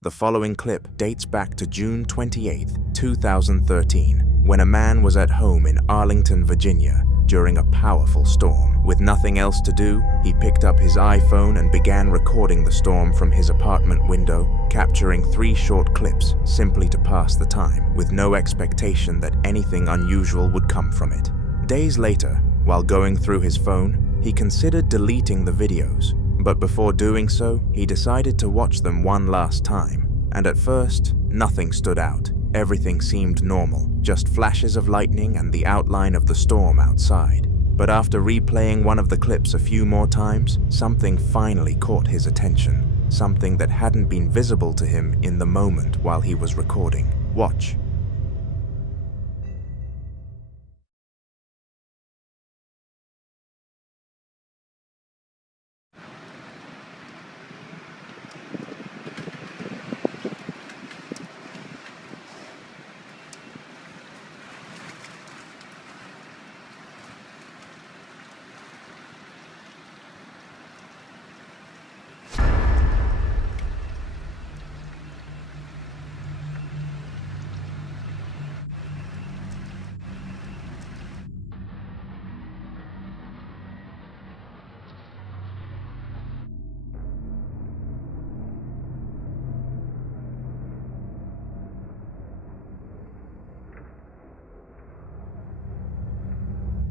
The following clip dates back to June 28, 2013, when a man was at home in Arlington, Virginia, during a powerful storm. With nothing else to do, he picked up his iPhone and began recording the storm from his apartment window, capturing 3 short clips simply to pass the time, with no expectation that anything unusual would come from it. Days later, while going through his phone, he considered deleting the videos, but before doing so, he decided to watch them one last time. And at first, nothing stood out. Everything seemed normal, just flashes of lightning and the outline of the storm outside. But after replaying one of the clips a few more times, something finally caught his attention. Something that hadn't been visible to him in the moment while he was recording. Watch.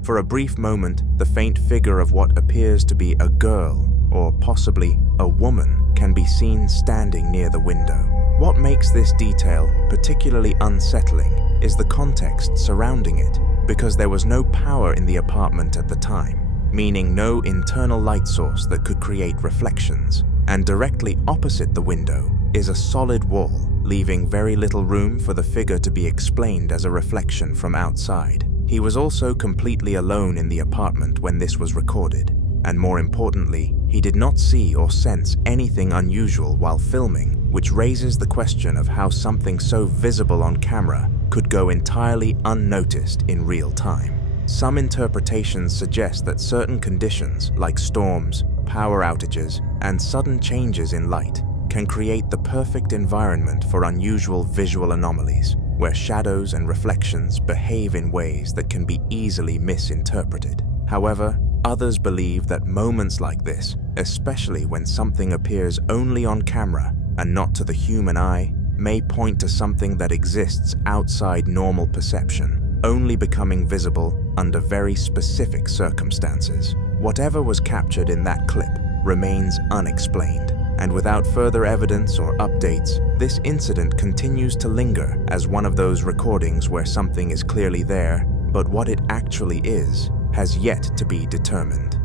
For a brief moment, the faint figure of what appears to be a girl, or possibly a woman, can be seen standing near the window. What makes this detail particularly unsettling is the context surrounding it, because there was no power in the apartment at the time, meaning no internal light source that could create reflections. And directly opposite the window is a solid wall, leaving very little room for the figure to be explained as a reflection from outside. He was also completely alone in the apartment when this was recorded, and more importantly, he did not see or sense anything unusual while filming, which raises the question of how something so visible on camera could go entirely unnoticed in real time. Some interpretations suggest that certain conditions, like storms, power outages, and sudden changes in light, can create the perfect environment for unusual visual anomalies, where shadows and reflections behave in ways that can be easily misinterpreted. However, others believe that moments like this, especially when something appears only on camera and not to the human eye, may point to something that exists outside normal perception, only becoming visible under very specific circumstances. Whatever was captured in that clip remains unexplained. And without further evidence or updates, this incident continues to linger as one of those recordings where something is clearly there, but what it actually is has yet to be determined.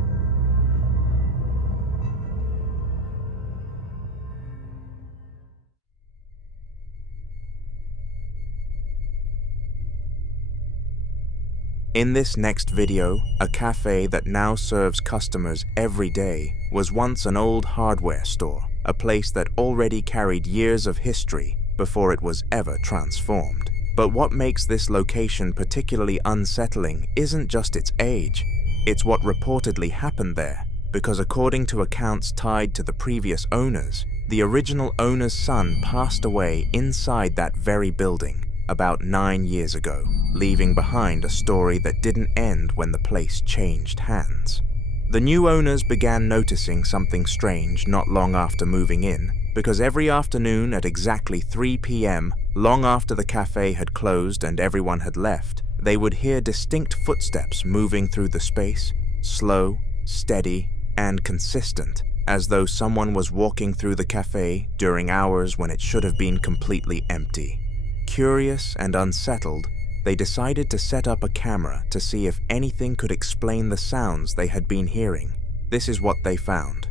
In this next video, a cafe that now serves customers every day was once an old hardware store, a place that already carried years of history before it was ever transformed. But what makes this location particularly unsettling isn't just its age, it's what reportedly happened there, because according to accounts tied to the previous owners, the original owner's son passed away inside that very building about 9 years ago, leaving behind a story that didn't end when the place changed hands. The new owners began noticing something strange not long after moving in, because every afternoon at exactly 3 p.m., long after the cafe had closed and everyone had left, they would hear distinct footsteps moving through the space, slow, steady, and consistent, as though someone was walking through the cafe during hours when it should have been completely empty. Curious and unsettled, they decided to set up a camera to see if anything could explain the sounds they had been hearing. This is what they found.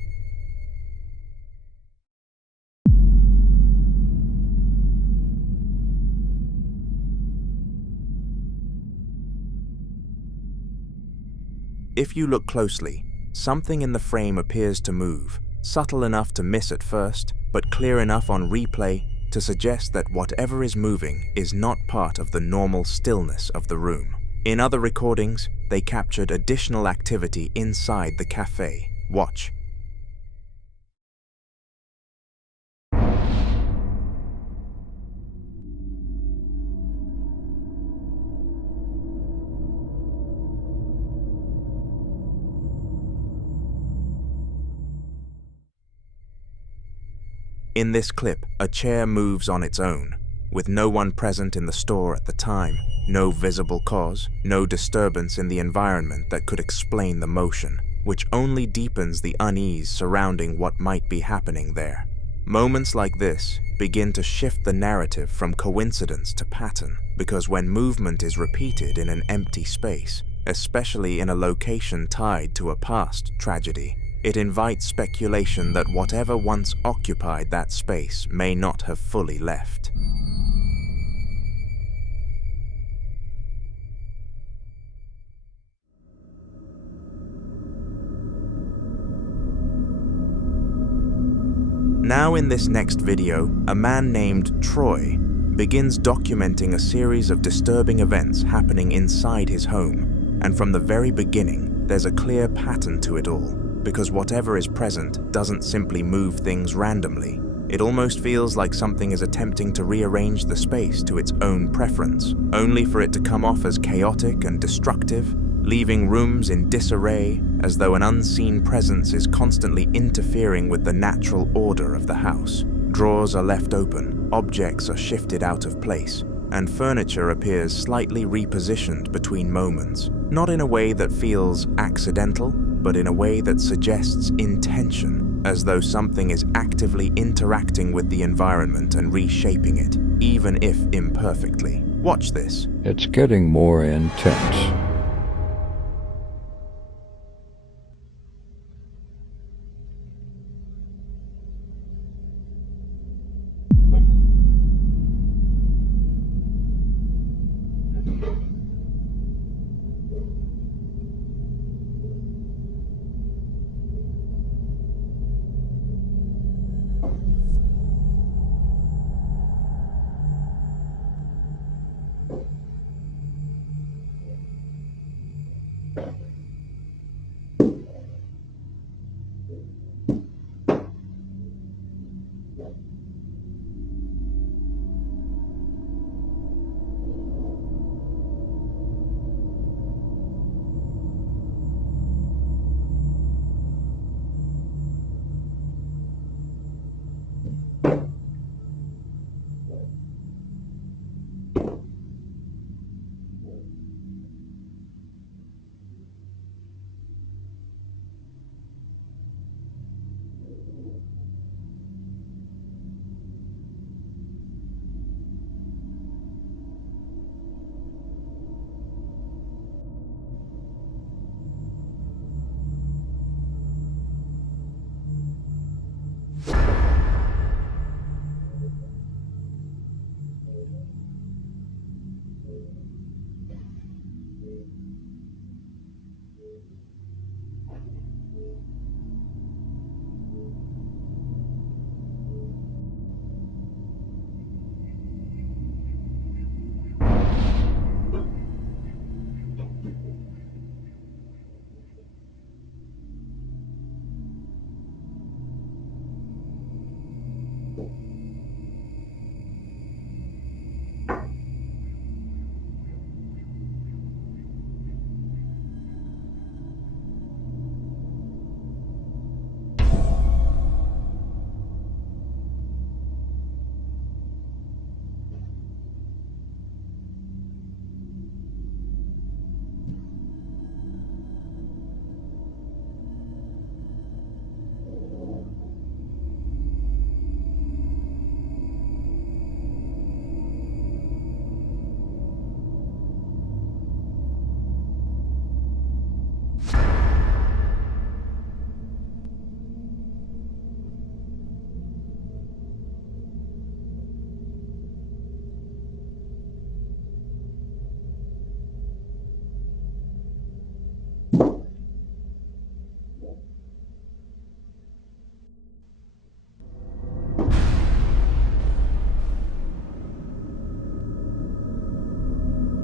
If you look closely, something in the frame appears to move, subtle enough to miss at first, but clear enough on replay to suggest that whatever is moving is not part of the normal stillness of the room. In other recordings, they captured additional activity inside the cafe. Watch. In this clip, a chair moves on its own, with no one present in the store at the time, no visible cause, no disturbance in the environment that could explain the motion, which only deepens the unease surrounding what might be happening there. Moments like this begin to shift the narrative from coincidence to pattern, because when movement is repeated in an empty space, especially in a location tied to a past tragedy, it invites speculation that whatever once occupied that space may not have fully left. Now in this next video, a man named Troy begins documenting a series of disturbing events happening inside his home, and from the very beginning, there's a clear pattern to it all, because whatever is present doesn't simply move things randomly. It almost feels like something is attempting to rearrange the space to its own preference, only for it to come off as chaotic and destructive, leaving rooms in disarray as though an unseen presence is constantly interfering with the natural order of the house. Drawers are left open, objects are shifted out of place, and furniture appears slightly repositioned between moments, not in a way that feels accidental, but in a way that suggests intention, as though something is actively interacting with the environment and reshaping it, even if imperfectly. Watch this. It's getting more intense.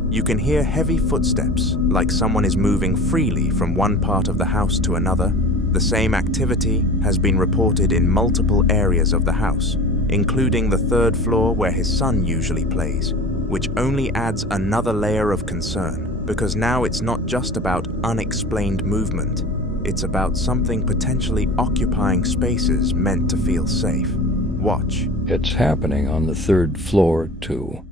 You can hear heavy footsteps, like someone is moving freely from one part of the house to another. The same activity has been reported in multiple areas of the house, including the third floor where his son usually plays, which only adds another layer of concern, because now it's not just about unexplained movement, it's about something potentially occupying spaces meant to feel safe. Watch. It's happening on the 3rd floor, too.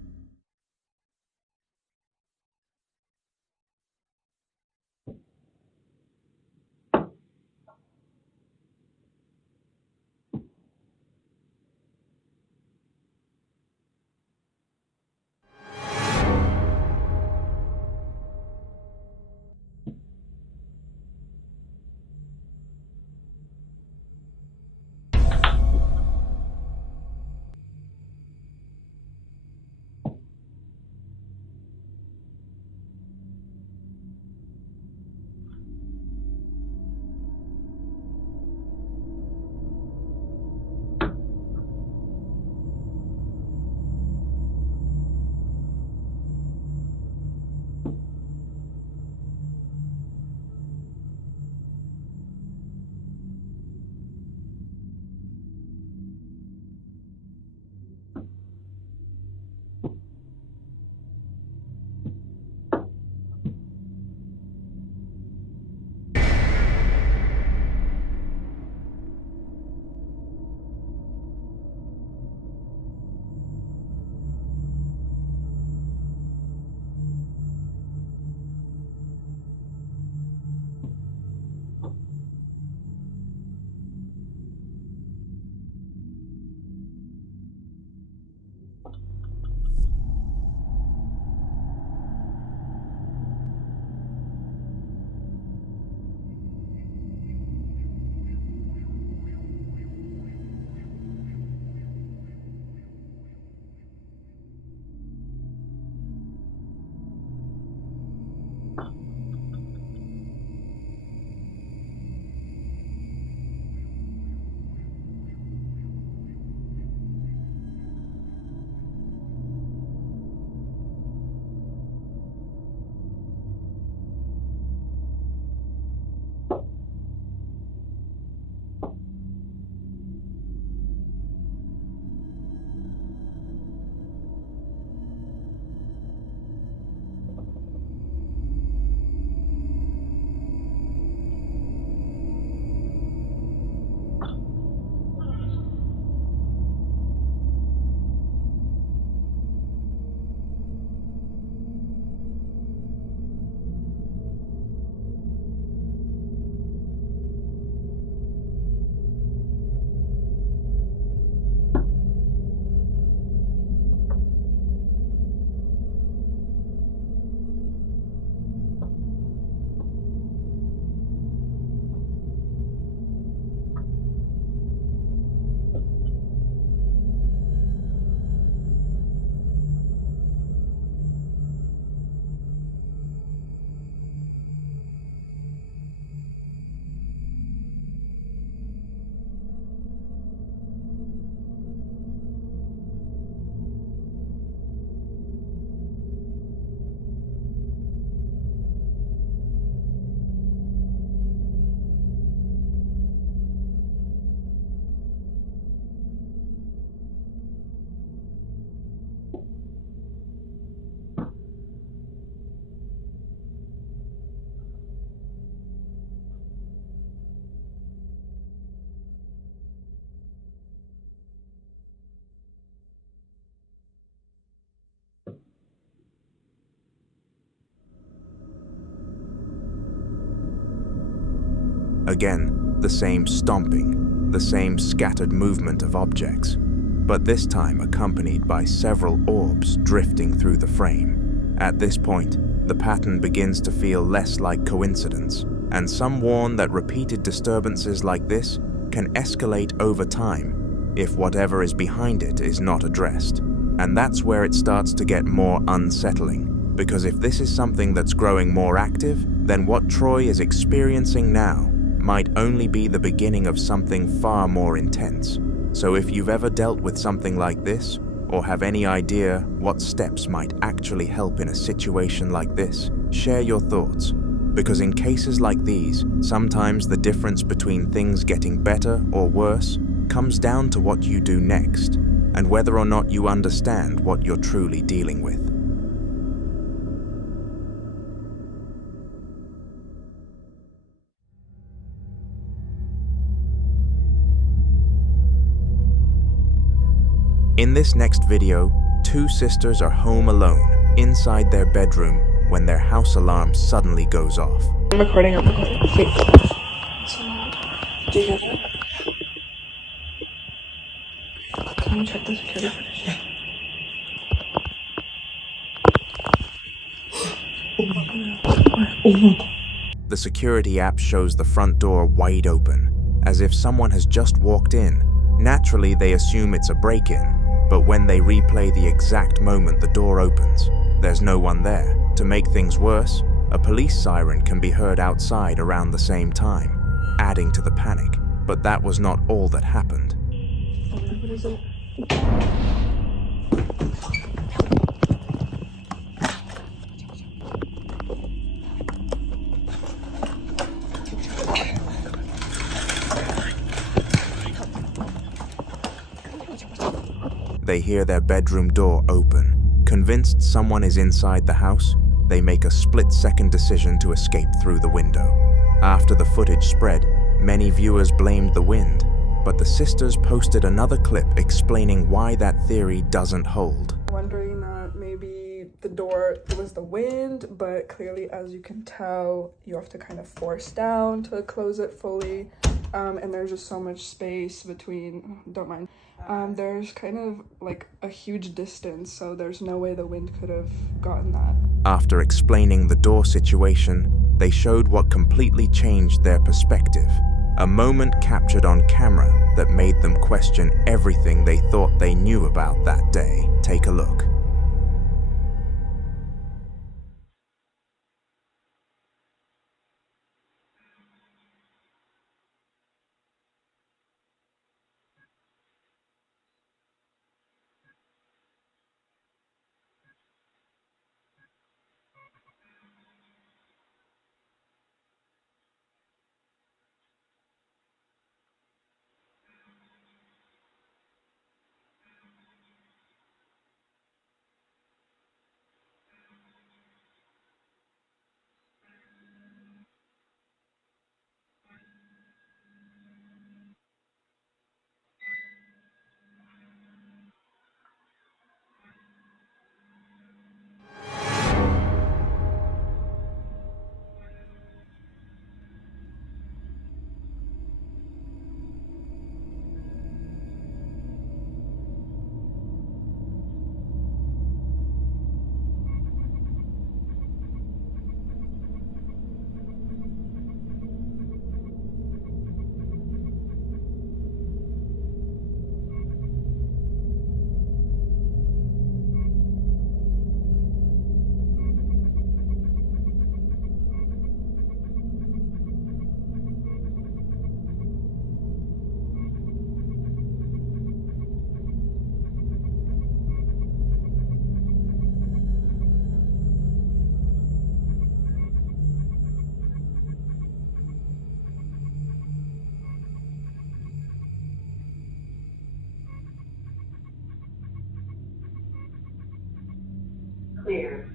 Again, the same stomping, the same scattered movement of objects, but this time accompanied by several orbs drifting through the frame. At this point, the pattern begins to feel less like coincidence, and some warn that repeated disturbances like this can escalate over time if whatever is behind it is not addressed. And that's where it starts to get more unsettling, because if this is something that's growing more active, then what Troy is experiencing now might only be the beginning of something far more intense. So if you've ever dealt with something like this, or have any idea what steps might actually help in a situation like this, share your thoughts. Because in cases like these, sometimes the difference between things getting better or worse comes down to what you do next, and whether or not you understand what you're truly dealing with. In this next video, two sisters are home alone inside their bedroom when their house alarm suddenly goes off. I'm recording. Wait. So loud. Do you hear that? Can you check the security footage? Oh my god. The security app shows the front door wide open, as if someone has just walked in. Naturally, they assume it's a break-in, but when they replay the exact moment the door opens, there's no one there. To make things worse, a police siren can be heard outside around the same time, adding to the panic. But that was not all that happened. What is it? They hear their bedroom door open. Convinced someone is inside the house, they make a split-second decision to escape through the window. After the footage spread, many viewers blamed the wind, but the sisters posted another clip explaining why that theory doesn't hold. Wondering that maybe the door, it was the wind, but clearly, as you can tell, you have to kind of force down to close it fully. And there's just so much space between, don't mind. There's kind of like a huge distance, so there's no way the wind could have gotten that. After explaining the door situation, they showed what completely changed their perspective. A moment captured on camera that made them question everything they thought they knew about that day. Take a look. Clear.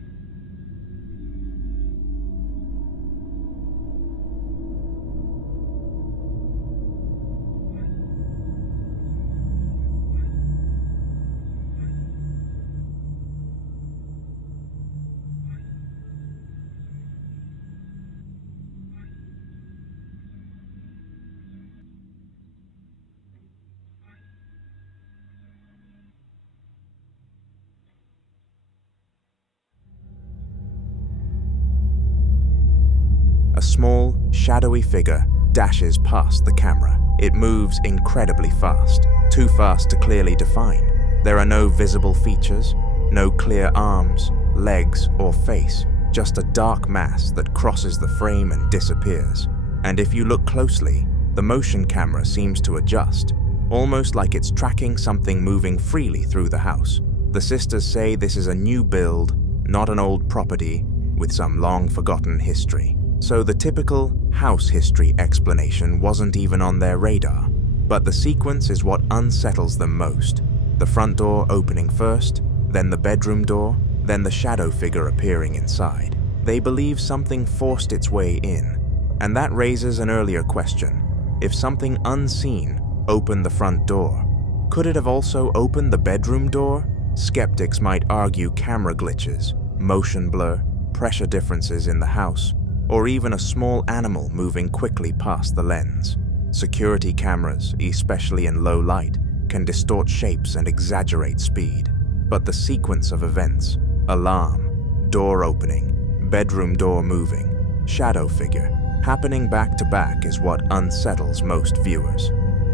A small, shadowy figure dashes past the camera. It moves incredibly fast, too fast to clearly define. There are no visible features, no clear arms, legs, or face, just a dark mass that crosses the frame and disappears. And if you look closely, the motion camera seems to adjust, almost like it's tracking something moving freely through the house. The sisters say this is a new build, not an old property with some long-forgotten history. So the typical house history explanation wasn't even on their radar. But the sequence is what unsettles them most. The front door opening first, then the bedroom door, then the shadow figure appearing inside. They believe something forced its way in. And that raises an earlier question. If something unseen opened the front door, Could it have also opened the bedroom door? Skeptics might argue camera glitches, motion blur, pressure differences in the house, or even a small animal moving quickly past the lens. Security cameras, especially in low light, can distort shapes and exaggerate speed. But the sequence of events, alarm, door opening, bedroom door moving, shadow figure, happening back to back is what unsettles most viewers.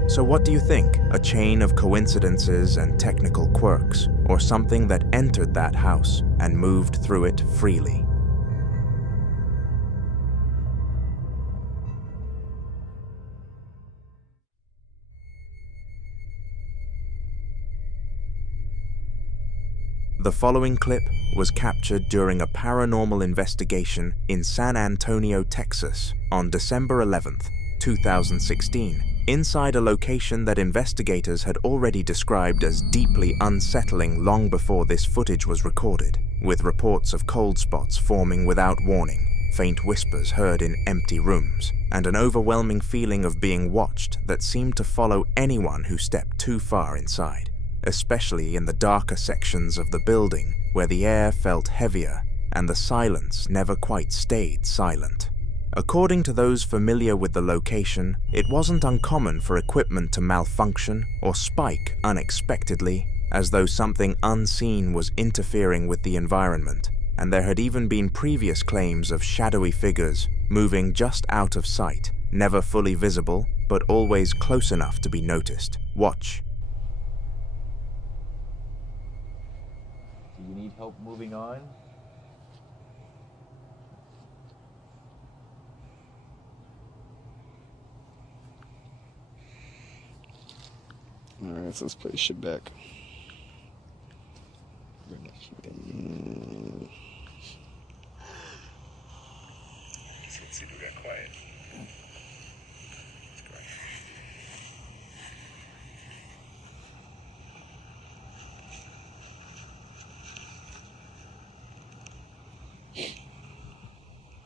So what do you think? A chain of coincidences and technical quirks, or something that entered that house and moved through it freely? The following clip was captured during a paranormal investigation in San Antonio, Texas on December 11th, 2016, inside a location that investigators had already described as deeply unsettling long before this footage was recorded, with reports of cold spots forming without warning, faint whispers heard in empty rooms, and an overwhelming feeling of being watched that seemed to follow anyone who stepped too far inside, especially in the darker sections of the building where the air felt heavier and the silence never quite stayed silent. According to those familiar with the location, it wasn't uncommon for equipment to malfunction or spike unexpectedly, as though something unseen was interfering with the environment, and there had even been previous claims of shadowy figures moving just out of sight, never fully visible, but always close enough to be noticed. Watch. Do you need help moving on? Alright, so let's play this shit back. Let's see if we got quiet.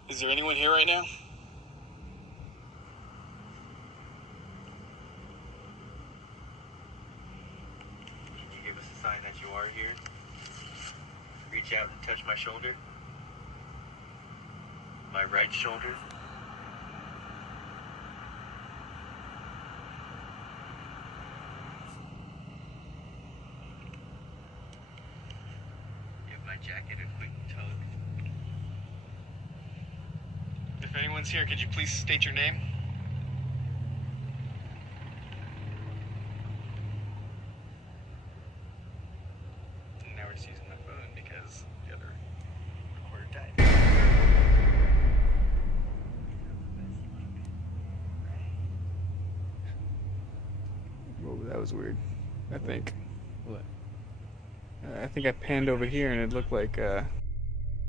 Is there anyone here right now? Can you give us a sign that you are here? Reach out and touch my shoulder. My right shoulder. Give my jacket a quick tug. If anyone's here, could you please state your name? Now we're just using my phone because the other recorder died. Whoa, that was weird. I think. What? I think I panned over here and it looked like,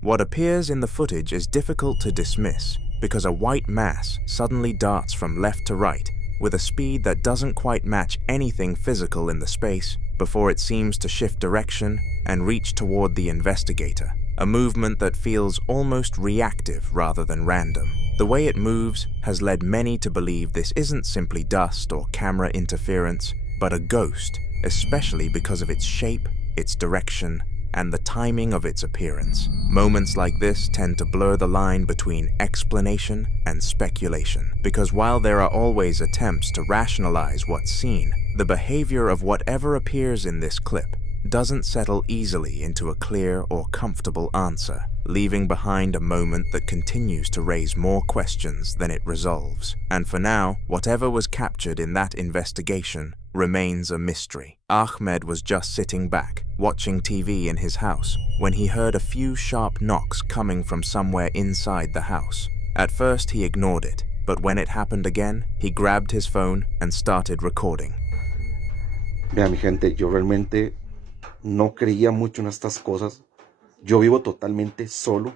What appears in the footage is difficult to dismiss because a white mass suddenly darts from left to right with a speed that doesn't quite match anything physical in the space before it seems to shift direction and reach toward the investigator, a movement that feels almost reactive rather than random. The way it moves has led many to believe this isn't simply dust or camera interference, but a ghost, especially because of its shape, its direction, and the timing of its appearance. Moments like this tend to blur the line between explanation and speculation, because while there are always attempts to rationalize what's seen, the behavior of whatever appears in this clip doesn't settle easily into a clear or comfortable answer, leaving behind a moment that continues to raise more questions than it resolves. And for now, whatever was captured in that investigation remains a mystery. Ahmed was just sitting back, watching TV in his house, when he heard a few sharp knocks coming from somewhere inside the house. At first he ignored it, but when it happened again, he grabbed his phone and started recording. Vea, mi gente, yo realmente no creía mucho en estas cosas. Yo vivo totalmente solo.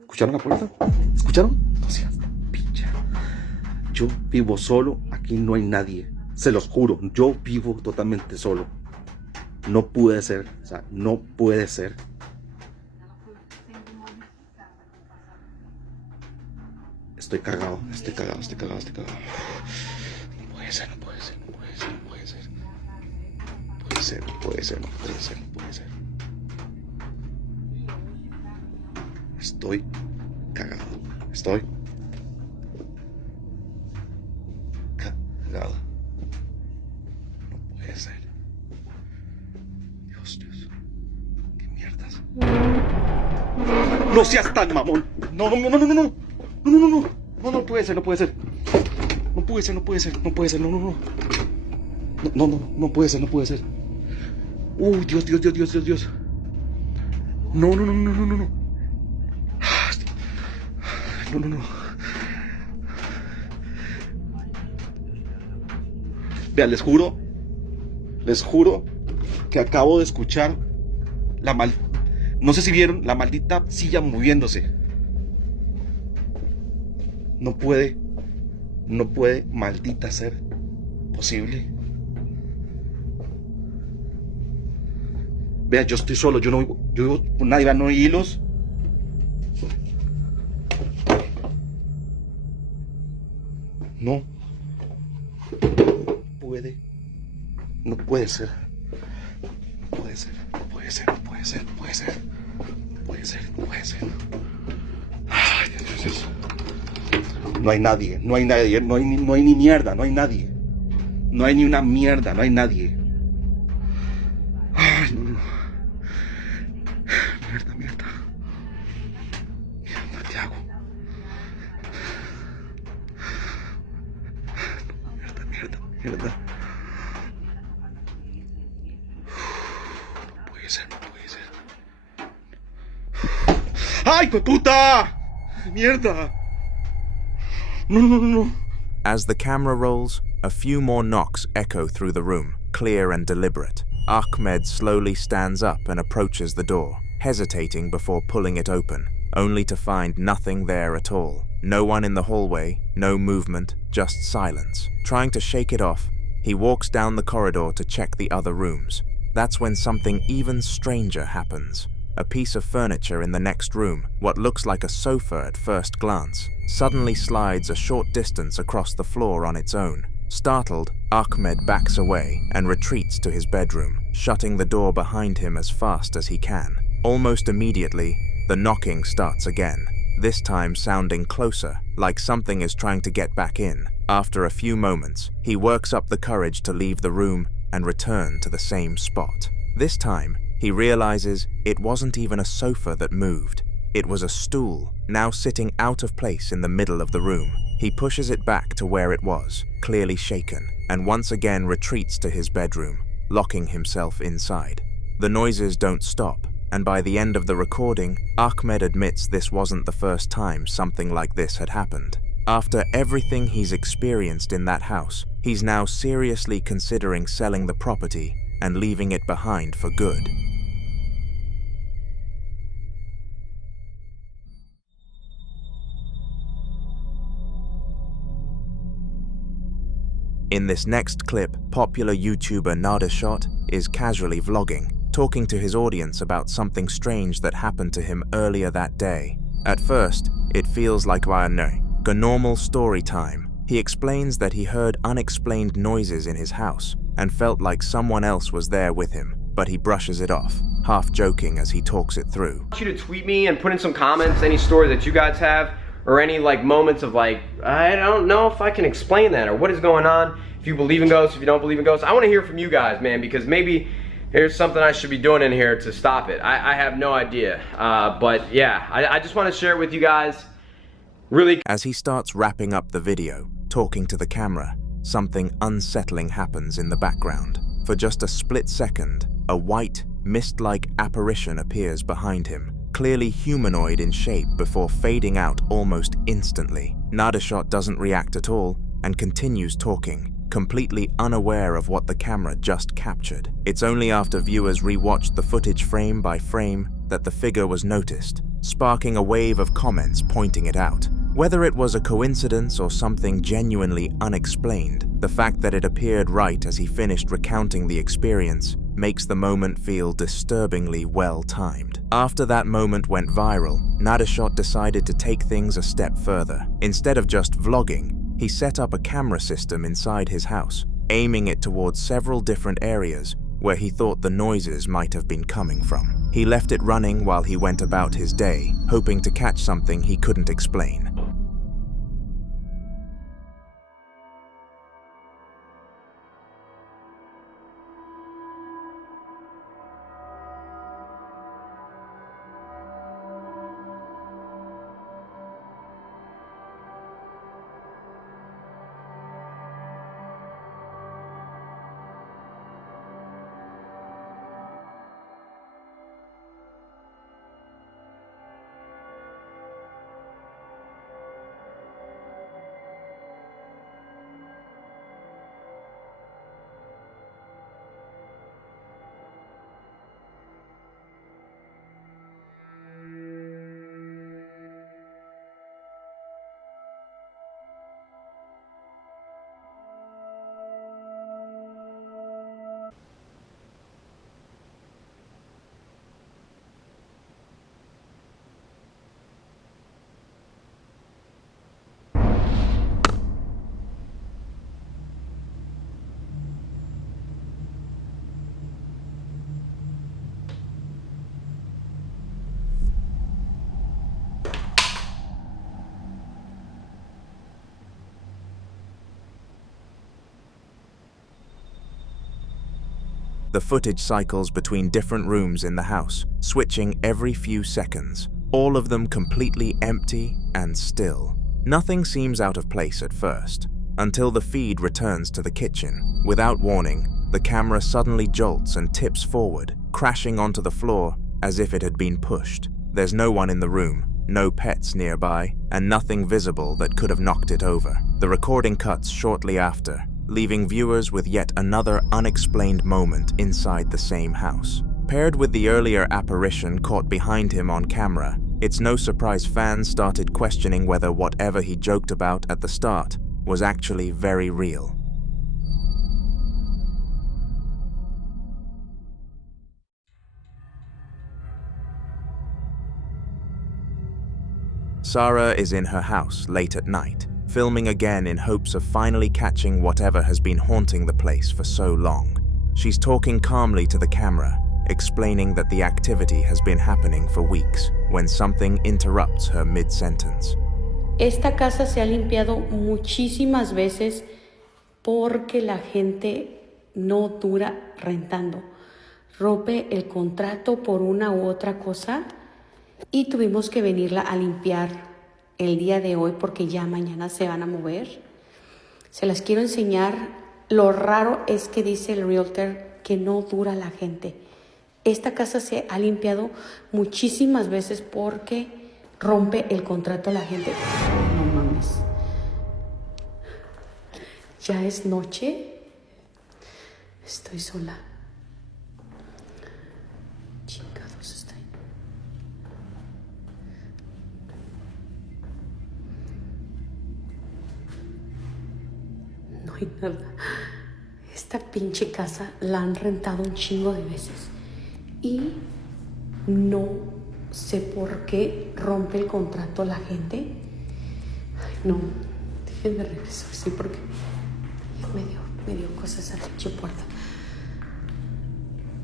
¿Escucharon la puerta? ¿Escucharon? No seas pincha. Yo vivo solo, aquí no hay nadie. Se los juro, yo vivo totalmente solo. No puede ser, o sea, no puede ser. Estoy cagado. No puede ser. ser, no puede ser, no puede ser, no puede ser. Estoy cagado. Estoy cagado. No puede ser. Dios. ¿Qué mierdas? No seas tan mamón. No puede ser, no puede ser. No puede ser, no puede ser, no puede ser, no. No puede ser, no puede ser. Dios. No. No. Vean, les juro que acabo de escuchar no sé si vieron la maldita silla moviéndose. No puede, maldita ser posible. Vea, yo estoy solo, yo vivo con nadie, no hay hilos. No puede ser. Ay, Dios. No hay nadie, no hay ni mierda, no hay nadie. No hay ni una mierda, no hay nadie. Ay, no. Mierda. ¿Qué hago? Mierda. No puede ser. ¡Ay, puta! ¡Mierda! No. As the camera rolls, a few more knocks echo through the room, clear and deliberate. Ahmed slowly stands up and approaches the door, hesitating before pulling it open, only to find nothing there at all. No one in the hallway, no movement, just silence. Trying to shake it off, he walks down the corridor to check the other rooms. That's when something even stranger happens. A piece of furniture in the next room, what looks like a sofa at first glance, suddenly slides a short distance across the floor on its own. Startled, Ahmed backs away and retreats to his bedroom, shutting the door behind him as fast as he can. Almost immediately, the knocking starts again, this time sounding closer, like something is trying to get back in. After a few moments, he works up the courage to leave the room and return to the same spot. This time, he realizes it wasn't even a sofa that moved. It was a stool, now sitting out of place in the middle of the room. He pushes it back to where it was, clearly shaken, and once again retreats to his bedroom, locking himself inside. The noises don't stop, and by the end of the recording, Ahmed admits this wasn't the first time something like this had happened. After everything he's experienced in that house, he's now seriously considering selling the property and leaving it behind for good. In this next clip, popular YouTuber Narrated is casually vlogging, talking to his audience about something strange that happened to him earlier that day. At first, it feels like a normal story time. He explains that he heard unexplained noises in his house and felt like someone else was there with him, but he brushes it off, half joking as he talks it through. I want you to tweet me and put in some comments any story that you guys have, or any moments of I don't know if I can explain that, or what is going on. If you believe in ghosts, if you don't believe in ghosts, I want to hear from you guys, man, because maybe here's something I should be doing in here to stop it. I have no idea, but yeah, I just want to share it with you guys. Really. As he starts wrapping up the video, talking to the camera, something unsettling happens in the background. For just a split second, a white, mist-like apparition appears behind him, clearly humanoid in shape before fading out almost instantly. Narrated doesn't react at all and continues talking, completely unaware of what the camera just captured. It's only after viewers rewatched the footage frame by frame that the figure was noticed, sparking a wave of comments pointing it out. Whether it was a coincidence or something genuinely unexplained, the fact that it appeared right as he finished recounting the experience makes the moment feel disturbingly well-timed. After that moment went viral, Narrated decided to take things a step further. Instead of just vlogging, he set up a camera system inside his house, aiming it towards several different areas where he thought the noises might have been coming from. He left it running while he went about his day, hoping to catch something he couldn't explain. The footage cycles between different rooms in the house, switching every few seconds, all of them completely empty and still. Nothing seems out of place at first, until the feed returns to the kitchen. Without warning, the camera suddenly jolts and tips forward, crashing onto the floor as if it had been pushed. There's no one in the room, no pets nearby, and nothing visible that could have knocked it over. The recording cuts shortly after, leaving viewers with yet another unexplained moment inside the same house. Paired with the earlier apparition caught behind him on camera, it's no surprise fans started questioning whether whatever he joked about at the start was actually very real. Sara is in her house late at night, filming again in hopes of finally catching whatever has been haunting the place for so long. She's talking calmly to the camera, explaining that the activity has been happening for weeks, when something interrupts her mid-sentence. Esta casa se ha limpiado muchísimas veces porque la gente no dura rentando. Rompe el contrato por una u otra cosa y tuvimos que venirla a limpiar el día de hoy porque ya mañana se van a mover. Se las quiero enseñar. Lo raro es que dice el realtor que no dura la gente. Esta casa se ha limpiado muchísimas veces porque rompe el contrato a la gente. No mames. Ya es noche. Estoy sola. Chingados, está ahí. No hay nada. Esta pinche casa la han rentado un chingo de veces. Y no sé por qué rompe el contrato la gente. Ay, no, déjenme regresar, sí, porque me dio cosas a la pinche puerta.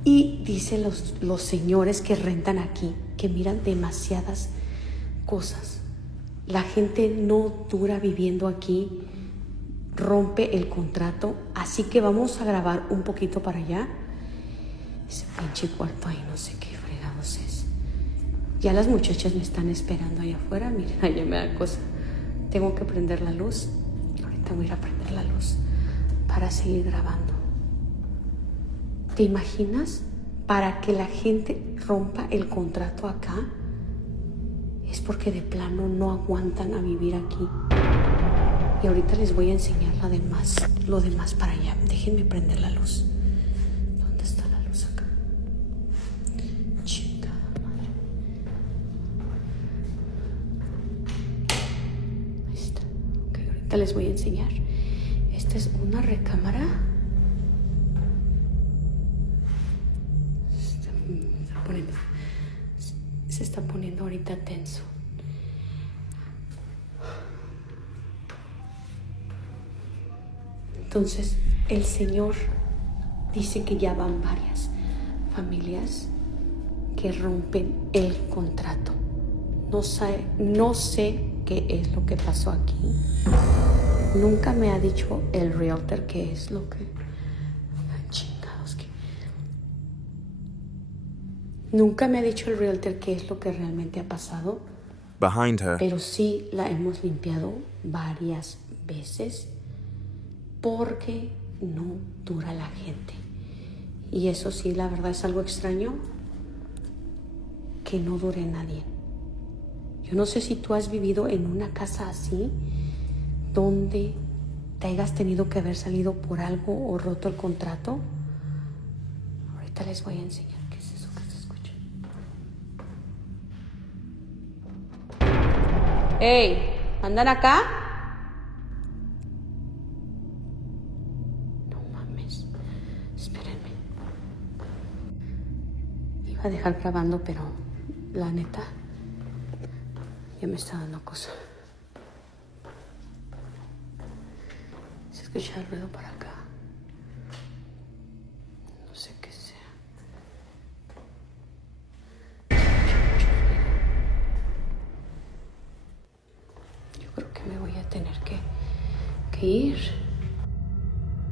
Y dicen los señores que rentan aquí que miran demasiadas cosas. La gente no dura viviendo aquí, rompe el contrato, así que vamos a grabar un poquito para allá. Ese pinche cuarto ahí no sé qué fregados es. Ya las muchachas me están esperando allá afuera. Miren, allá me da cosa. Tengo que prender la luz. Ahorita voy a ir a prender la luz para seguir grabando. ¿Te imaginas? Para que la gente rompa el contrato acá es porque de plano no aguantan a vivir aquí. Y ahorita les voy a enseñar lo demás para allá. Déjenme prender la luz. ¿Dónde está la luz acá? Chingada madre. Ahí está. Ok, ahorita les voy a enseñar. Esta es una recámara. Se está poniendo ahorita tenso. Entonces, el señor Dice que ya van varias familias que rompen el contrato. No sé qué es lo que pasó aquí. Nunca me ha dicho el realtor qué es lo que... Chingados, que... Nunca me ha dicho el realtor qué es lo que realmente ha pasado. Behind her, Pero sí la hemos limpiado varias veces porque no dura la gente. Y eso sí, la verdad es algo extraño que no dure nadie. Yo no sé si tú has vivido en una casa así, donde te hayas tenido que haber salido por algo o roto el contrato. Ahorita les voy a enseñar qué es eso que se escucha. ¡Ey! ¿Andan acá? No mames. Espérenme. Iba a dejar grabando, pero la neta ya me está dando cosa. Se escucha el ruido por acá. No sé qué sea. Yo creo que me voy a tener que ir.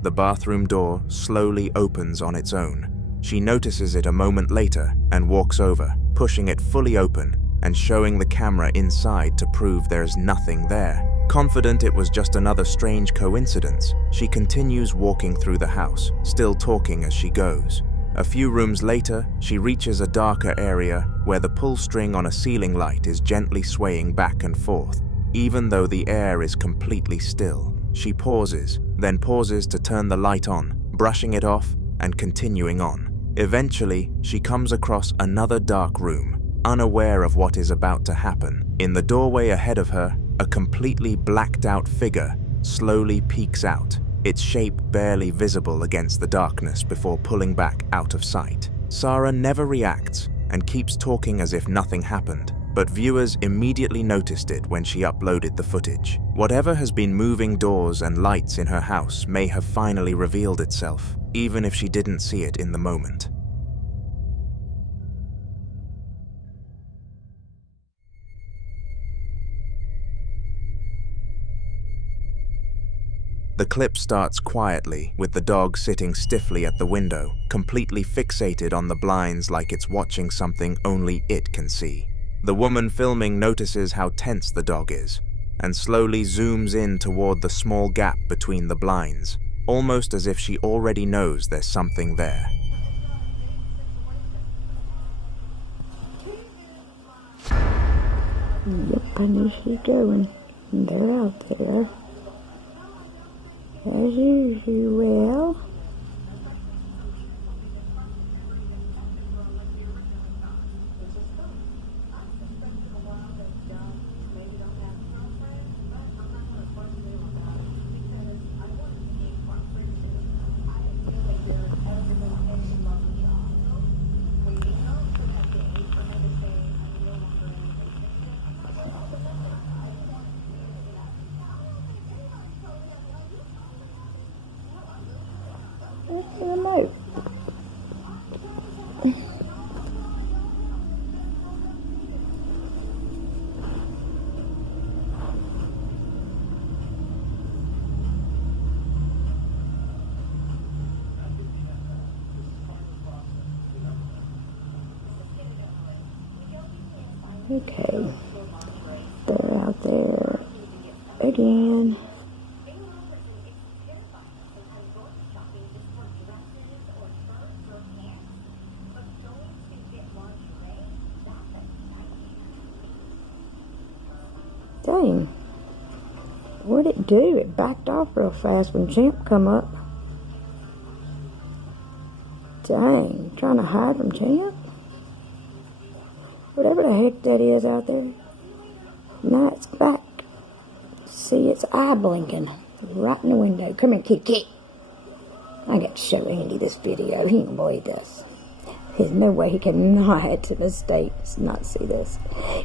the bathroom door slowly opens on its own. She notices it a moment later and walks over, pushing it fully open and showing the camera inside to prove there's nothing there. Confident it was just another strange coincidence, she continues walking through the house, still talking as she goes. A few rooms later, she reaches a darker area where the pull string on a ceiling light is gently swaying back and forth, even though the air is completely still. She pauses, then pauses to turn the light on, brushing it off and continuing on. Eventually, she comes across another dark room, unaware of what is about to happen. In the doorway ahead of her, a completely blacked out figure slowly peeks out, its shape barely visible against the darkness before pulling back out of sight. Sara never reacts and keeps talking as if nothing happened, but viewers immediately noticed it when she uploaded the footage. Whatever has been moving doors and lights in her house may have finally revealed itself, even if she didn't see it in the moment. The clip starts quietly, with the dog sitting stiffly at the window, completely fixated on the blinds like it's watching something only it can see. The woman filming notices how tense the dog is, and slowly zooms in toward the small gap between the blinds, almost as if she already knows there's something there. Yep, I knew she was going. They're out there. As usual. Okay, they're out there again. Dang, what'd it do? It backed off real fast when Champ come up. Dang, trying to hide from Champ? Whatever the heck that is out there. Now it's back. See, its eye blinking right in the window. Come here, kitty. I got to show Andy this video. He ain't gonna believe this. There's no way he cannot mistake not see this.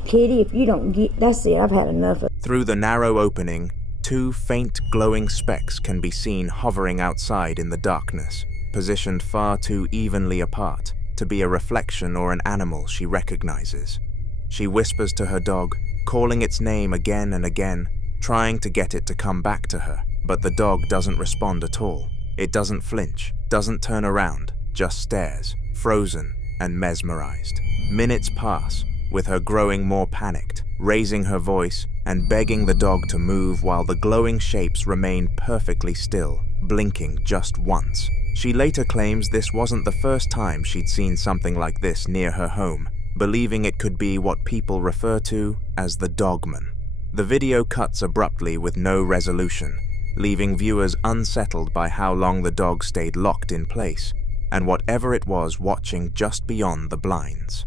Kitty, if you don't get... That's it, I've had enough of... Through the narrow opening, two faint glowing specks can be seen hovering outside in the darkness, positioned far too evenly apart to be a reflection or an animal she recognizes. She whispers to her dog, calling its name again and again, trying to get it to come back to her, but the dog doesn't respond at all. It doesn't flinch, doesn't turn around, just stares, frozen and mesmerized. Minutes pass, with her growing more panicked, raising her voice and begging the dog to move while the glowing shapes remain perfectly still, blinking just once. She later claims this wasn't the first time she'd seen something like this near her home, believing it could be what people refer to as the dogman. The video cuts abruptly with no resolution, leaving viewers unsettled by how long the dog stayed locked in place and whatever it was watching just beyond the blinds.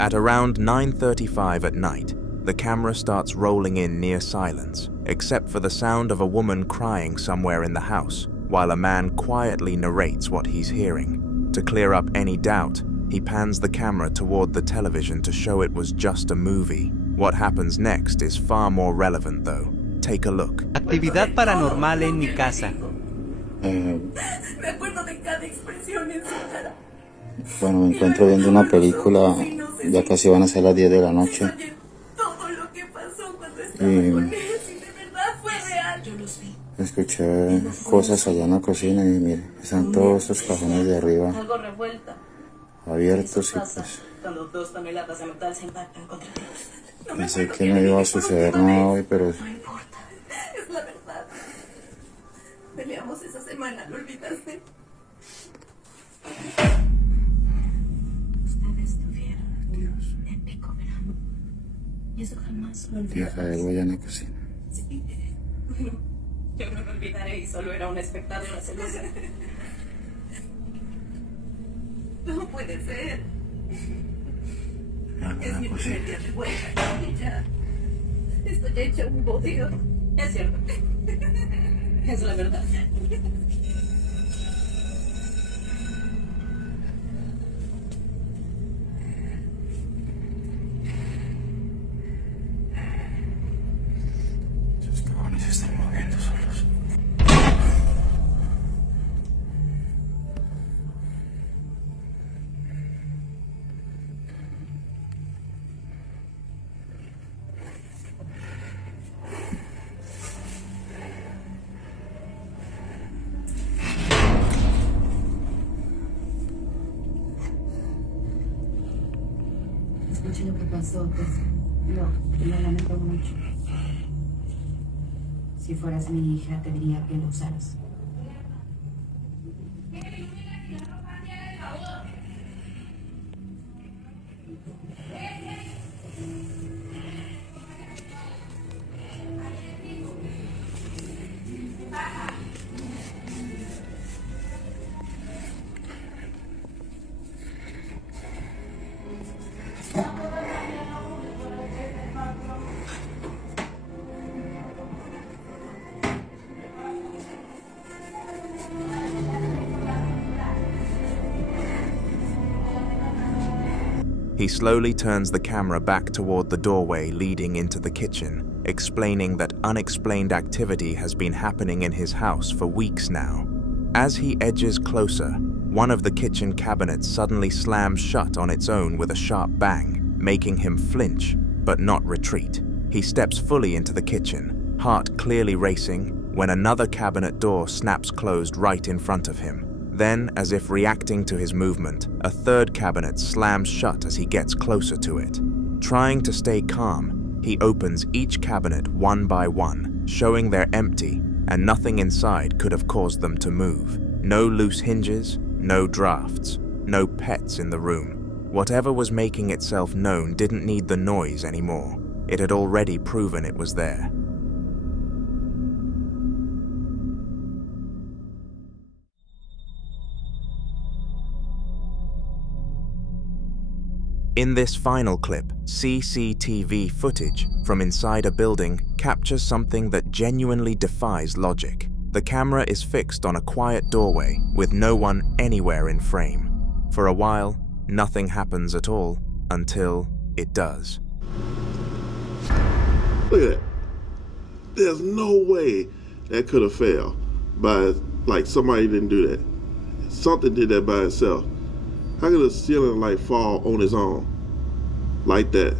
At around 9:35 at night, the camera starts rolling in near silence, except for the sound of a woman crying somewhere in the house, while a man quietly narrates what he's hearing. To clear up any doubt, he pans the camera toward the television to show it was just a movie. What happens next is far more relevant though. Take a look. Actividad paranormal en mi casa. Me acuerdo de cada expresión en su cara. Bueno, me encuentro viendo una película, ya casi van a ser las 10 de la noche. Todo lo que pasó cuando estaba con él, si de verdad fue real. Yo los vi. Escuché cosas allá en la cocina y mire, están todos esos cajones de arriba Algo revuelta. abiertos y pues Cuando 2 toneladas de metal se impactan contra Dios. pensé que no iba a suceder nada hoy, pero No importa, es la verdad. Peleamos esa semana, ¿lo olvidaste? Ustedes tuvieron un épico verano. Y eso jamás lo olvidarás. tierra de algo allá en la cocina. Sí. Yo no lo olvidaré y solo era un espectador celosa. No puede ser. Es mi primer día de vuelta y ya estoy hecha un bodrio. Es cierto. Es la verdad. Esos cajones se están moviendo solos. Escuché lo que pasó, pues lo lamento mucho. Si fueras mi hija, te diría que lo usaras. He slowly turns the camera back toward the doorway leading into the kitchen, explaining that unexplained activity has been happening in his house for weeks now. As he edges closer, one of the kitchen cabinets suddenly slams shut on its own with a sharp bang, making him flinch, but not retreat. He steps fully into the kitchen, heart clearly racing, when another cabinet door snaps closed right in front of him. Then, as if reacting to his movement, a third cabinet slams shut as he gets closer to it. Trying to stay calm, he opens each cabinet one by one, showing they're empty, and nothing inside could have caused them to move. No loose hinges, no drafts, no pets in the room. Whatever was making itself known didn't need the noise anymore. It had already proven it was there. In this final clip, CCTV footage from inside a building captures something that genuinely defies logic. The camera is fixed on a quiet doorway with no one anywhere in frame. For a while, nothing happens at all until it does. Look at that. There's no way that could have failed by, like, somebody didn't do that. Something did that by itself. How could a ceiling light fall on its own like that?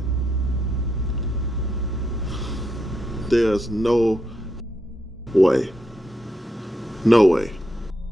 There's no way. No way.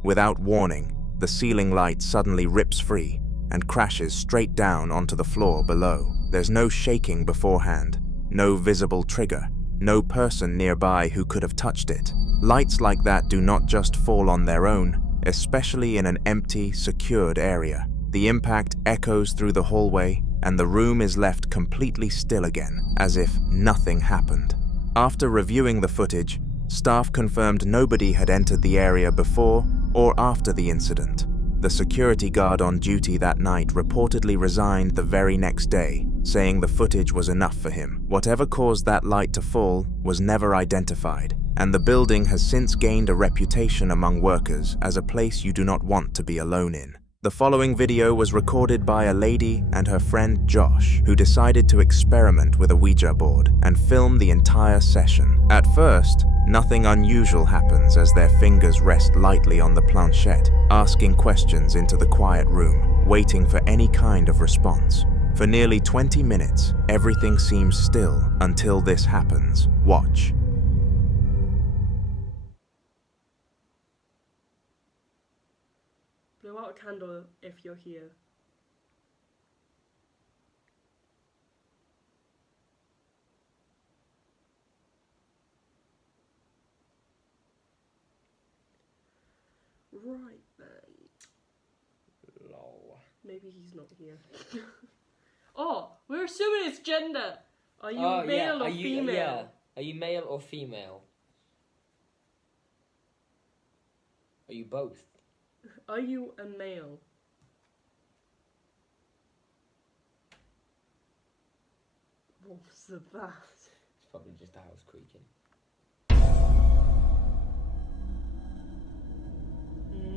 Without warning, the ceiling light suddenly rips free and crashes straight down onto the floor below. There's no shaking beforehand, no visible trigger, no person nearby who could have touched it. Lights like that do not just fall on their own, especially in an empty, secured area. The impact echoes through the hallway, and the room is left completely still again, as if nothing happened. After reviewing the footage, staff confirmed nobody had entered the area before or after the incident. The security guard on duty that night reportedly resigned the very next day, saying the footage was enough for him. Whatever caused that light to fall was never identified, and the building has since gained a reputation among workers as a place you do not want to be alone in. The following video was recorded by a lady and her friend Josh, who decided to experiment with a Ouija board and film the entire session. At first, nothing unusual happens as their fingers rest lightly on the planchette, asking questions into the quiet room, waiting for any kind of response. For nearly 20 minutes, everything seems still until this happens. Watch. Blow out a candle if you're here. Right then. Lol. Maybe he's not here. Oh, we're assuming it's gender. Are you male or female? Yeah. Are you male or female? Are you both? Are you a male? What was that? It's probably just the house creaking.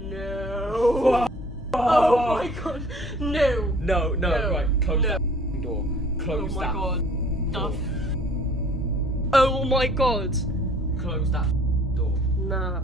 No. Oh my god. No. No, right. Close that door. Close that. Oh my god. Close that door. Nah.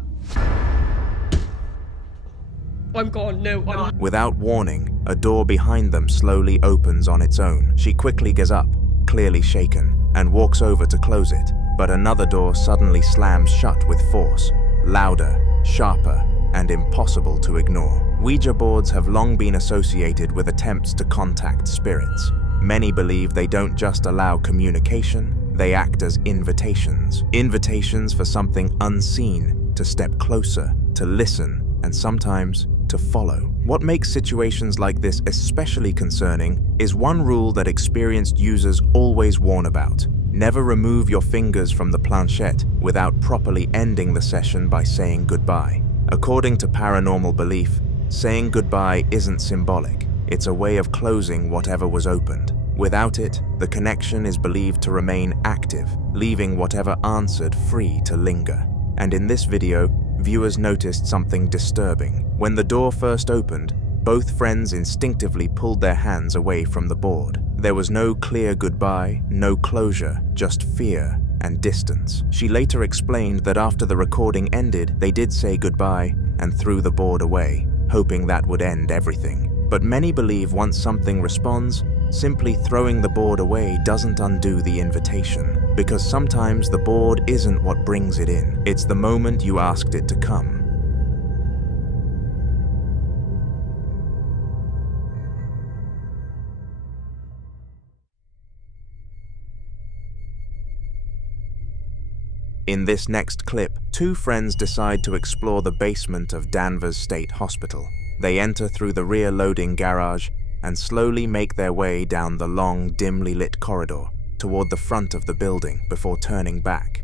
I'm gone. No, I'm not. Without warning, a door behind them slowly opens on its own. She quickly gets up, clearly shaken, and walks over to close it. But another door suddenly slams shut with force, louder, sharper, and impossible to ignore. Ouija boards have long been associated with attempts to contact spirits. Many believe they don't just allow communication, they act as invitations. Invitations for something unseen to step closer, to listen, and sometimes to follow. What makes situations like this especially concerning is one rule that experienced users always warn about. Never remove your fingers from the planchette without properly ending the session by saying goodbye. According to paranormal belief, saying goodbye isn't symbolic. It's a way of closing whatever was opened. Without it, the connection is believed to remain active, leaving whatever answered free to linger. And in this video, viewers noticed something disturbing. When the door first opened, both friends instinctively pulled their hands away from the board. There was no clear goodbye, no closure, just fear and distance. She later explained that after the recording ended, they did say goodbye and threw the board away, hoping that would end everything. But many believe once something responds, simply throwing the board away doesn't undo the invitation, because sometimes the board isn't what brings it in. It's the moment you asked it to come. In this next clip, two friends decide to explore the basement of Danvers State Hospital. They enter through the rear loading garage and slowly make their way down the long, dimly lit corridor toward the front of the building before turning back.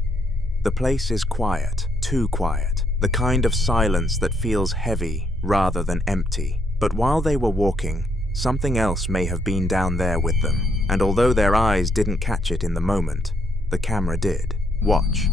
The place is quiet, too quiet, the kind of silence that feels heavy rather than empty. But while they were walking, something else may have been down there with them, and although their eyes didn't catch it in the moment, the camera did. Watch.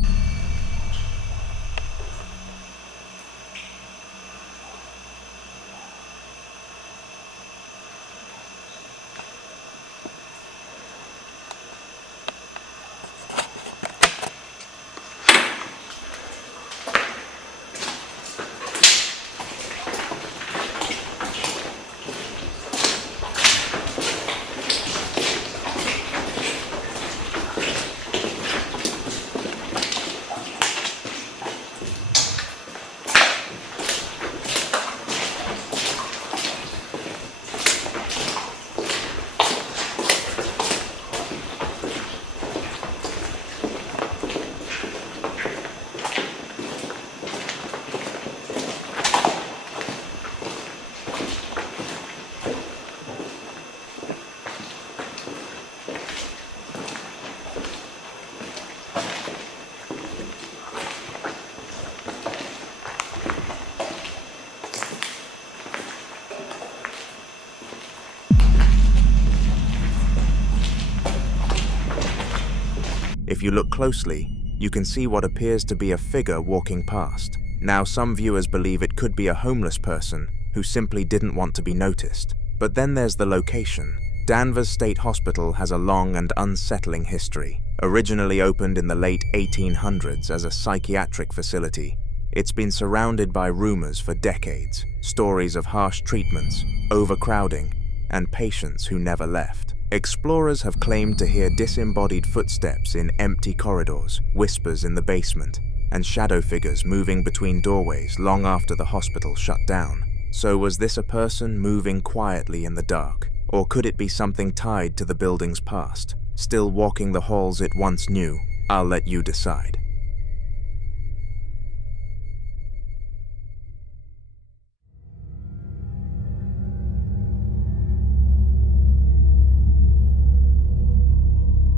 If you look closely, you can see what appears to be a figure walking past. Now, some viewers believe it could be a homeless person who simply didn't want to be noticed. But then there's the location. Danvers State Hospital has a long and unsettling history. Originally opened in the late 1800s as a psychiatric facility, it's been surrounded by rumors for decades, stories of harsh treatments, overcrowding, and patients who never left. Explorers have claimed to hear disembodied footsteps in empty corridors, whispers in the basement, and shadow figures moving between doorways long after the hospital shut down. So was this a person moving quietly in the dark? Or could it be something tied to the building's past, still walking the halls it once knew? I'll let you decide.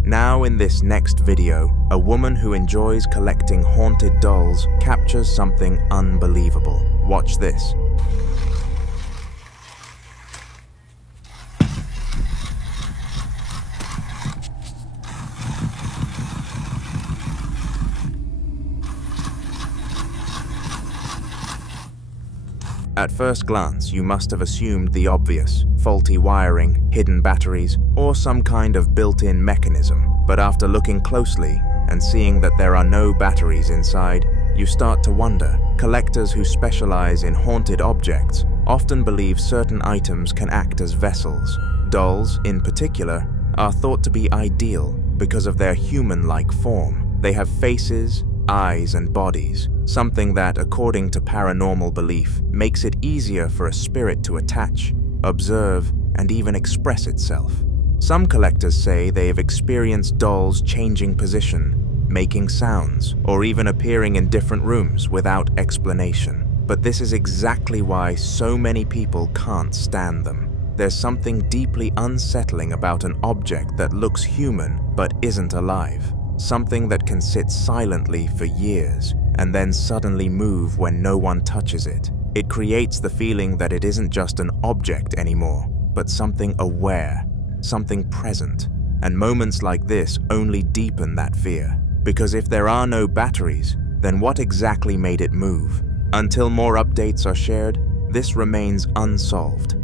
Now in this next video, a woman who enjoys collecting haunted dolls captures something unbelievable. Watch this. At first glance, you must have assumed the obvious: faulty wiring, hidden batteries, or some kind of built-in mechanism. But after looking closely and seeing that there are no batteries inside, you start to wonder. Collectors who specialize in haunted objects often believe certain items can act as vessels. Dolls, in particular, are thought to be ideal because of their human-like form. They have faces, eyes, and bodies, something that, according to paranormal belief, makes it easier for a spirit to attach, observe, and even express itself. Some collectors say they have experienced dolls changing position, making sounds, or even appearing in different rooms without explanation. But this is exactly why so many people can't stand them. There's something deeply unsettling about an object that looks human but isn't alive. Something that can sit silently for years and then suddenly move when no one touches it. It creates the feeling that it isn't just an object anymore, but something aware, something present. And moments like this only deepen that fear. Because if there are no batteries, then what exactly made it move? Until more updates are shared, this remains unsolved.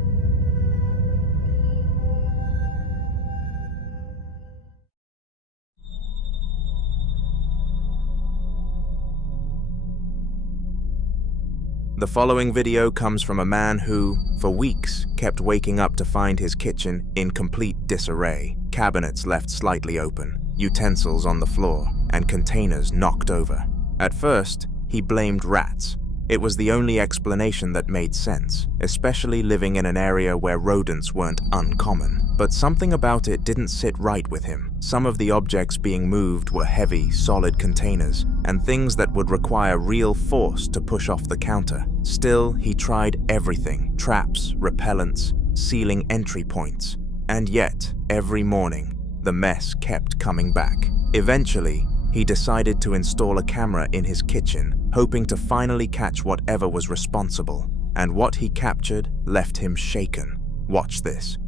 The following video comes from a man who, for weeks, kept waking up to find his kitchen in complete disarray. Cabinets left slightly open, utensils on the floor, and containers knocked over. At first, he blamed rats. It was the only explanation that made sense, especially living in an area where rodents weren't uncommon. But something about it didn't sit right with him. Some of the objects being moved were heavy, solid containers, and things that would require real force to push off the counter. Still, he tried everything: traps, repellents, sealing entry points. And yet, every morning, the mess kept coming back. Eventually, he decided to install a camera in his kitchen, hoping to finally catch whatever was responsible. And what he captured left him shaken. Watch this.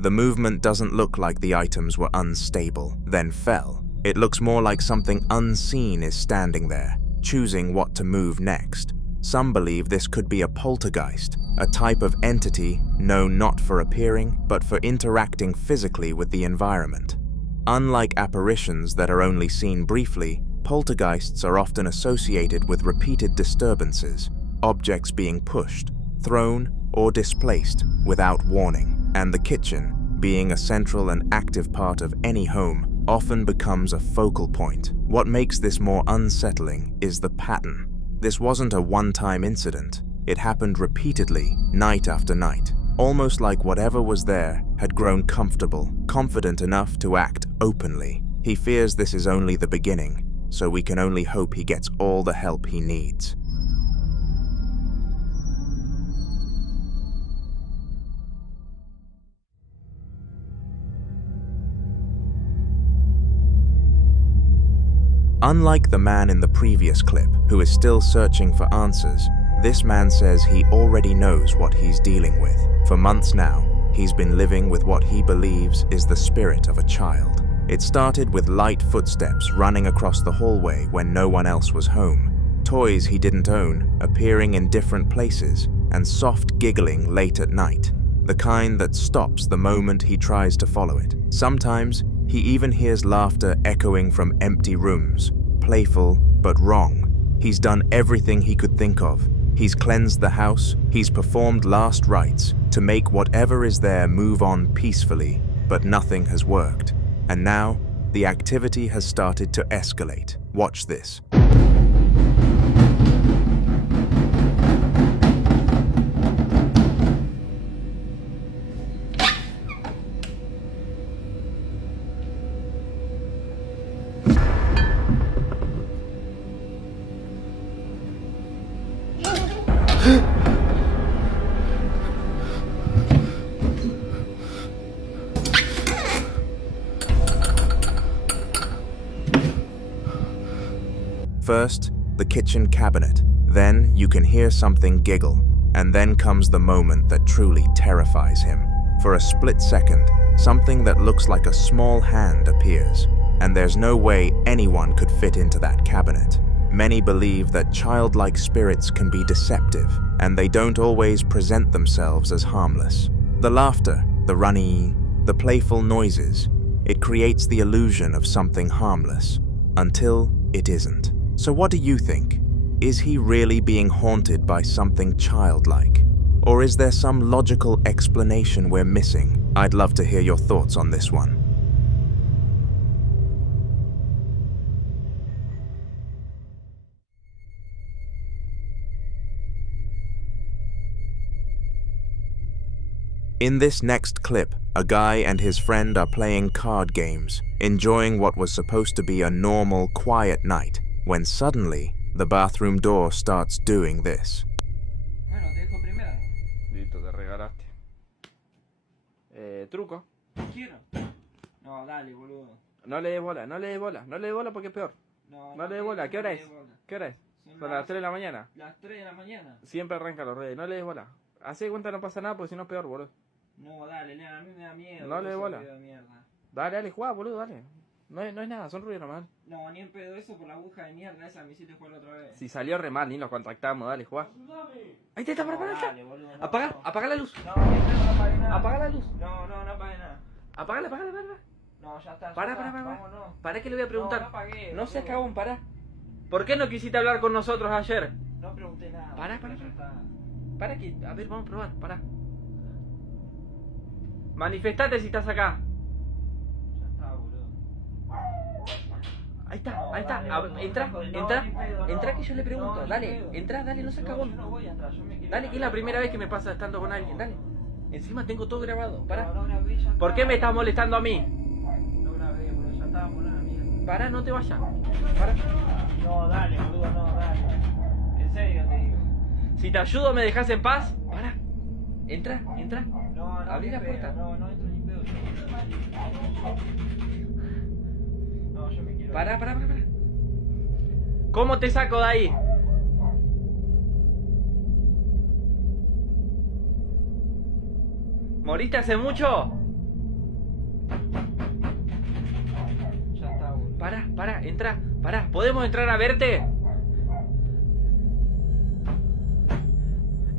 The movement doesn't look like the items were unstable, then fell. It looks more like something unseen is standing there, choosing what to move next. Some believe this could be a poltergeist, a type of entity known not for appearing, but for interacting physically with the environment. Unlike apparitions that are only seen briefly, poltergeists are often associated with repeated disturbances, objects being pushed, thrown, or displaced without warning, and the kitchen, being a central and active part of any home, often becomes a focal point. What makes this more unsettling is the pattern. This wasn't a one-time incident. It happened repeatedly, night after night, almost like whatever was there had grown comfortable, confident enough to act openly. He fears this is only the beginning, so we can only hope he gets all the help he needs. Unlike the man in the previous clip, who is still searching for answers, this man says he already knows what he's dealing with. For months now, he's been living with what he believes is the spirit of a child. It started with light footsteps running across the hallway when no one else was home, toys he didn't own appearing in different places, and soft giggling late at night, the kind that stops the moment he tries to follow it. Sometimes, he even hears laughter echoing from empty rooms, playful but wrong. He's done everything he could think of. He's cleansed the house, he's performed last rites to make whatever is there move on peacefully, but nothing has worked. And now, the activity has started to escalate. Watch this. First, the kitchen cabinet. Then you can hear something giggle, and then comes the moment that truly terrifies him. For a split second, something that looks like a small hand appears, and there's no way anyone could fit into that cabinet. Many believe that childlike spirits can be deceptive, and they don't always present themselves as harmless. The laughter, the runny, the playful noises, it creates the illusion of something harmless, until it isn't. So what do you think? Is he really being haunted by something childlike? Or is there some logical explanation we're missing? I'd love to hear your thoughts on this one. In this next clip, a guy and his friend are playing card games, enjoying what was supposed to be a normal, quiet night, when suddenly, the bathroom door starts doing this. Bueno, te dejo primero. Listo, te regalaste. Truco. Quiero. No, dale, boludo. No le des bola, no le des bola, no le des bola porque es peor. No le des bola. ¿Qué hora es? ¿Qué hora es? Son las 3 de la mañana. Las 3 de la mañana. Siempre arranca los redes, no le des bola. Hacé cuenta no pasa nada porque si no es peor, boludo. No, dale, Leon, a mí me da miedo. No le des bola. Dale, juega, boludo, dale. No es nada, son ruidos nomás. No, ni en pedo eso por la aguja de mierda esa, me hiciste jugar otra vez. Si salió re mal, ni nos contactamos, dale, juega. Ahí te está, para, dale, boludo, no, apaga la luz. No, no apague nada. Apaga la luz. No apague nada. Apágala. No, ya está. Para. Para que le voy a preguntar. No apagué. No seas cagón, para. ¿Por qué no quisiste hablar con nosotros ayer? No pregunté nada. Para. Para que, a ver, vamos a probar, para. Manifestate si estás acá. Ya está, boludo. Ahí está. Entra que yo le pregunto. Dale, entra, dale, no seas cagón. Dale, que es la primera vez que me pasa estando con alguien, dale. Encima tengo todo grabado, para. ¿Por qué me estás molestando a mí? No grabé, boludo, ya estaba por la mierda. Para, no te vayas. Para. No, dale, boludo, no, dale. En serio te digo. Si te ayudo, ¿me dejas en paz? Para. Entra. No, abrí la puerta. No entro ni pedo. No, yo me quiero. Para. ¿Cómo te saco de ahí? ¿Moriste hace mucho? para, entra, para. ¿Podemos entrar a verte?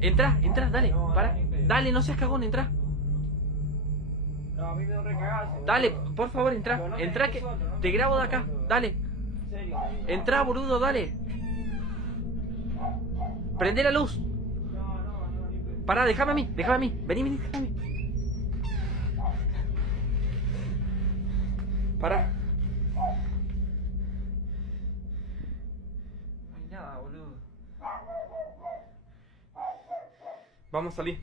Entra, dale, para. Dale, no seas cagón, entra. No, a mí me da recagazo. Dale, por favor, entra. Entra que te grabo de acá, dale. Entra, boludo, dale. Prende la luz. Pará, déjame a mí. Vení, déjame a mí. Pará. No hay nada, boludo. Vamos a salir.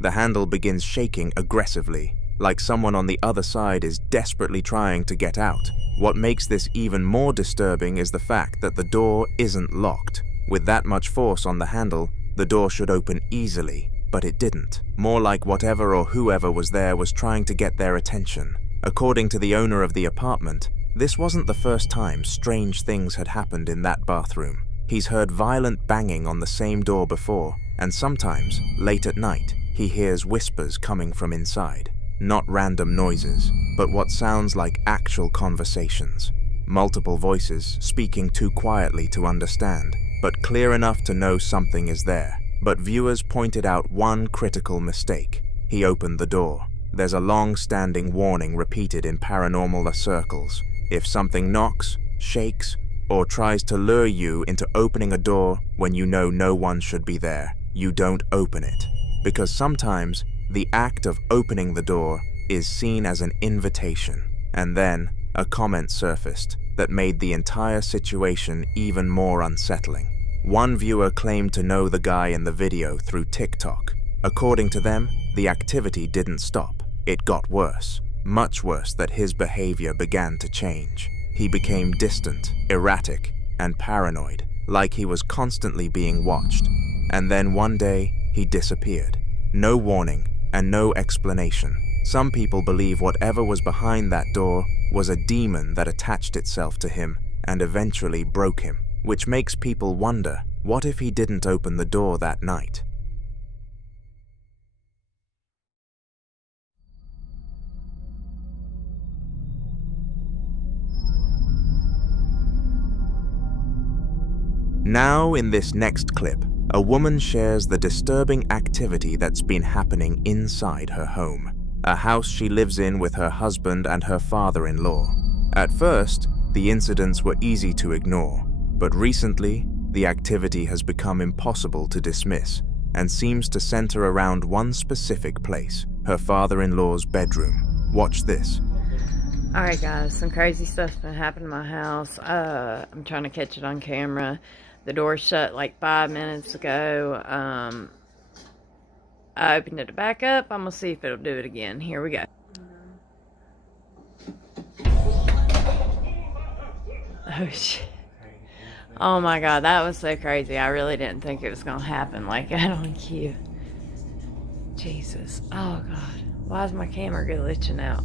The handle begins shaking aggressively, like someone on the other side is desperately trying to get out. What makes this even more disturbing is the fact that the door isn't locked. With that much force on the handle, the door should open easily, but it didn't. More like whatever or whoever was there was trying to get their attention. According to the owner of the apartment, this wasn't the first time strange things had happened in that bathroom. He's heard violent banging on the same door before, and sometimes, late at night, he hears whispers coming from inside. Not random noises, but what sounds like actual conversations. Multiple voices speaking too quietly to understand, but clear enough to know something is there. But viewers pointed out one critical mistake. He opened the door. There's a long-standing warning repeated in paranormal circles. If something knocks, shakes, or tries to lure you into opening a door when you know no one should be there, you don't open it. Because sometimes, the act of opening the door is seen as an invitation. And then, a comment surfaced that made the entire situation even more unsettling. One viewer claimed to know the guy in the video through TikTok. According to them, the activity didn't stop. It got worse. Much worse that his behavior began to change. He became distant, erratic, and paranoid, like he was constantly being watched. And then one day, he disappeared. No warning and no explanation. Some people believe whatever was behind that door was a demon that attached itself to him and eventually broke him, which makes people wonder, what if he didn't open the door that night? Now, in this next clip, a woman shares the disturbing activity that's been happening inside her home, a house she lives in with her husband and her father-in-law. At first, the incidents were easy to ignore, but recently, the activity has become impossible to dismiss and seems to center around one specific place, her father-in-law's bedroom. Watch this. Alright guys, some crazy stuff's been happening in my house. I'm trying to catch it on camera. The door shut like 5 minutes ago. I opened it back up. I'm gonna see if it'll do it again. Here we go. Oh shit. Oh my god, that was so crazy. I really didn't think it was gonna happen like that on cue. Jesus. Oh god. Why is my camera glitching out?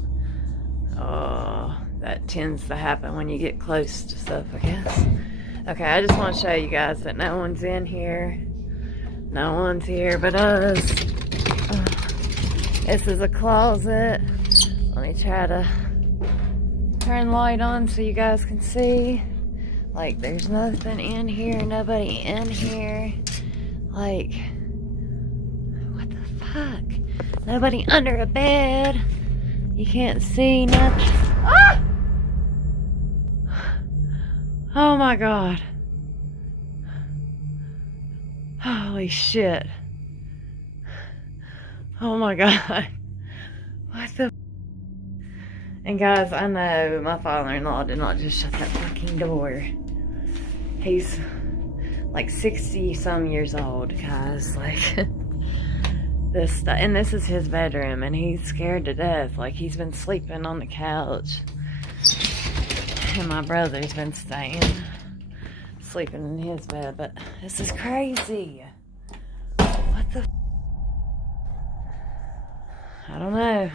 Oh, that tends to happen when you get close to stuff, I guess. Okay, I just want to show you guys that no one's in here. No one's here but us. This is a closet. Let me try to turn light on so you guys can see. Like, there's nothing in here, nobody in here. Like, what the fuck? Nobody under a bed. You can't see nothing. Ah! Oh my god. Holy shit. Oh my god. What the f. And guys, I know my father-in-law did not just shut that fucking door. He's like 60 some years old, guys. Like, this stuff. And this is his bedroom, and he's scared to death. Like, he's been sleeping on the couch. And my brother's been sleeping in his bed, but this is crazy. What the f. I don't know.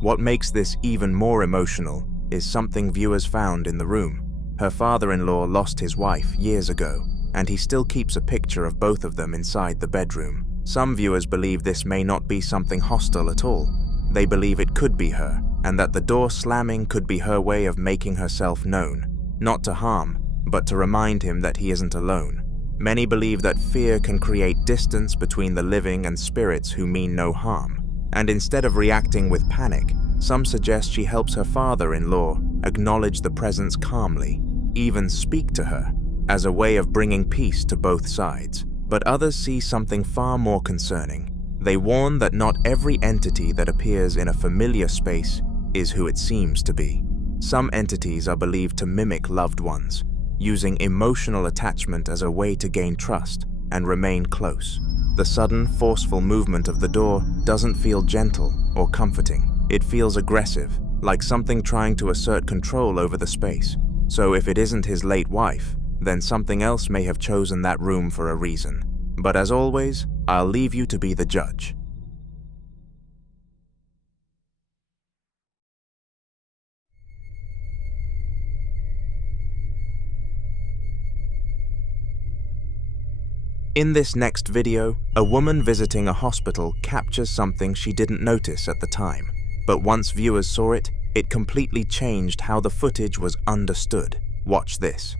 What makes this even more emotional is something viewers found in the room. Her father-in-law lost his wife years ago, and he still keeps a picture of both of them inside the bedroom. Some viewers believe this may not be something hostile at all. They believe it could be her, and that the door slamming could be her way of making herself known, not to harm, but to remind him that he isn't alone. Many believe that fear can create distance between the living and spirits who mean no harm, and instead of reacting with panic, some suggest she helps her father-in-law acknowledge the presence calmly, even speak to her, as a way of bringing peace to both sides. But others see something far more concerning. They warn that not every entity that appears in a familiar space is who it seems to be. Some entities are believed to mimic loved ones, using emotional attachment as a way to gain trust and remain close. The sudden, forceful movement of the door doesn't feel gentle or comforting. It feels aggressive, like something trying to assert control over the space. So if it isn't his late wife, then something else may have chosen that room for a reason. But as always, I'll leave you to be the judge. In this next video, a woman visiting a hospital captures something she didn't notice at the time. But once viewers saw it, it completely changed how the footage was understood. Watch this.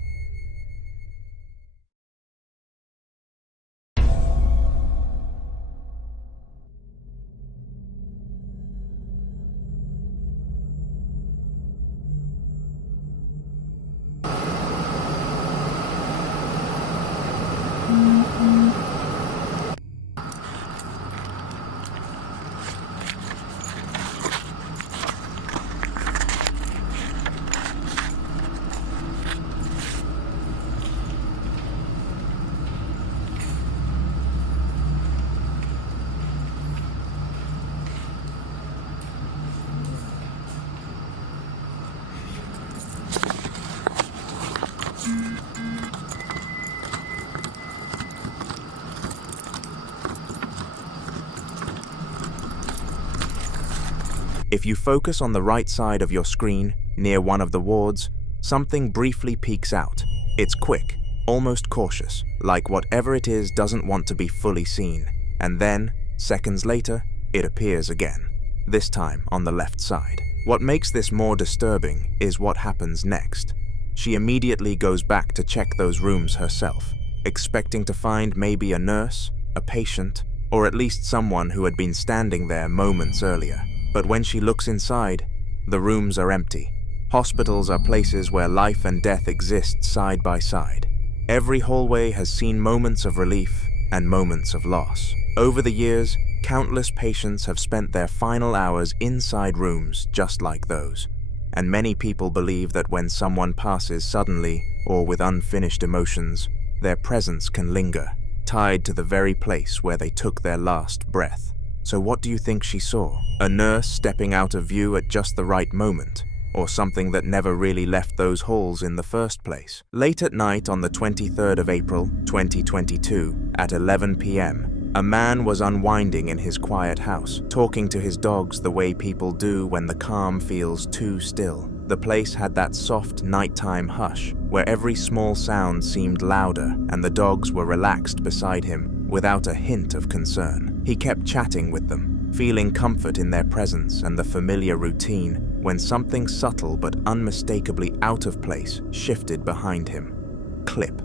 If you focus on the right side of your screen, near one of the wards, something briefly peeks out. It's quick, almost cautious, like whatever it is doesn't want to be fully seen. And then, seconds later, it appears again, this time on the left side. What makes this more disturbing is what happens next. She immediately goes back to check those rooms herself, expecting to find maybe a nurse, a patient, or at least someone who had been standing there moments earlier. But when she looks inside, the rooms are empty. Hospitals are places where life and death exist side by side. Every hallway has seen moments of relief and moments of loss. Over the years, countless patients have spent their final hours inside rooms just like those. And many people believe that when someone passes suddenly or with unfinished emotions, their presence can linger, tied to the very place where they took their last breath. So what do you think she saw? A nurse stepping out of view at just the right moment? Or something that never really left those halls in the first place? Late at night on the 23rd of April, 2022, at 11 p.m., a man was unwinding in his quiet house, talking to his dogs the way people do when the calm feels too still. The place had that soft nighttime hush, where every small sound seemed louder and the dogs were relaxed beside him, without a hint of concern. He kept chatting with them, feeling comfort in their presence and the familiar routine, when something subtle but unmistakably out of place shifted behind him. Clip.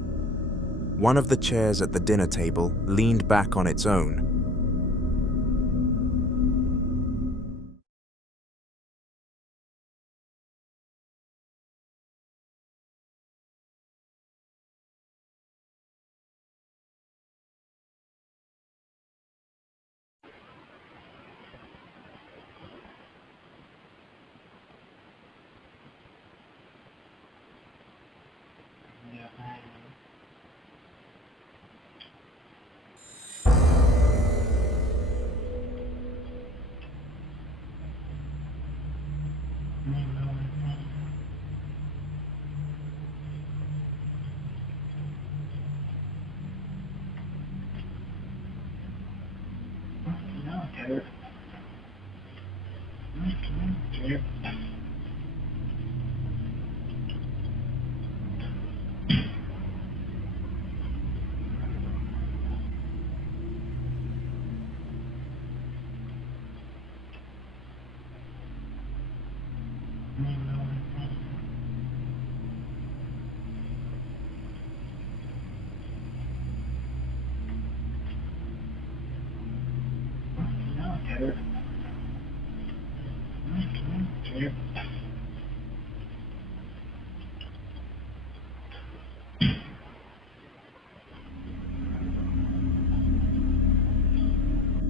One of the chairs at the dinner table leaned back on its own.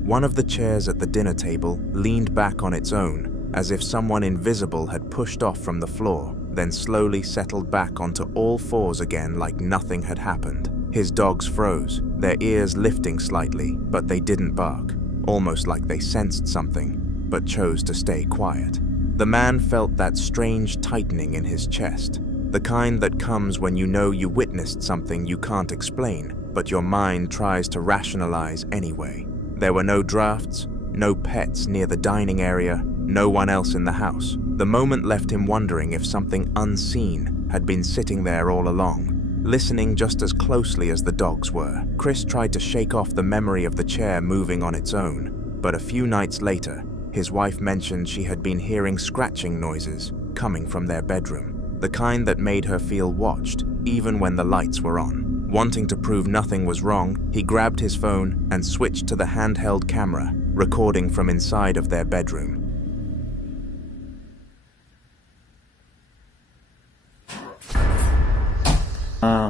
One of the chairs at the dinner table leaned back on its own, as if someone invisible had pushed off from the floor, then slowly settled back onto all fours again like nothing had happened. His dogs froze, their ears lifting slightly, but they didn't bark, almost like they sensed something, but chose to stay quiet. The man felt that strange tightening in his chest, the kind that comes when you know you witnessed something you can't explain, but your mind tries to rationalize anyway. There were no drafts, no pets near the dining area, no one else in the house. The moment left him wondering if something unseen had been sitting there all along, listening just as closely as the dogs were. Chris tried to shake off the memory of the chair moving on its own, but a few nights later, his wife mentioned she had been hearing scratching noises coming from their bedroom, the kind that made her feel watched, even when the lights were on. Wanting to prove nothing was wrong, he grabbed his phone and switched to the handheld camera, recording from inside of their bedroom.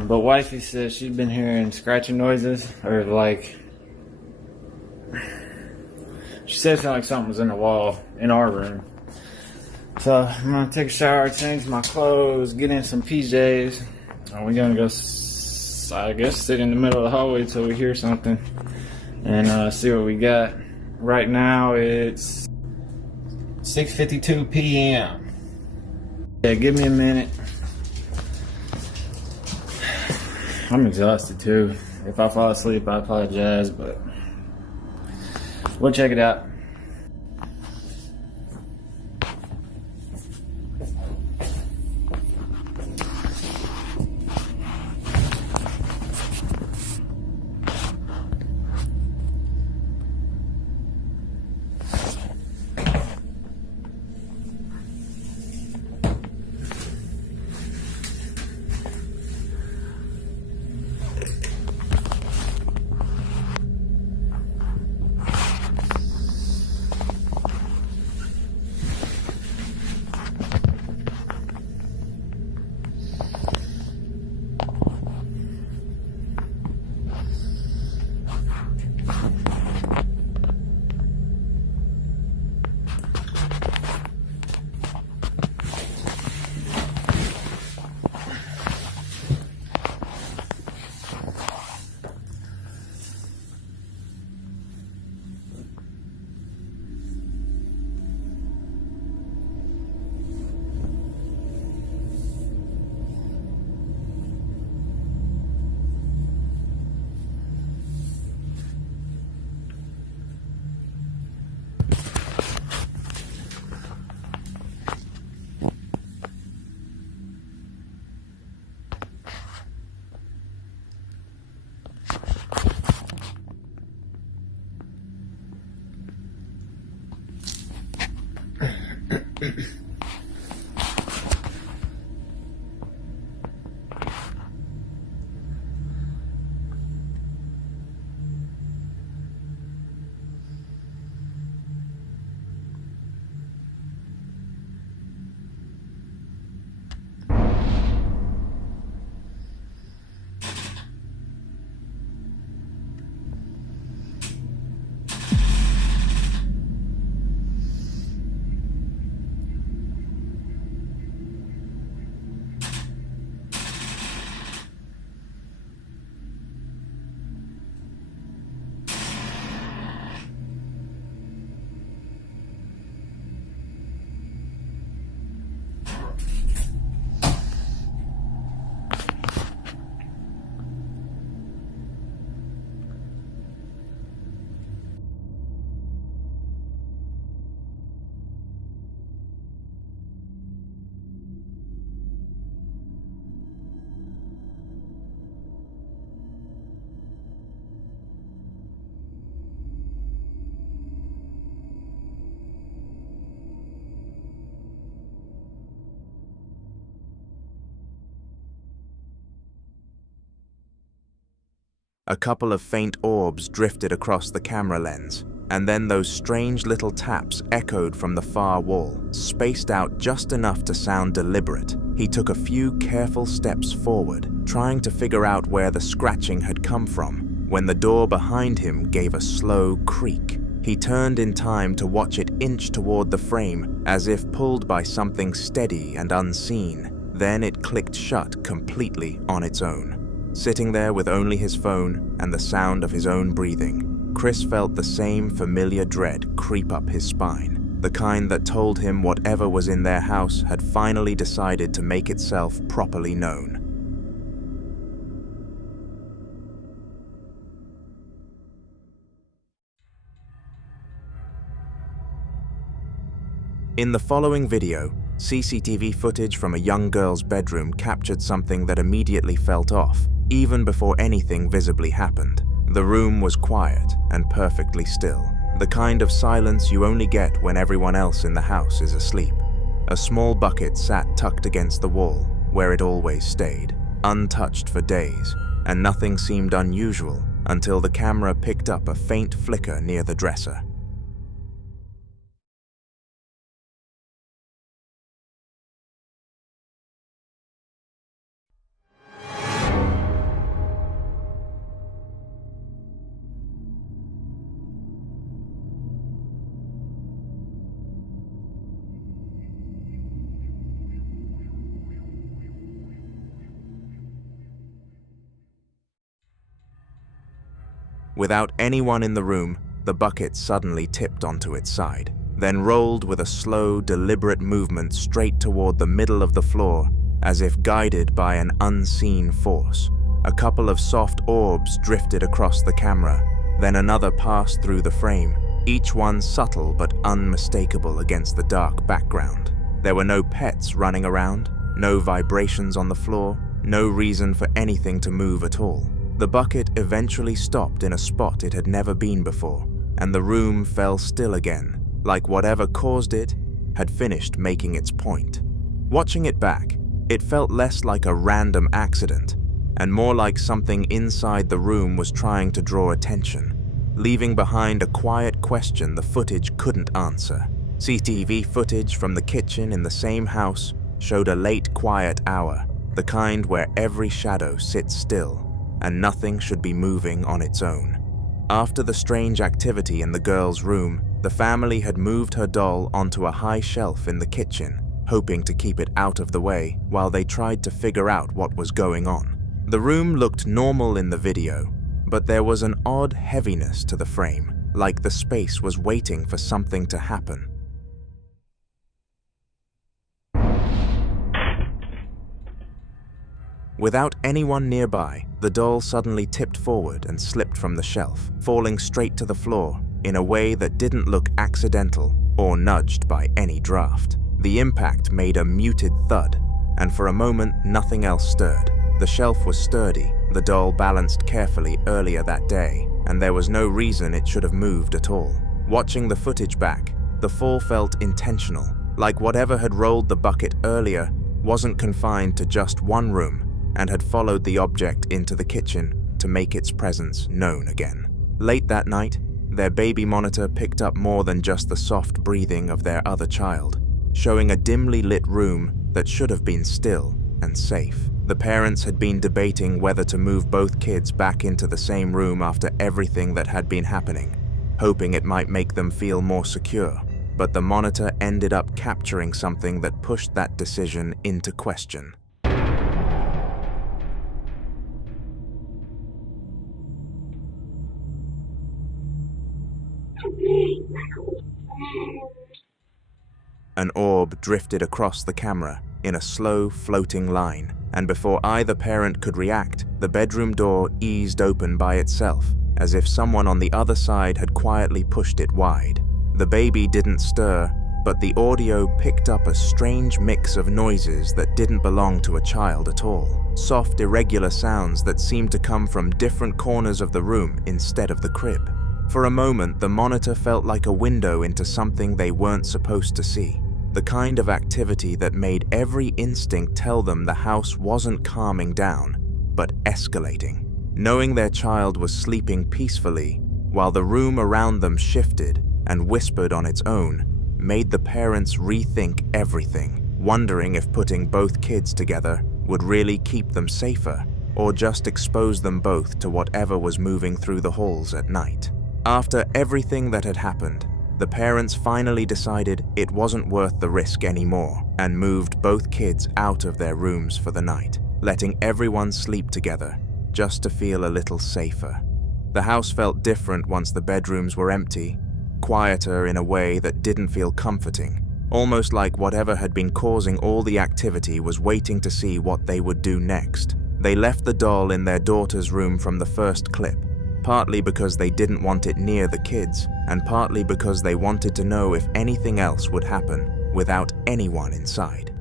But wifey said she'd been hearing scratching noises, or like, she said it sounded like something was in the wall in our room. So I'm gonna take a shower, change my clothes, get in some PJs, and we're gonna go, I guess, sit in the middle of the hallway till we hear something and see what we got. Right now it's 6:52 p.m. Yeah, give me a minute. I'm exhausted too. If I fall asleep, I apologize, but we'll check it out. A couple of faint orbs drifted across the camera lens, and then those strange little taps echoed from the far wall, spaced out just enough to sound deliberate. He took a few careful steps forward, trying to figure out where the scratching had come from, when the door behind him gave a slow creak. He turned in time to watch it inch toward the frame as if pulled by something steady and unseen. Then it clicked shut completely on its own. Sitting there with only his phone and the sound of his own breathing, Chris felt the same familiar dread creep up his spine, the kind that told him whatever was in their house had finally decided to make itself properly known. In the following video, CCTV footage from a young girl's bedroom captured something that immediately felt off, even before anything visibly happened. The room was quiet and perfectly still, the kind of silence you only get when everyone else in the house is asleep. A small bucket sat tucked against the wall, where it always stayed, untouched for days, and nothing seemed unusual until the camera picked up a faint flicker near the dresser. Without anyone in the room, the bucket suddenly tipped onto its side, then rolled with a slow, deliberate movement straight toward the middle of the floor, as if guided by an unseen force. A couple of soft orbs drifted across the camera, then another passed through the frame, each one subtle but unmistakable against the dark background. There were no pets running around, no vibrations on the floor, no reason for anything to move at all. The bucket eventually stopped in a spot it had never been before, and the room fell still again, like whatever caused it had finished making its point. Watching it back, it felt less like a random accident, and more like something inside the room was trying to draw attention, leaving behind a quiet question the footage couldn't answer. CCTV footage from the kitchen in the same house showed a late quiet hour, the kind where every shadow sits still, and nothing should be moving on its own. After the strange activity in the girl's room, the family had moved her doll onto a high shelf in the kitchen, hoping to keep it out of the way while they tried to figure out what was going on. The room looked normal in the video, but there was an odd heaviness to the frame, like the space was waiting for something to happen. Without anyone nearby, the doll suddenly tipped forward and slipped from the shelf, falling straight to the floor in a way that didn't look accidental or nudged by any draft. The impact made a muted thud, and for a moment nothing else stirred. The shelf was sturdy, the doll balanced carefully earlier that day, and there was no reason it should have moved at all. Watching the footage back, the fall felt intentional, like whatever had rolled the bucket earlier wasn't confined to just one room and had followed the object into the kitchen to make its presence known again. Late that night, their baby monitor picked up more than just the soft breathing of their other child, showing a dimly lit room that should have been still and safe. The parents had been debating whether to move both kids back into the same room after everything that had been happening, hoping it might make them feel more secure, but the monitor ended up capturing something that pushed that decision into question. An orb drifted across the camera in a slow, floating line, and before either parent could react, the bedroom door eased open by itself, as if someone on the other side had quietly pushed it wide. The baby didn't stir, but the audio picked up a strange mix of noises that didn't belong to a child at all. Soft, irregular sounds that seemed to come from different corners of the room instead of the crib. For a moment, the monitor felt like a window into something they weren't supposed to see. The kind of activity that made every instinct tell them the house wasn't calming down, but escalating. Knowing their child was sleeping peacefully, while the room around them shifted and whispered on its own, made the parents rethink everything, wondering if putting both kids together would really keep them safer, or just expose them both to whatever was moving through the halls at night. After everything that had happened, the parents finally decided it wasn't worth the risk anymore and moved both kids out of their rooms for the night, letting everyone sleep together just to feel a little safer. The house felt different once the bedrooms were empty, quieter in a way that didn't feel comforting, almost like whatever had been causing all the activity was waiting to see what they would do next. They left the doll in their daughter's room from the first clip, partly because they didn't want it near the kids, and partly because they wanted to know if anything else would happen without anyone inside.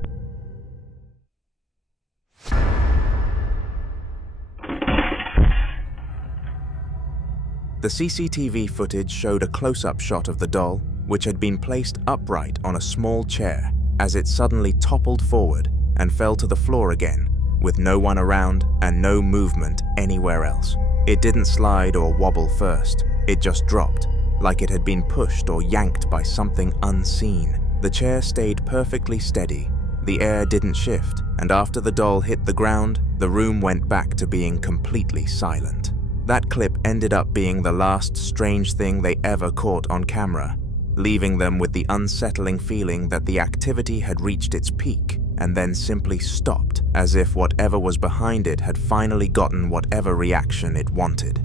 The CCTV footage showed a close-up shot of the doll, which had been placed upright on a small chair, as it suddenly toppled forward and fell to the floor again, with no one around and no movement anywhere else. It didn't slide or wobble first, it just dropped, like it had been pushed or yanked by something unseen. The chair stayed perfectly steady, the air didn't shift, and after the doll hit the ground, the room went back to being completely silent. That clip ended up being the last strange thing they ever caught on camera, leaving them with the unsettling feeling that the activity had reached its peak and then simply stopped, as if whatever was behind it had finally gotten whatever reaction it wanted.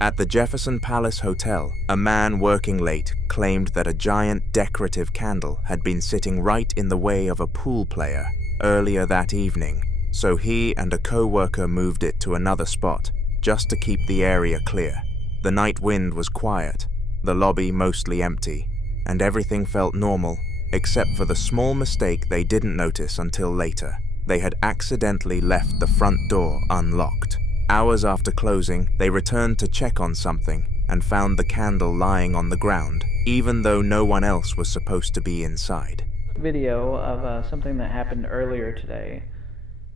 At the Jefferson Palace Hotel, a man working late claimed that a giant decorative candle had been sitting right in the way of a pool player earlier that evening, so he and a co-worker moved it to another spot just to keep the area clear. The night wind was quiet, the lobby mostly empty, and everything felt normal except for the small mistake they didn't notice until later. They had accidentally left the front door unlocked. Hours after closing, they returned to check on something and found the candle lying on the ground, even though no one else was supposed to be inside. Video of something that happened earlier today.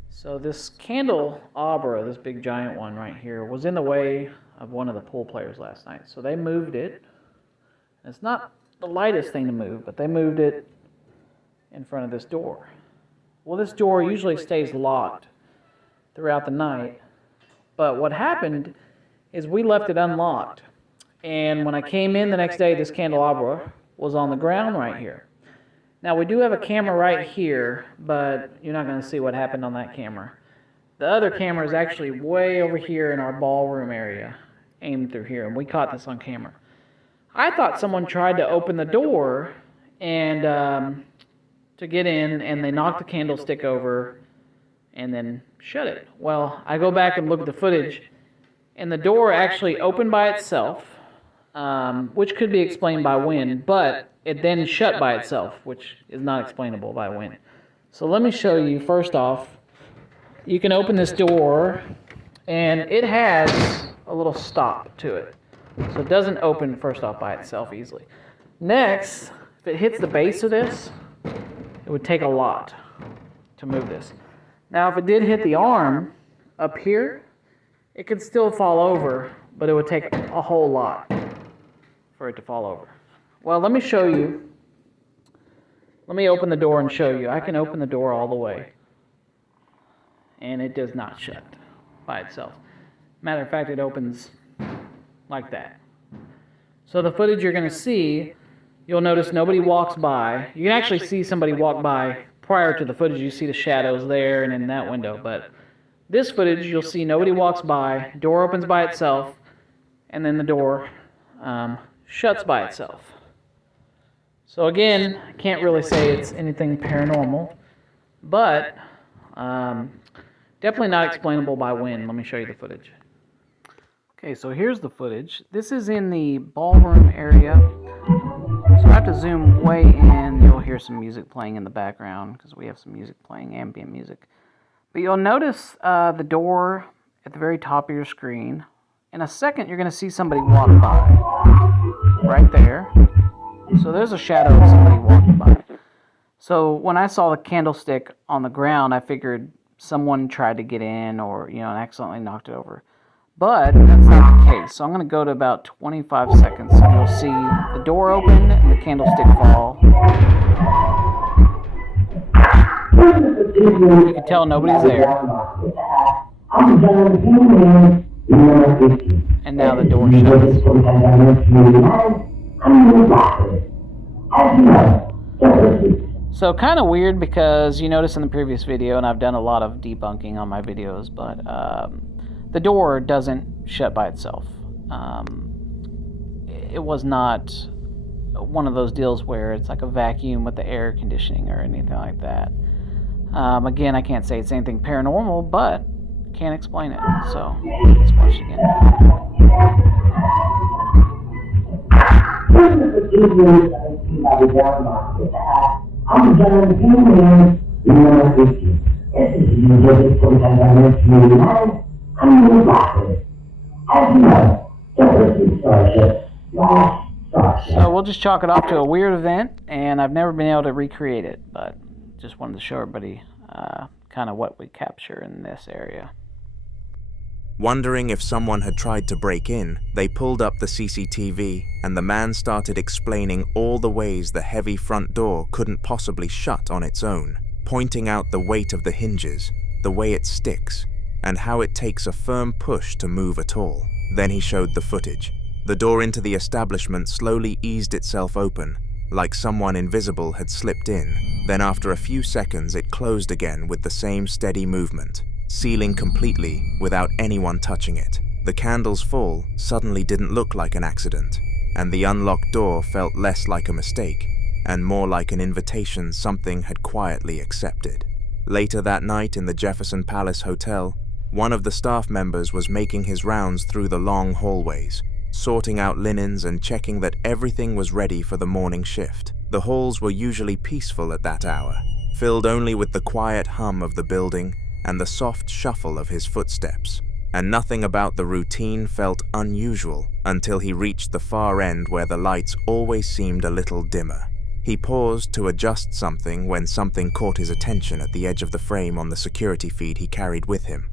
So this candelabra, this big giant one right here, was in the way of one of the pool players last night. So they moved it. It's not the lightest thing to move, but they moved it in front of this door. Well, this door usually stays locked throughout the night. But what happened is we left it unlocked. And when I came in the next day, this candelabra was on the ground right here. Now, we do have a camera right here, but you're not going to see what happened on that camera. The other camera is actually way over here in our ballroom area, aimed through here, and we caught this on camera. I thought someone tried to open the door and to get in, and they knocked the candlestick over and then shut it. Well, I go back and look at the footage, and the door actually opened by itself, which could be explained by wind, but it then shut by itself, which is not explainable by wind. So let me show you, first off, you can open this door, and it has a little stop to it. So it doesn't open, first off, by itself easily. Next, if it hits the base of this, it would take a lot to move this. Now, if it did hit the arm up here, it could still fall over, but it would take a whole lot for it to fall over. Well, let me show you. Let me open the door and show you. I can open the door all the way, and it does not shut by itself. Matter of fact, it opens like that. So the footage you're going to see, you'll notice nobody walks by. You can actually see somebody walk by. Prior to the footage, you see the shadows there and in that window, but this footage, you'll see nobody walks by, door opens by itself, and then the door shuts by itself. So again, I can't really say it's anything paranormal, but definitely not explainable by wind. Let me show you the footage. Okay, so here's the footage. This is in the ballroom area. So I have to zoom way in. You'll hear some music playing in the background because we have some music playing, ambient music. But you'll notice the door at the very top of your screen. In a second, you're going to see somebody walk by. Right there. So there's a shadow of somebody walking by. So when I saw the candlestick on the ground, I figured someone tried to get in or, and accidentally knocked it over. But that's not the case. So I'm going to go to about 25 seconds and you'll see the door open and the candlestick fall. You can tell nobody's there. And now the door shuts. So kind of weird because you notice in the previous video, and I've done a lot of debunking on my videos, but the door doesn't shut by itself. It was not one of those deals where it's like a vacuum with the air conditioning or anything like that. Again, I can't say it's anything paranormal, but can't explain it. So let's watch it again. So we'll just chalk it off to a weird event, and I've never been able to recreate it, but just wanted to show everybody kind of what we capture in this area. Wondering if someone had tried to break in, they pulled up the CCTV, and the man started explaining all the ways the heavy front door couldn't possibly shut on its own, pointing out the weight of the hinges, the way it sticks, and how it takes a firm push to move at all. Then he showed the footage. The door into the establishment slowly eased itself open, like someone invisible had slipped in. Then after a few seconds it closed again with the same steady movement, sealing completely without anyone touching it. The candle's fall suddenly didn't look like an accident, and the unlocked door felt less like a mistake and more like an invitation something had quietly accepted. Later that night in the Jefferson Palace Hotel, one of the staff members was making his rounds through the long hallways, sorting out linens and checking that everything was ready for the morning shift. The halls were usually peaceful at that hour, filled only with the quiet hum of the building and the soft shuffle of his footsteps, and nothing about the routine felt unusual until he reached the far end where the lights always seemed a little dimmer. He paused to adjust something when something caught his attention at the edge of the frame on the security feed he carried with him.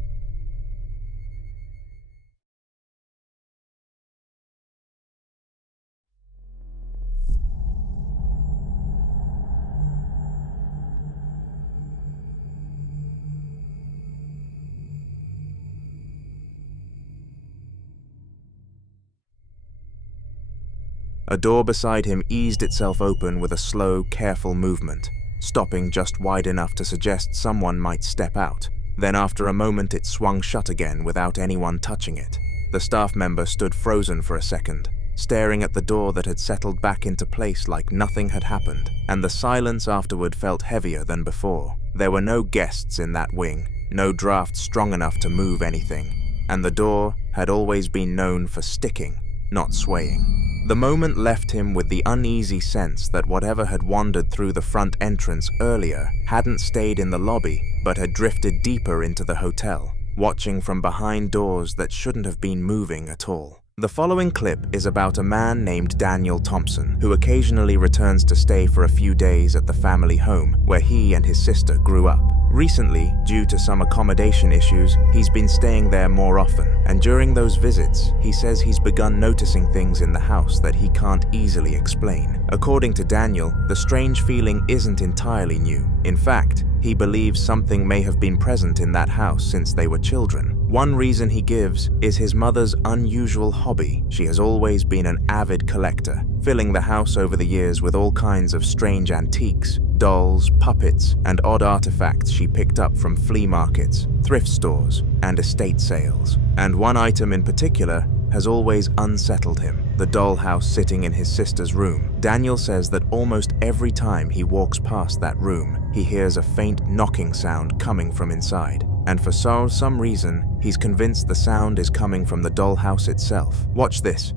A door beside him eased itself open with a slow, careful movement, stopping just wide enough to suggest someone might step out. Then after a moment it swung shut again without anyone touching it. The staff member stood frozen for a second, staring at the door that had settled back into place like nothing had happened, and the silence afterward felt heavier than before. There were no guests in that wing, no draft strong enough to move anything, and the door had always been known for sticking, not swaying. The moment left him with the uneasy sense that whatever had wandered through the front entrance earlier hadn't stayed in the lobby, but had drifted deeper into the hotel, watching from behind doors that shouldn't have been moving at all. The following clip is about a man named Daniel Thompson, who occasionally returns to stay for a few days at the family home where he and his sister grew up. Recently, due to some accommodation issues, he's been staying there more often, and during those visits, he says he's begun noticing things in the house that he can't easily explain. According to Daniel, the strange feeling isn't entirely new. In fact, he believes something may have been present in that house since they were children. One reason he gives is his mother's unusual hobby. She has always been an avid collector, filling the house over the years with all kinds of strange antiques, dolls, puppets, and odd artifacts she picked up from flea markets, thrift stores, and estate sales. And one item in particular has always unsettled him, the dollhouse sitting in his sister's room. Daniel says that almost every time he walks past that room, he hears a faint knocking sound coming from inside. And for some reason, he's convinced the sound is coming from the dollhouse itself. Watch this.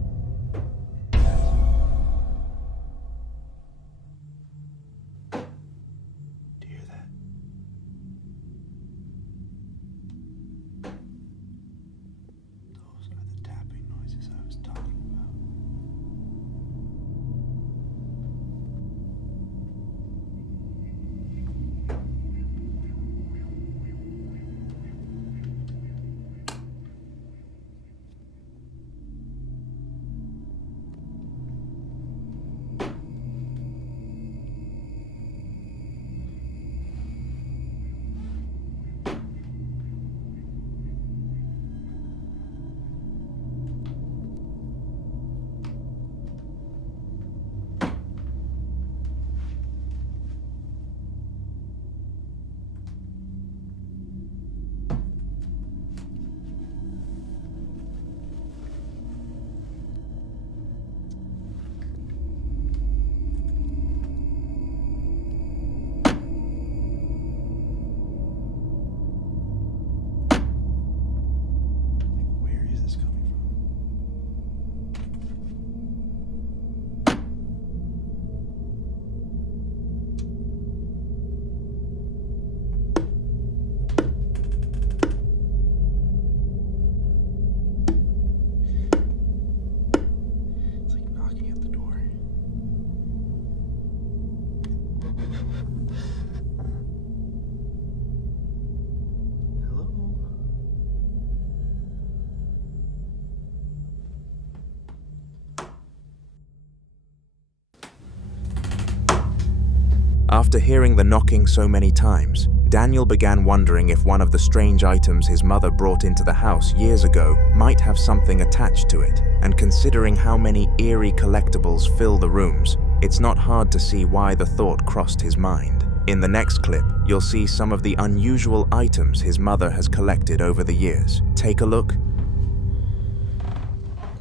After hearing the knocking so many times, Daniel began wondering if one of the strange items his mother brought into the house years ago might have something attached to it, and considering how many eerie collectibles fill the rooms, it's not hard to see why the thought crossed his mind. In the next clip, you'll see some of the unusual items his mother has collected over the years. Take a look.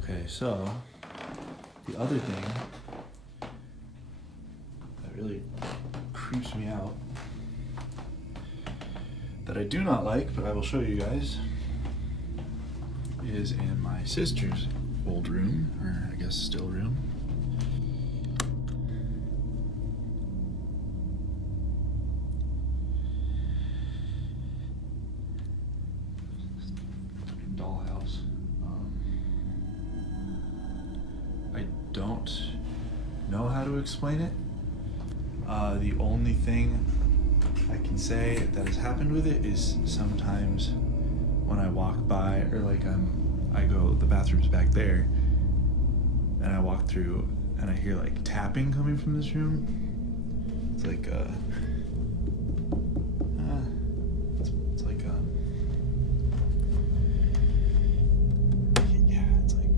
Okay, so the other thing that really creeps me out, that I do not like, but I will show you guys, is in my sister's old room, or I guess still room. Dollhouse. I don't know how to explain it. The only thing I can say that has happened with it is sometimes when I walk by, or like I go, the bathroom's back there, and I walk through and I hear like tapping coming from this room. It's like it's like yeah, it's like,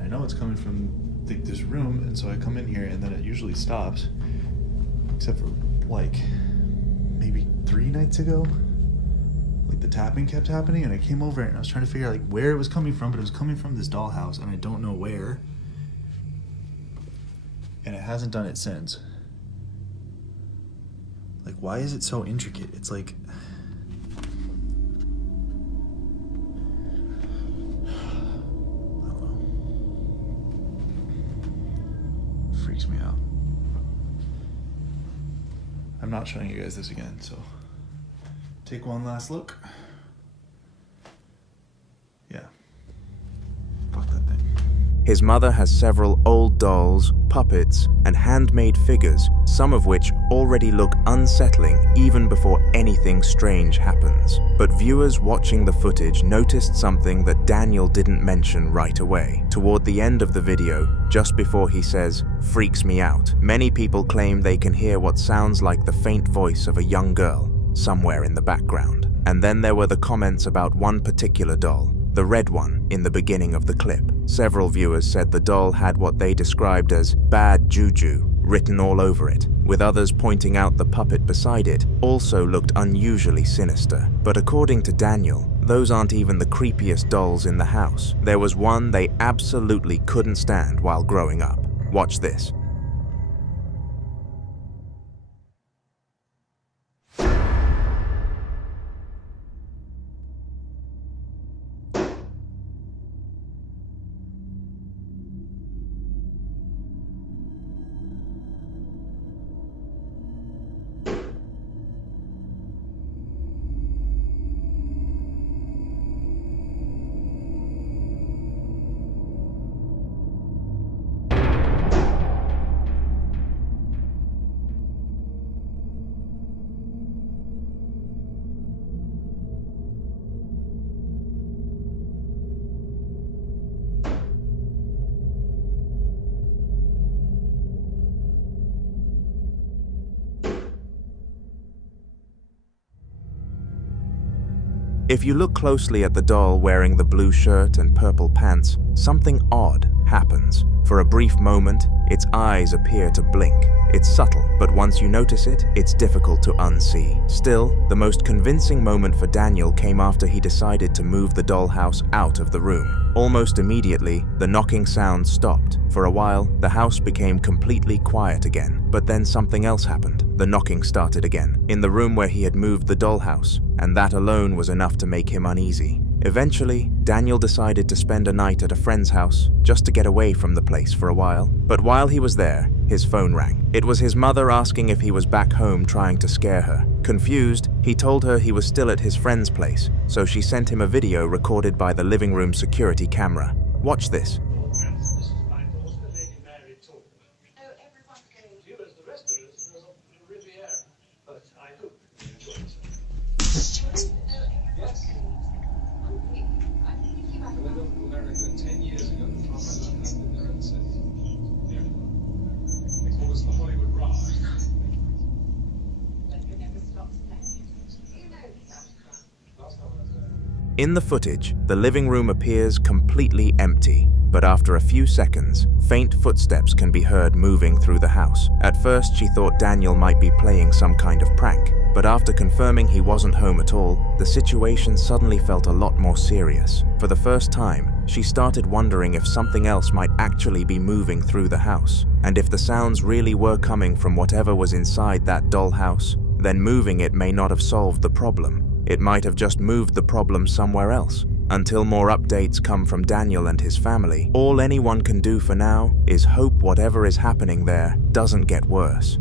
I know it's coming from this room, and so I come in here and then it usually stops, except for like maybe 3 nights ago, like the tapping kept happening, and I came over and I was trying to figure out like where it was coming from, but it was coming from this dollhouse and I don't know where, and it hasn't done it since. Like, why is it so intricate? It's like, freaks me out. I'm not showing you guys this again, so take one last look. Yeah. Fuck that thing. His mother has several old dolls, puppets, and handmade figures, some of which already look unsettling even before anything strange happens. But viewers watching the footage noticed something that Daniel didn't mention right away. Toward the end of the video, just before he says, "Freaks me out," many people claim they can hear what sounds like the faint voice of a young girl somewhere in the background. And then there were the comments about one particular doll, the red one in the beginning of the clip. Several viewers said the doll had what they described as bad juju written all over it, with others pointing out the puppet beside it also looked unusually sinister. But according to Daniel, those aren't even the creepiest dolls in the house. There was one they absolutely couldn't stand while growing up. Watch this. If you look closely at the doll wearing the blue shirt and purple pants, something odd happens. For a brief moment, its eyes appear to blink. It's subtle, but once you notice it, it's difficult to unsee. Still, the most convincing moment for Daniel came after he decided to move the dollhouse out of the room. Almost immediately, the knocking sound stopped. For a while, the house became completely quiet again, but then something else happened. The knocking started again, in the room where he had moved the dollhouse, and that alone was enough to make him uneasy. Eventually, Daniel decided to spend a night at a friend's house, just to get away from the place for a while. But while he was there, his phone rang. It was his mother asking if he was back home trying to scare her. Confused, he told her he was still at his friend's place, so she sent him a video recorded by the living room security camera. Watch this. In the footage, the living room appears completely empty, but after a few seconds, faint footsteps can be heard moving through the house. At first, she thought Daniel might be playing some kind of prank, but after confirming he wasn't home at all, the situation suddenly felt a lot more serious. For the first time, she started wondering if something else might actually be moving through the house, and if the sounds really were coming from whatever was inside that dollhouse, then moving it may not have solved the problem. It might have just moved the problem somewhere else. Until more updates come from Daniel and his family, all anyone can do for now is hope whatever is happening there doesn't get worse.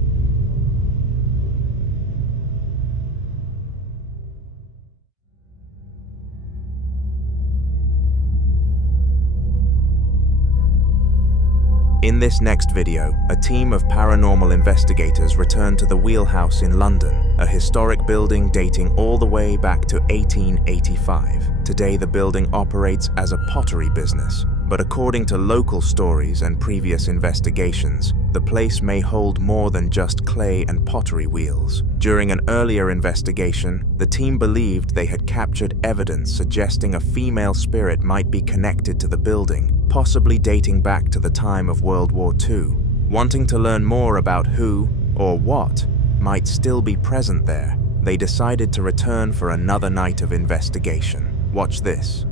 In this next video, a team of paranormal investigators return to the Wheelhouse in London, a historic building dating all the way back to 1885. Today the building operates as a pottery business, but according to local stories and previous investigations, the place may hold more than just clay and pottery wheels. During an earlier investigation, the team believed they had captured evidence suggesting a female spirit might be connected to the building, possibly dating back to the time of World War II. Wanting to learn more about who, or what, might still be present there, they decided to return for another night of investigation. Watch this.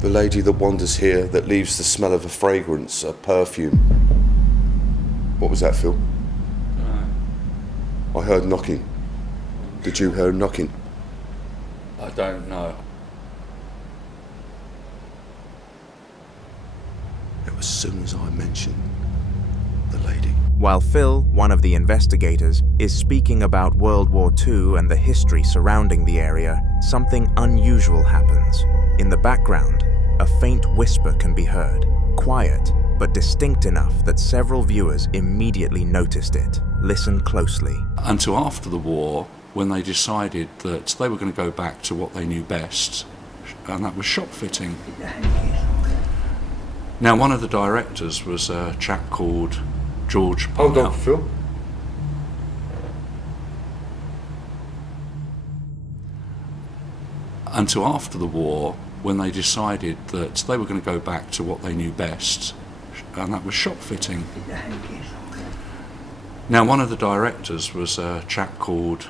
The lady that wanders here that leaves the smell of a fragrance, a perfume. What was that, Phil? I heard knocking. Did you hear knocking? I don't know. As soon as I mentioned the lady. While Phil, one of the investigators, is speaking about World War II and the history surrounding the area, something unusual happens. In the background, a faint whisper can be heard, quiet but distinct enough that several viewers immediately noticed it. Listen closely. Until after the war, when they decided that they were going to go back to what they knew best, and that was shop fitting. Now, one of the directors was a chap called George Parnell. Hold on, Phil. Until after the war, when they decided that they were going to go back to what they knew best, and that was shop fitting. Now, one of the directors was a chap called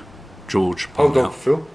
George Parnell. Hold on, Phil.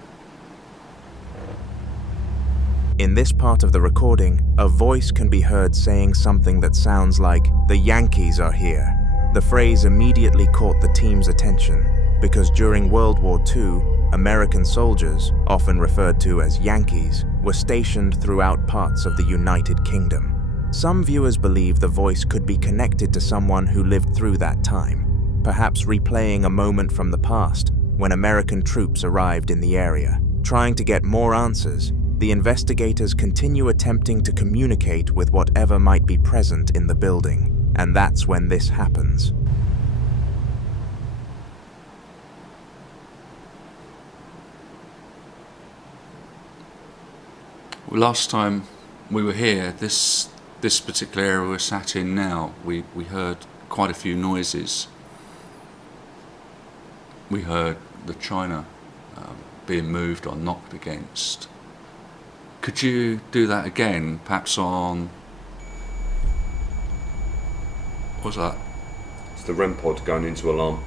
In this part of the recording, a voice can be heard saying something that sounds like, "The Yankees are here." The phrase immediately caught the team's attention because during World War II, American soldiers, often referred to as Yankees, were stationed throughout parts of the United Kingdom. Some viewers believe the voice could be connected to someone who lived through that time, perhaps replaying a moment from the past when American troops arrived in the area. Trying to get more answers, the investigators continue attempting to communicate with whatever might be present in the building, and that's when this happens. Last time we were here, this particular area we're sat in now, we heard quite a few noises. We heard the china being moved or knocked against. Could you do that again, perhaps on... What's that? It's the REM pod going into alarm.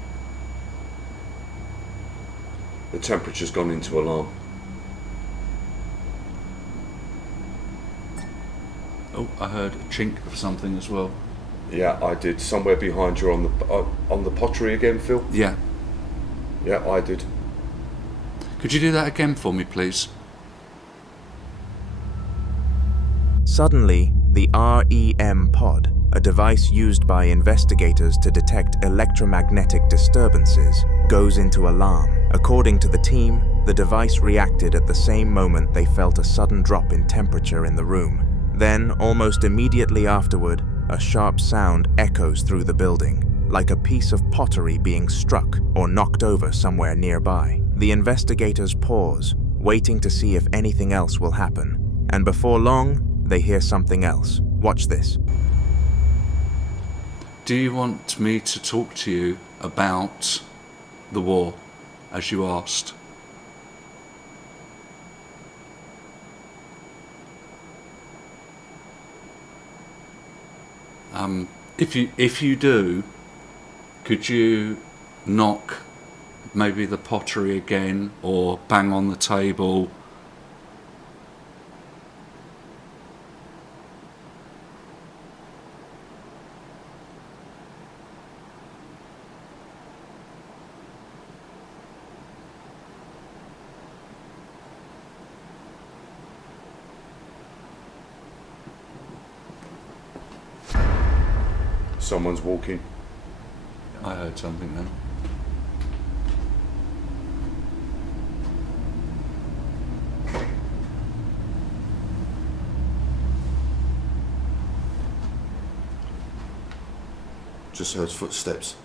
The temperature's gone into alarm. Oh, I heard a chink of something as well. Yeah, I did. Somewhere behind you on the pottery again, Phil? Yeah. Yeah, I did. Could you do that again for me, please? Suddenly, the REM pod, a device used by investigators to detect electromagnetic disturbances, goes into alarm. According to the team, the device reacted at the same moment they felt a sudden drop in temperature in the room. Then, almost immediately afterward, a sharp sound echoes through the building, like a piece of pottery being struck or knocked over somewhere nearby. The investigators pause, waiting to see if anything else will happen, and before long, they hear something else. Watch this. Do you want me to talk to you about the war, as you asked? If you do, could you knock maybe the pottery again, or bang on the table? Someone's walking. I heard something then. Just heard footsteps.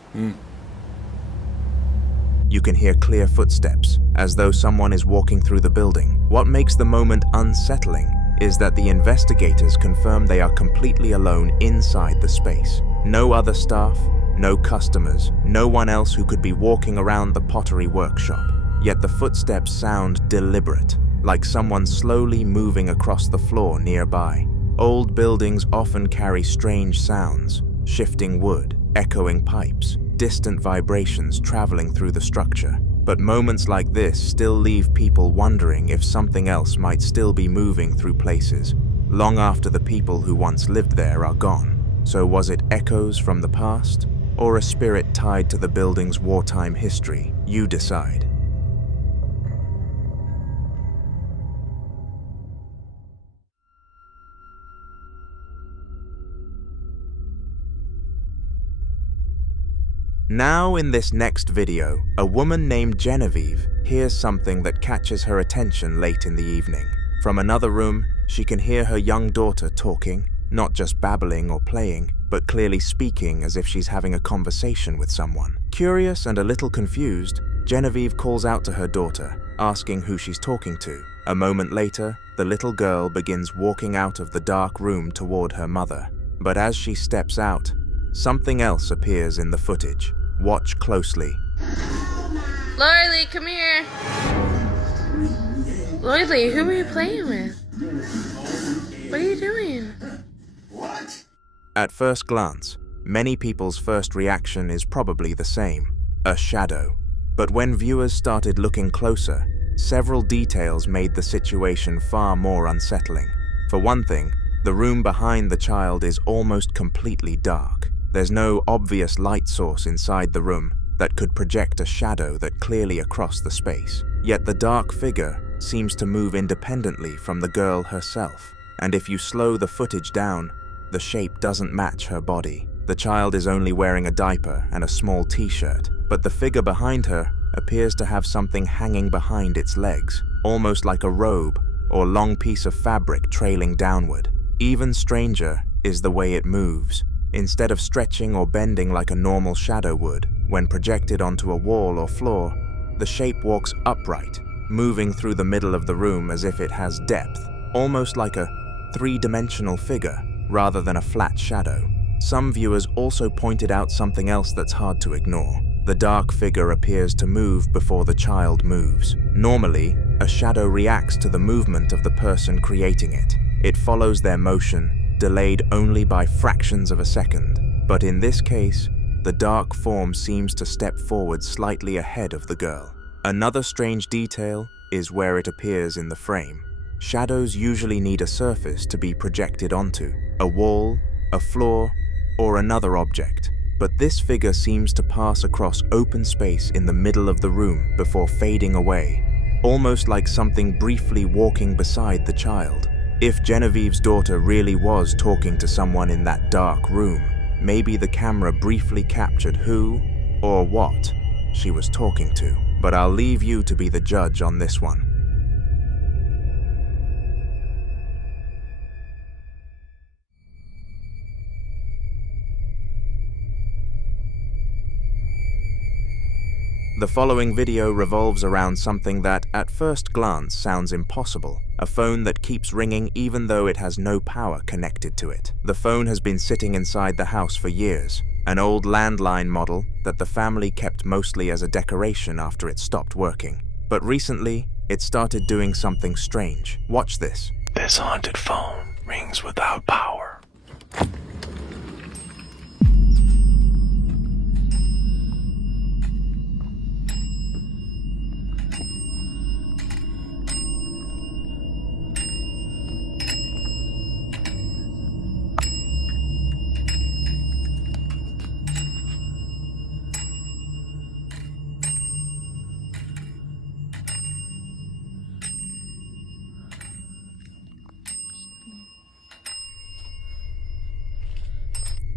You can hear clear footsteps, as though someone is walking through the building. What makes the moment unsettling is that the investigators confirm they are completely alone inside the space. No other staff, no customers, no one else who could be walking around the pottery workshop. Yet the footsteps sound deliberate, like someone slowly moving across the floor nearby. Old buildings often carry strange sounds, shifting wood, echoing pipes, distant vibrations traveling through the structure. But moments like this still leave people wondering if something else might still be moving through places, long after the people who once lived there are gone. So was it echoes from the past, or a spirit tied to the building's wartime history? You decide. Now in this next video, a woman named Genevieve hears something that catches her attention late in the evening. From another room, she can hear her young daughter talking, not just babbling or playing, but clearly speaking as if she's having a conversation with someone. Curious and a little confused, Genevieve calls out to her daughter, asking who she's talking to. A moment later, the little girl begins walking out of the dark room toward her mother. But as she steps out, something else appears in the footage. Watch closely. Lily, come here. Lily, who are you playing with? What are you doing? At first glance, many people's first reaction is probably the same, a shadow. But when viewers started looking closer, several details made the situation far more unsettling. For one thing, the room behind the child is almost completely dark. There's no obvious light source inside the room that could project a shadow that clearly across the space. Yet the dark figure seems to move independently from the girl herself. And if you slow the footage down, the shape doesn't match her body. The child is only wearing a diaper and a small t-shirt, but the figure behind her appears to have something hanging behind its legs, almost like a robe or long piece of fabric trailing downward. Even stranger is the way it moves. Instead of stretching or bending like a normal shadow would, when projected onto a wall or floor, the shape walks upright, moving through the middle of the room as if it has depth, almost like a three-dimensional figure rather than a flat shadow. Some viewers also pointed out something else that's hard to ignore. The dark figure appears to move before the child moves. Normally, a shadow reacts to the movement of the person creating it. It follows their motion, delayed only by fractions of a second. But in this case, the dark form seems to step forward slightly ahead of the girl. Another strange detail is where it appears in the frame. Shadows usually need a surface to be projected onto, a wall, a floor, or another object. But this figure seems to pass across open space in the middle of the room before fading away, almost like something briefly walking beside the child. If Genevieve's daughter really was talking to someone in that dark room, maybe the camera briefly captured who or what she was talking to. But I'll leave you to be the judge on this one. The following video revolves around something that, at first glance, sounds impossible. A phone that keeps ringing even though it has no power connected to it. The phone has been sitting inside the house for years, an old landline model that the family kept mostly as a decoration after it stopped working. But recently, it started doing something strange. Watch this. This haunted phone rings without power.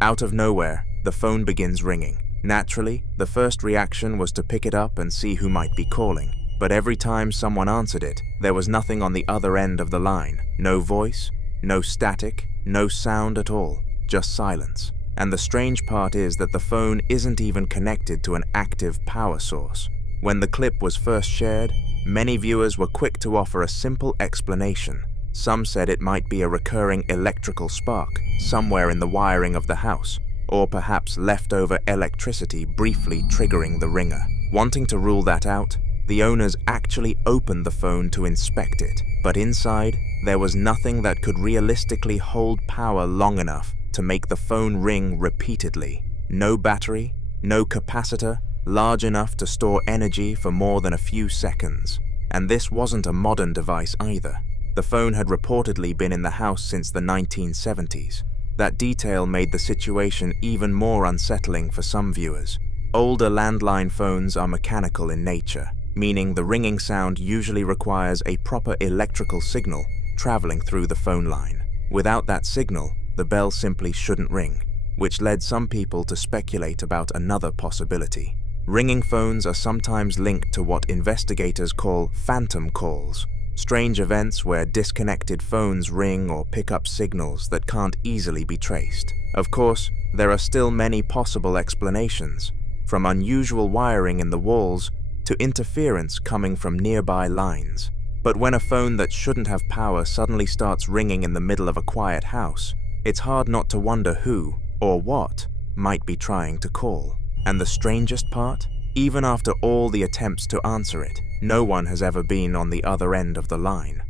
Out of nowhere, the phone begins ringing. Naturally, the first reaction was to pick it up and see who might be calling. But every time someone answered it, there was nothing on the other end of the line. No voice, no static, no sound at all, just silence. And the strange part is that the phone isn't even connected to an active power source. When the clip was first shared, many viewers were quick to offer a simple explanation. Some said it might be a recurring electrical spark somewhere in the wiring of the house, or perhaps leftover electricity briefly triggering the ringer. Wanting to rule that out, the owners actually opened the phone to inspect it, but inside, there was nothing that could realistically hold power long enough to make the phone ring repeatedly. No battery, no capacitor, large enough to store energy for more than a few seconds. And this wasn't a modern device either. The phone had reportedly been in the house since the 1970s. That detail made the situation even more unsettling for some viewers. Older landline phones are mechanical in nature, meaning the ringing sound usually requires a proper electrical signal traveling through the phone line. Without that signal, the bell simply shouldn't ring, which led some people to speculate about another possibility. Ringing phones are sometimes linked to what investigators call phantom calls, strange events where disconnected phones ring or pick up signals that can't easily be traced. Of course, there are still many possible explanations, from unusual wiring in the walls to interference coming from nearby lines. But when a phone that shouldn't have power suddenly starts ringing in the middle of a quiet house, it's hard not to wonder who, or what, might be trying to call. And the strangest part? Even after all the attempts to answer it, no one has ever been on the other end of the line.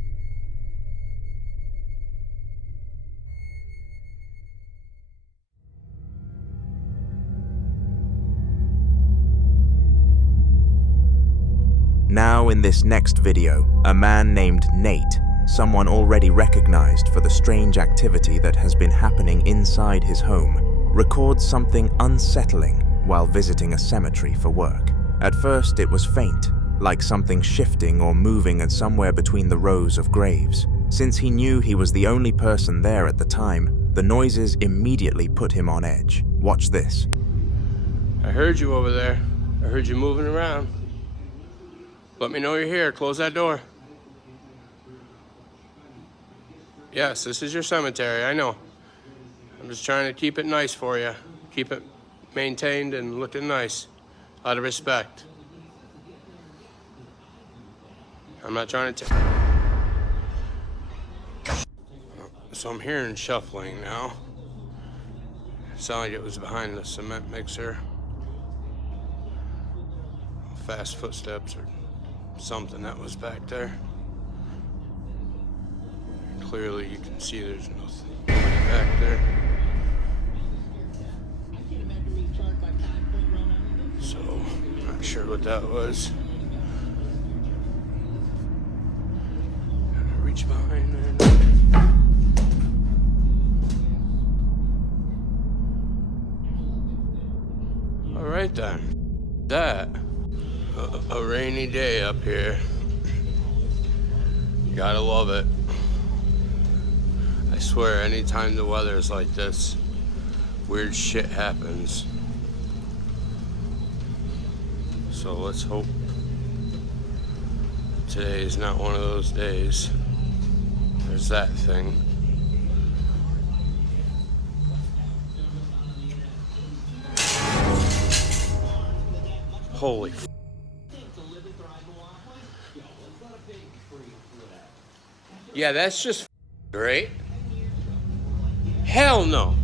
Now in this next video, a man named Nate, someone already recognized for the strange activity that has been happening inside his home, records something unsettling while visiting a cemetery for work. At first it was faint, like something shifting or moving at somewhere between the rows of graves. Since he knew he was the only person there at the time, the noises immediately put him on edge. Watch this. I heard you over there. I heard you moving around. Let me know you're here. Close that door. Yes, this is your cemetery, I know. I'm just trying to keep it nice for you. Keep it maintained and looking nice, out of respect. I'm not trying to So I'm hearing shuffling now. It sounded like it was behind the cement mixer. Fast footsteps or something that was back there. Clearly you can see there's nothing back there. So, not sure what that was. Reach behind there. All right then. That, a rainy day up here. Gotta love it. I swear, anytime the weather's like this, weird shit happens. So let's hope today is not one of those days. There's that thing. Holy f***. Yeah, that's just great. Hell no.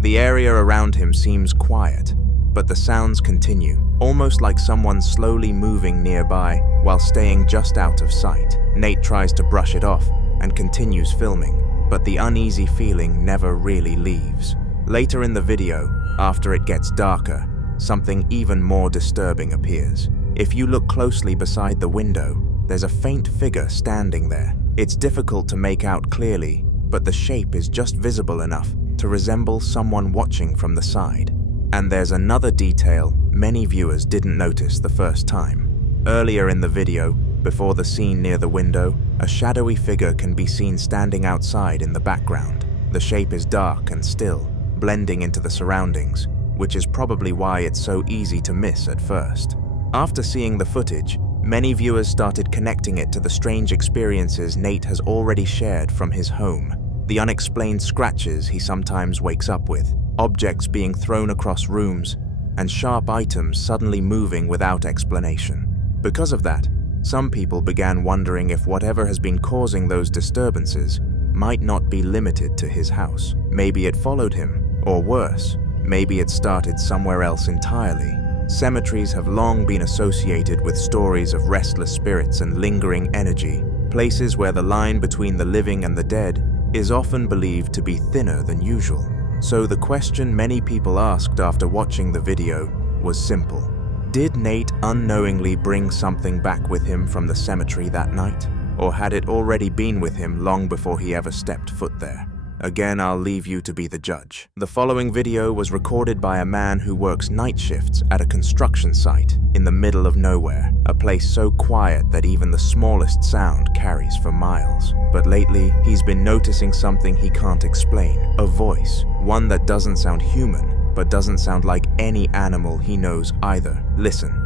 The area around him seems quiet, but the sounds continue, almost like someone slowly moving nearby while staying just out of sight. Nate tries to brush it off and continues filming, but the uneasy feeling never really leaves. Later in the video, after it gets darker, something even more disturbing appears. If you look closely beside the window, there's a faint figure standing there. It's difficult to make out clearly, but the shape is just visible enough to resemble someone watching from the side. And there's another detail many viewers didn't notice the first time. Earlier in the video, before the scene near the window, a shadowy figure can be seen standing outside in the background. The shape is dark and still, blending into the surroundings, which is probably why it's so easy to miss at first. After seeing the footage, many viewers started connecting it to the strange experiences Nate has already shared from his home. The unexplained scratches he sometimes wakes up with, objects being thrown across rooms, and sharp items suddenly moving without explanation. Because of that, some people began wondering if whatever has been causing those disturbances might not be limited to his house. Maybe it followed him, or worse, maybe it started somewhere else entirely. Cemeteries have long been associated with stories of restless spirits and lingering energy, places where the line between the living and the dead is often believed to be thinner than usual. So the question many people asked after watching the video was simple. Did Nate unknowingly bring something back with him from the cemetery that night? Or had it already been with him long before he ever stepped foot there? Again, I'll leave you to be the judge. The following video was recorded by a man who works night shifts at a construction site in the middle of nowhere, a place so quiet that even the smallest sound carries for miles. But lately, he's been noticing something he can't explain. A voice, one that doesn't sound human, but doesn't sound like any animal he knows either. Listen.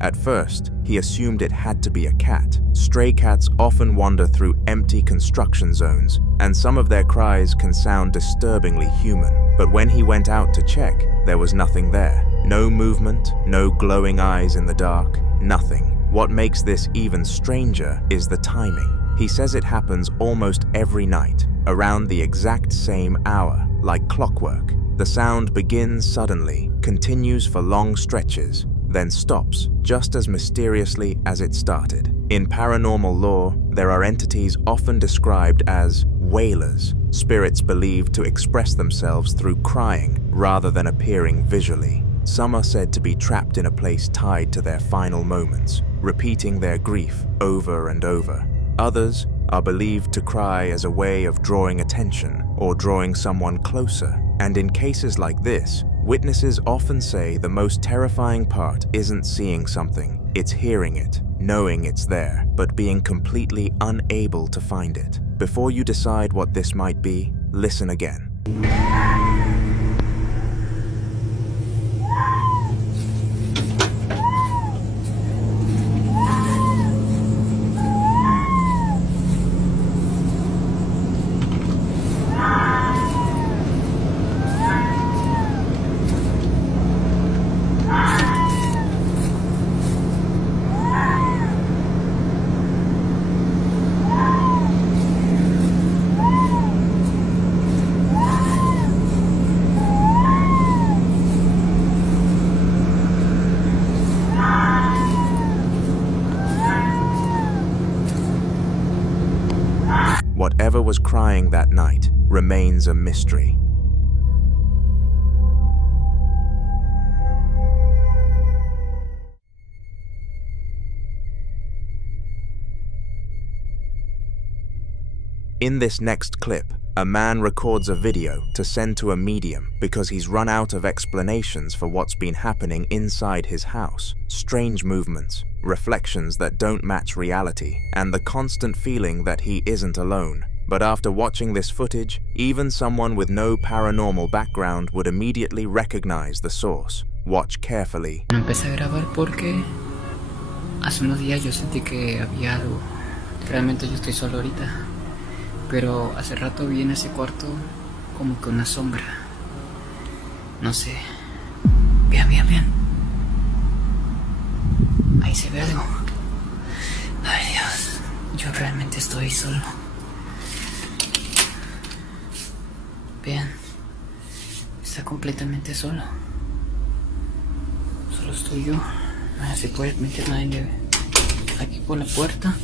At first, he assumed it had to be a cat. Stray cats often wander through empty construction zones, and some of their cries can sound disturbingly human. But when he went out to check, there was nothing there. No movement, no glowing eyes in the dark, nothing. What makes this even stranger is the timing. He says it happens almost every night, around the exact same hour, like clockwork. The sound begins suddenly, continues for long stretches, then stops just as mysteriously as it started. In paranormal lore, there are entities often described as wailers, spirits believed to express themselves through crying rather than appearing visually. Some are said to be trapped in a place tied to their final moments, repeating their grief over and over. Others are believed to cry as a way of drawing attention or drawing someone closer. And in cases like this, witnesses often say the most terrifying part isn't seeing something, it's hearing it, knowing it's there, but being completely unable to find it. Before you decide what this might be, listen again. Whatever was crying that night remains a mystery. In this next clip, a man records a video to send to a medium because he's run out of explanations for what's been happening inside his house. Strange movements, reflections that don't match reality, and the constant feeling that he isn't alone. But after watching this footage, even someone with no paranormal background would immediately recognize the source. Watch carefully. Empecé a grabar porque hace unos días yo sentí que había algo. Realmente yo estoy solo ahorita, pero hace rato vi en ese cuarto como que una sombra. No sé. Bien. Ahí se ve algo. Ay, Dios. Yo realmente estoy solo. Bien. Está completamente solo. Solo estoy yo. No se puede meter nadie aquí por la puerta.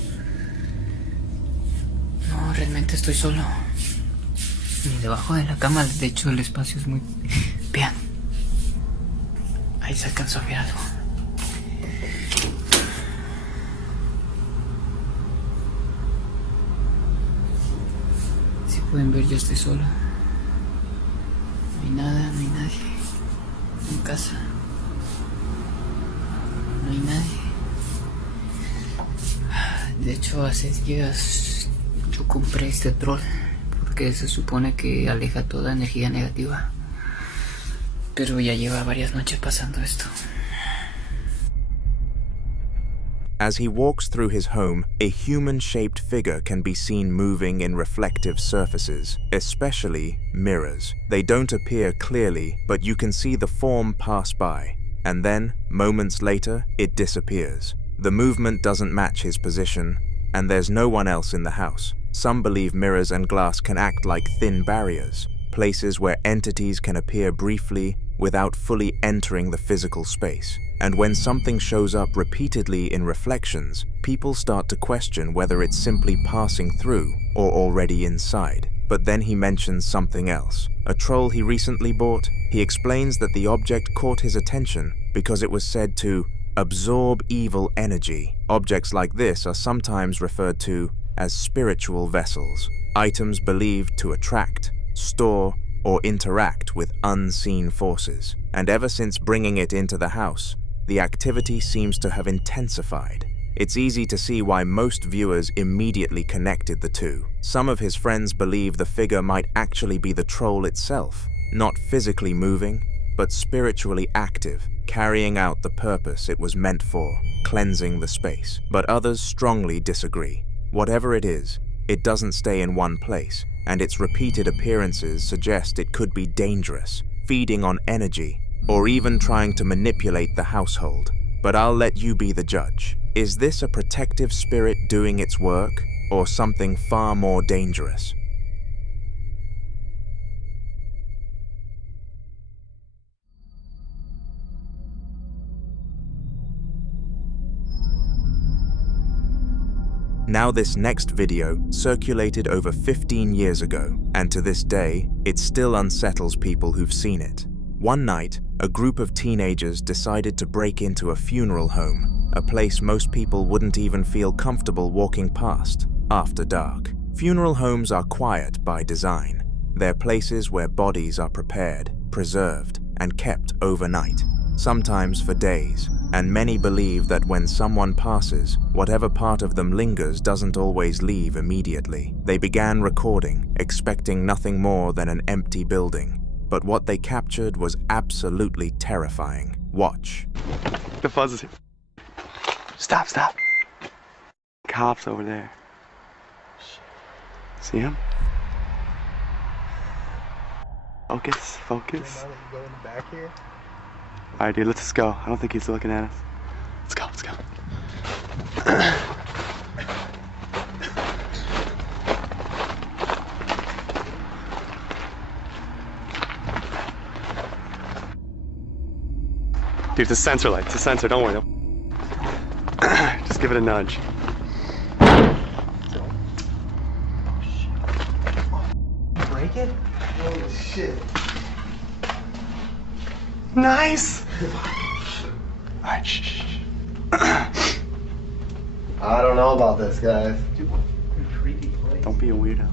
No, realmente estoy solo. Ni debajo de la cama. De hecho, el espacio es muy... Bien. Ahí se alcanzó a ver algo. Si pueden ver, yo estoy solo. No hay nada, no hay nadie. En casa. No hay nadie. De hecho, hace días yo compré este troll porque se supone que aleja toda energía negativa. Pero ya lleva varias noches pasando esto. As he walks through his home, a human-shaped figure can be seen moving in reflective surfaces, especially mirrors. They don't appear clearly, but you can see the form pass by, and then, moments later, it disappears. The movement doesn't match his position, and there's no one else in the house. Some believe mirrors and glass can act like thin barriers, places where entities can appear briefly without fully entering the physical space. And when something shows up repeatedly in reflections, people start to question whether it's simply passing through or already inside. But then he mentions something else. A troll he recently bought. He explains that the object caught his attention because it was said to absorb evil energy. Objects like this are sometimes referred to as spiritual vessels, items believed to attract, store, or interact with unseen forces. And ever since bringing it into the house, the activity seems to have intensified. It's easy to see why most viewers immediately connected the two. Some of his friends believe the figure might actually be the troll itself, not physically moving, but spiritually active, carrying out the purpose it was meant for, cleansing the space. But others strongly disagree. Whatever it is, it doesn't stay in one place, and its repeated appearances suggest it could be dangerous, feeding on energy, or even trying to manipulate the household. But I'll let you be the judge. Is this a protective spirit doing its work, or something far more dangerous? Now this next video circulated over 15 years ago, and to this day, it still unsettles people who've seen it. One night, a group of teenagers decided to break into a funeral home, a place most people wouldn't even feel comfortable walking past after dark. Funeral homes are quiet by design. They're places where bodies are prepared, preserved, and kept overnight, sometimes for days. And many believe that when someone passes, whatever part of them lingers doesn't always leave immediately. They began recording, expecting nothing more than an empty building. But what they captured was absolutely terrifying. Watch. The fuzz is here. Stop. Cops over there. See him? Focus. Go in the back here. Alright, dude, let's just go. I don't think he's looking at us. Let's go. Dude, it's a sensor light. It's a sensor. Don't worry. Just give it a nudge. Break it? Holy shit. Nice! Alright, shh. I don't know about this, guys. Dude, what a creepy place. Don't be a weirdo.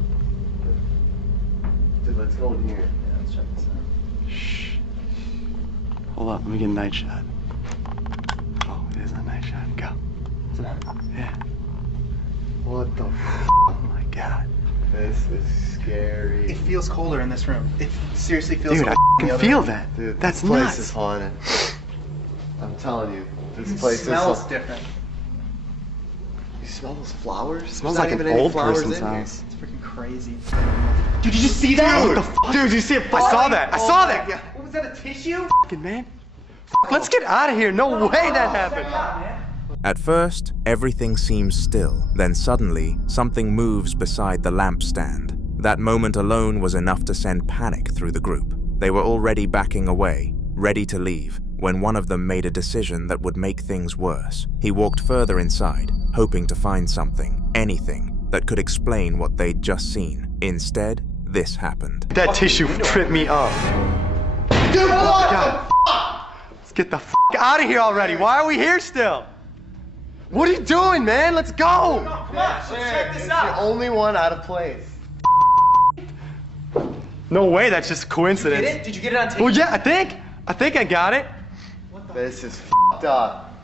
Dude, let's go in here. Yeah, let's check this out. Shh. Hold up, let me get a night shot. Oh, it is a night shot. Go. Yeah. What the f? Oh my god. This is scary. It feels colder in this room. It seriously feels Dude, colder. I can feel that. Dude, that's this place nuts. is haunted. I'm telling you, this place smells different. You smell those flowers? It smells like an old person's house. It's freaking crazy. Dude, did you see that? Dude, what the fuck? Dude, did you see it? I saw that. I saw that. God. What was that, a tissue? Fucking man. Let's get out of here. No way that happened. At first, everything seems still. Then suddenly, something moves beside the lampstand. That moment alone was enough to send panic through the group. They were already backing away, ready to leave, when one of them made a decision that would make things worse. He walked further inside, hoping to find something, anything, that could explain what they'd just seen. Instead, this happened. That tissue tripped me up. Dude, what the fuck? Let's get the fuck out of here already. Why are we here still? What are you doing, man? Let's go. Come on, let's check this out. You're the only one out of place. No way, that's just coincidence. Did you get it? Did you get it on tape? Well, yeah, I think I got it. This is f***ed up.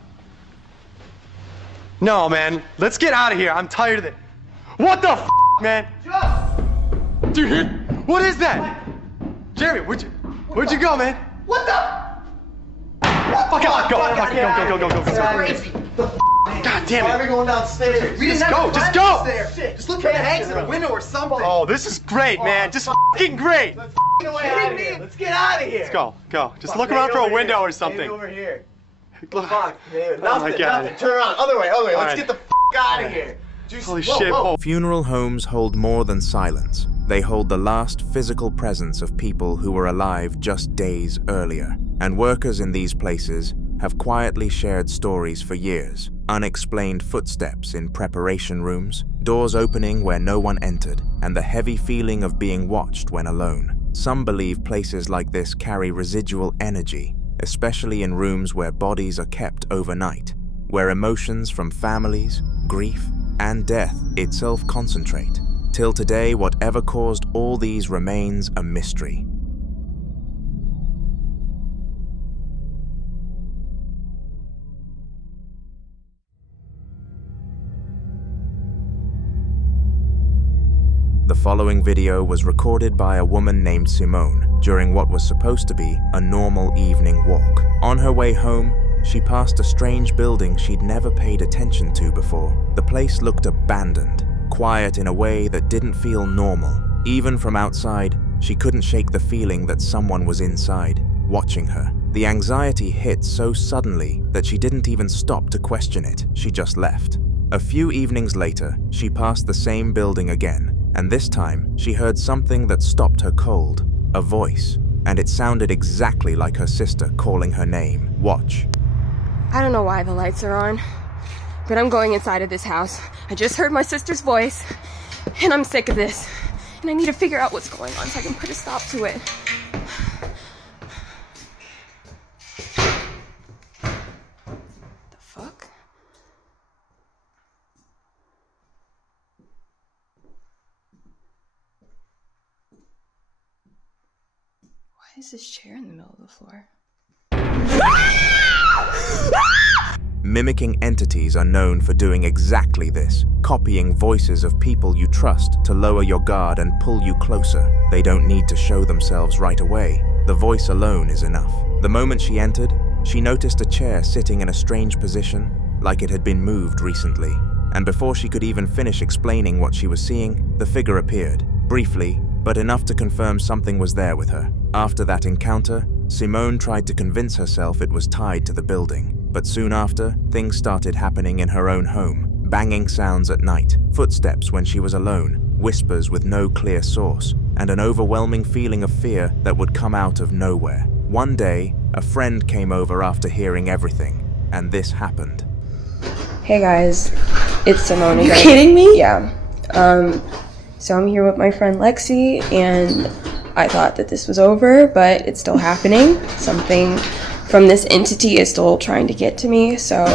No, man, let's get out of here. I'm tired of it. What the f***, man? Dude, what is that? Jeremy, where'd you go, man? What the? Fuck out, go. Crazy. God damn it. Why are we going downstairs? Just go. Shit. Just look for the eggs in the window or something. Oh, this is great, man. Just f***ing great. Let's get away out of here. Let's get out of here. Let's go. Just look around for a window or something. Maybe over here. Fuck, Nothing, oh my God. nothing. Turn around. Other way. Let's right. get the out of here. Holy shit. Whoa. Funeral homes hold more than silence. They hold the last physical presence of people who were alive just days earlier. And workers in these places have quietly shared stories for years. Unexplained footsteps in preparation rooms, doors opening where no one entered, and the heavy feeling of being watched when alone. Some believe places like this carry residual energy, especially in rooms where bodies are kept overnight, where emotions from families, grief, and death itself concentrate. Till today, whatever caused all these remains a mystery. The following video was recorded by a woman named Simone during what was supposed to be a normal evening walk. On her way home, she passed a strange building she'd never paid attention to before. The place looked abandoned, quiet in a way that didn't feel normal. Even from outside, she couldn't shake the feeling that someone was inside, watching her. The anxiety hit so suddenly that she didn't even stop to question it. She just left. A few evenings later, she passed the same building again, and this time she heard something that stopped her cold. A voice, and it sounded exactly like her sister calling her name. Watch. I don't know why the lights are on, but I'm going inside of this house. I just heard my sister's voice, and I'm sick of this. And I need to figure out what's going on so I can put a stop to it. The fuck? Why is this chair in the middle of the floor? Mimicking entities are known for doing exactly this, copying voices of people you trust to lower your guard and pull you closer. They don't need to show themselves right away. The voice alone is enough. The moment she entered, she noticed a chair sitting in a strange position, like it had been moved recently. And before she could even finish explaining what she was seeing, the figure appeared, briefly, but enough to confirm something was there with her. After that encounter, Simone tried to convince herself it was tied to the building. But soon after, things started happening in her own home. Banging sounds at night, footsteps when she was alone, whispers with no clear source, and an overwhelming feeling of fear that would come out of nowhere. One day, a friend came over after hearing everything, and this happened. Hey guys, it's Simone again. Are you kidding me? Yeah. So I'm here with my friend Lexi, and I thought that this was over, but it's still happening. Something from this entity is still trying to get to me, so...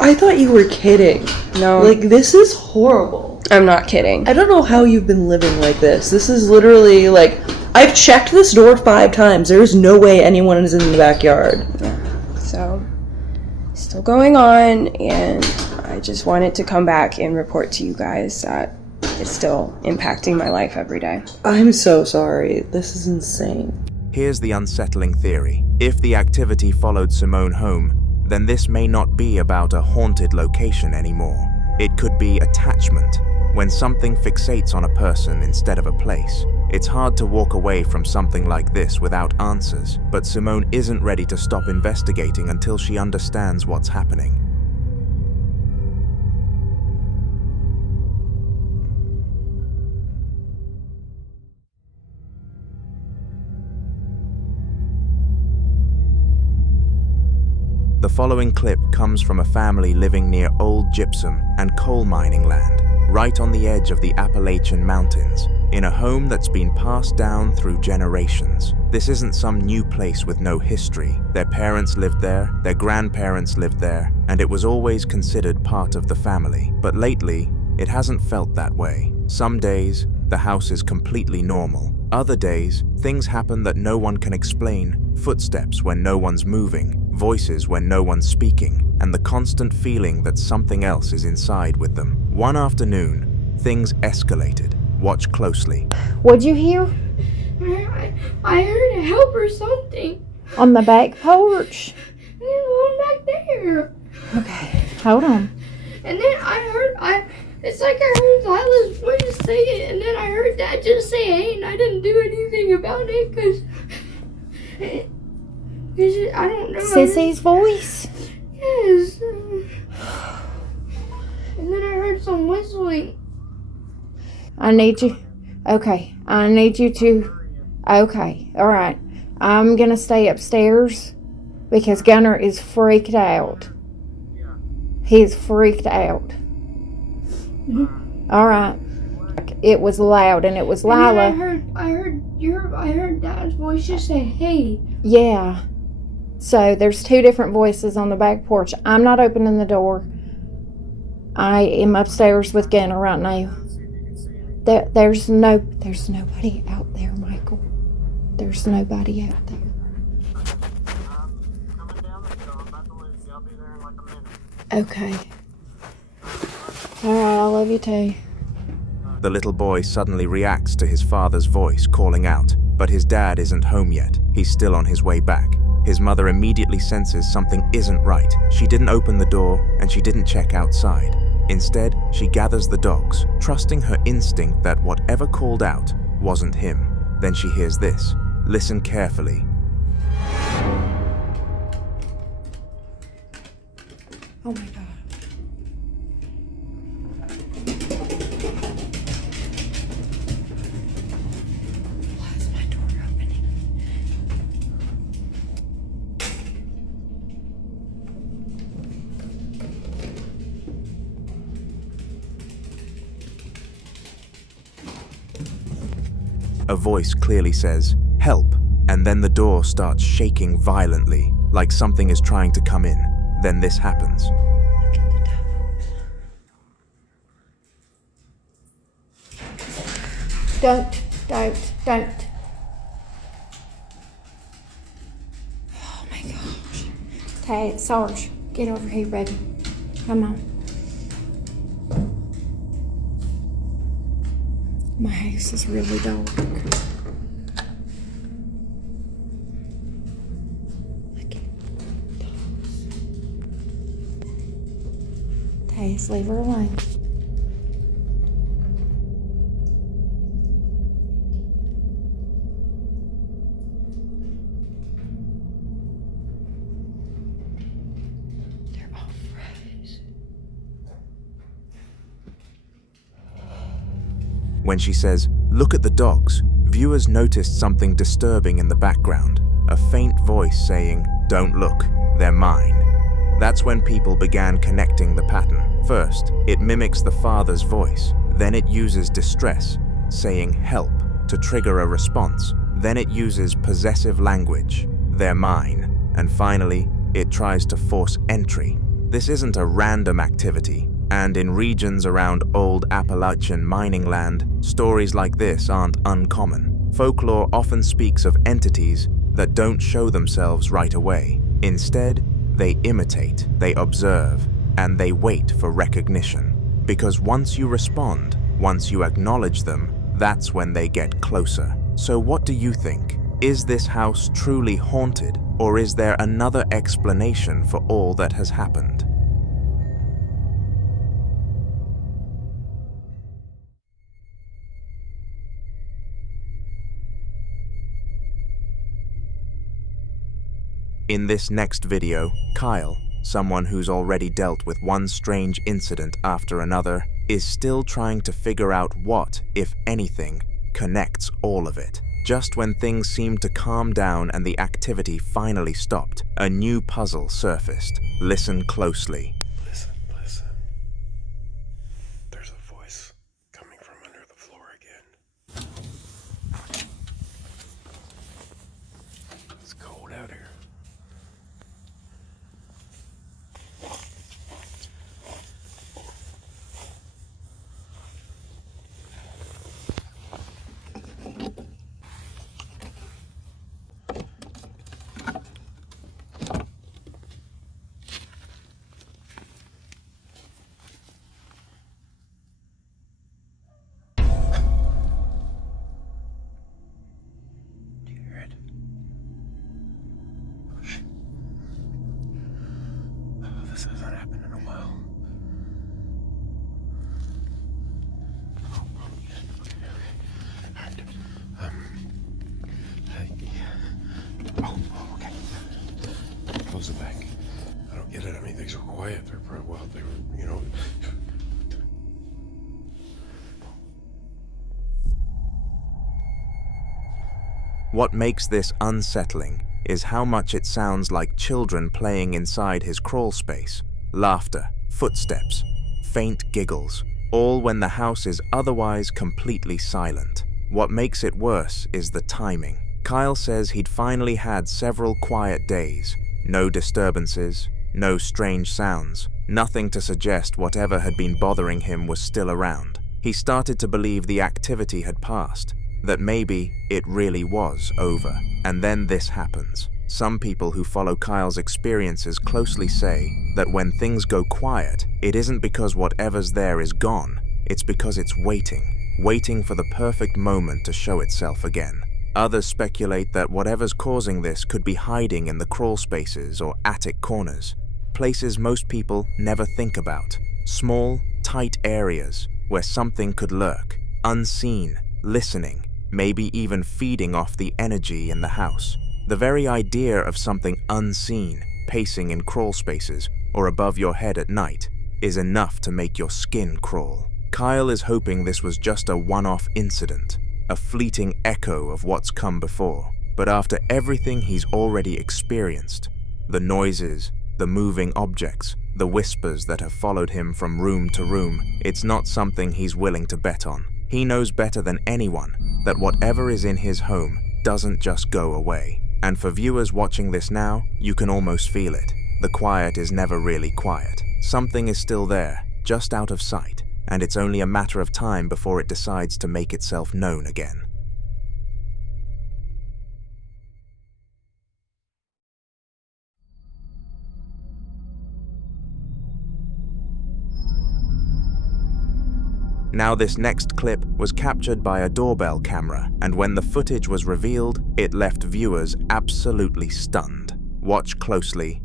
I thought you were kidding. No. Like, this is horrible. I'm not kidding. I don't know how you've been living like this. This is literally, like... I've checked this door 5 times. There's no way anyone is in the backyard. Yeah. So, still going on, and I just wanted to come back and report to you guys that it's still impacting my life every day. I'm so sorry. This is insane. Here's the unsettling theory. If the activity followed Simone home, then this may not be about a haunted location anymore. It could be attachment. When something fixates on a person instead of a place, it's hard to walk away from something like this without answers, but Simone isn't ready to stop investigating until she understands what's happening. The following clip comes from a family living near old gypsum and coal mining land, right on the edge of the Appalachian Mountains, in a home that's been passed down through generations. This isn't some new place with no history. Their parents lived there, their grandparents lived there, and it was always considered part of the family. But lately, it hasn't felt that way. Some days, the house is completely normal. Other days, things happen that no one can explain. Footsteps when no one's moving, voices when no one's speaking, and the constant feeling that something else is inside with them. One afternoon, things escalated. Watch closely. What'd you hear? I heard a help or something. On the back porch? There's one back there. Okay, hold on. And then it's like I heard Lila's voice say it, and then I heard Dad just say hey, and I didn't do anything about it because I don't know. Sissy's voice? Yes. And then I heard some whistling. I need you to, okay, alright. I'm gonna stay upstairs because Gunnar is freaked out. He's freaked out. Alright. It was loud and it was Lila. I heard Dad's voice just say hey. Yeah. So there's two different voices on the back porch. I'm not opening the door. I am upstairs with Gunnar right now. There's nobody out there, Michael. There's nobody out there. Okay. Alright, I love you too. The little boy suddenly reacts to his father's voice calling out, but his dad isn't home yet. He's still on his way back. His mother immediately senses something isn't right. She didn't open the door and she didn't check outside. Instead, she gathers the dogs, trusting her instinct that whatever called out wasn't him. Then she hears this. Listen carefully. Oh my God. Why is my door opening? A voice clearly says, "Help," and then the door starts shaking violently, like something is trying to come in. Then this happens. Don't. Oh my gosh. Hey, Sarge, get over here, baby. Come on. My house is really dark. Tays, leave her alone. They're all froze. When she says, "Look at the dogs," viewers noticed something disturbing in the background. A faint voice saying, "Don't look, they're mine." That's when people began connecting the pattern. First, it mimics the father's voice. Then it uses distress, saying help, to trigger a response. Then it uses possessive language, "They're mine." And finally, it tries to force entry. This isn't a random activity, and in regions around old Appalachian mining land, stories like this aren't uncommon. Folklore often speaks of entities that don't show themselves right away. Instead, they imitate, they observe, and they wait for recognition. Because once you respond, once you acknowledge them, that's when they get closer. So what do you think? Is this house truly haunted, Or is there another explanation for all that has happened? In this next video, Kyle, someone who's already dealt with one strange incident after another, is still trying to figure out what, if anything, connects all of it. Just when things seemed to calm down and the activity finally stopped, a new puzzle surfaced. Listen closely. Listen, listen. There's a voice coming from under the floor again. It's cold out here. This hasn't happened in a while. Okay. Close it back. I don't get it. I mean, things were quiet. They were, you know. What makes this unsettling is how much it sounds like children playing inside his crawl space. Laughter, footsteps, faint giggles, all when the house is otherwise completely silent. What makes it worse is the timing. Kyle says he'd finally had several quiet days. No disturbances, no strange sounds, nothing to suggest whatever had been bothering him was still around. He started to believe the activity had passed, that maybe it really was over. And then this happens. Some people who follow Kyle's experiences closely say that when things go quiet, it isn't because whatever's there is gone, it's because it's waiting for the perfect moment to show itself again. Others speculate that whatever's causing this could be hiding in the crawl spaces or attic corners, places most people never think about. Small, tight areas where something could lurk, unseen, listening, maybe even feeding off the energy in the house. The very idea of something unseen pacing in crawl spaces or above your head at night is enough to make your skin crawl. Kyle is hoping this was just a one-off incident, a fleeting echo of what's come before. But after everything he's already experienced, the noises, the moving objects, the whispers that have followed him from room to room, it's not something he's willing to bet on. He knows better than anyone that whatever is in his home doesn't just go away. And for viewers watching this now, you can almost feel it. The quiet is never really quiet. Something is still there, just out of sight, and it's only a matter of time before it decides to make itself known again. Now this next clip was captured by a doorbell camera, and when the footage was revealed, it left viewers absolutely stunned. Watch closely.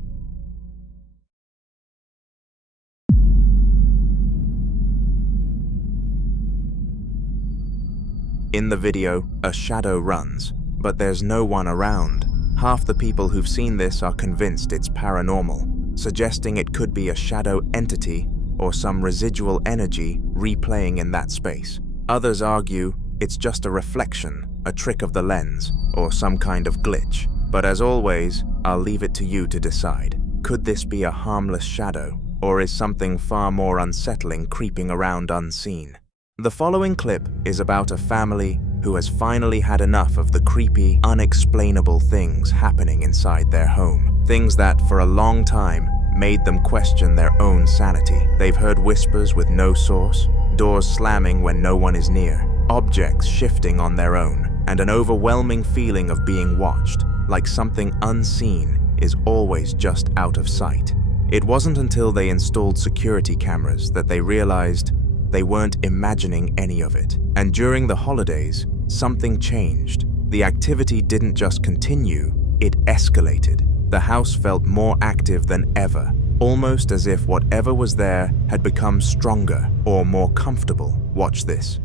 In the video, a shadow runs, but there's no one around. Half the people who've seen this are convinced it's paranormal, suggesting it could be a shadow entity or some residual energy replaying in that space. Others argue it's just a reflection, a trick of the lens, or some kind of glitch. But as always, I'll leave it to you to decide. Could this be a harmless shadow, or is something far more unsettling creeping around unseen? The following clip is about a family who has finally had enough of the creepy, unexplainable things happening inside their home. Things that, for a long time, made them question their own sanity. They've heard whispers with no source, doors slamming when no one is near, objects shifting on their own, and an overwhelming feeling of being watched, like something unseen is always just out of sight. It wasn't until they installed security cameras that they realized they weren't imagining any of it. And during the holidays, something changed. The activity didn't just continue, it escalated. The house felt more active than ever, almost as if whatever was there had become stronger or more comfortable. Watch this.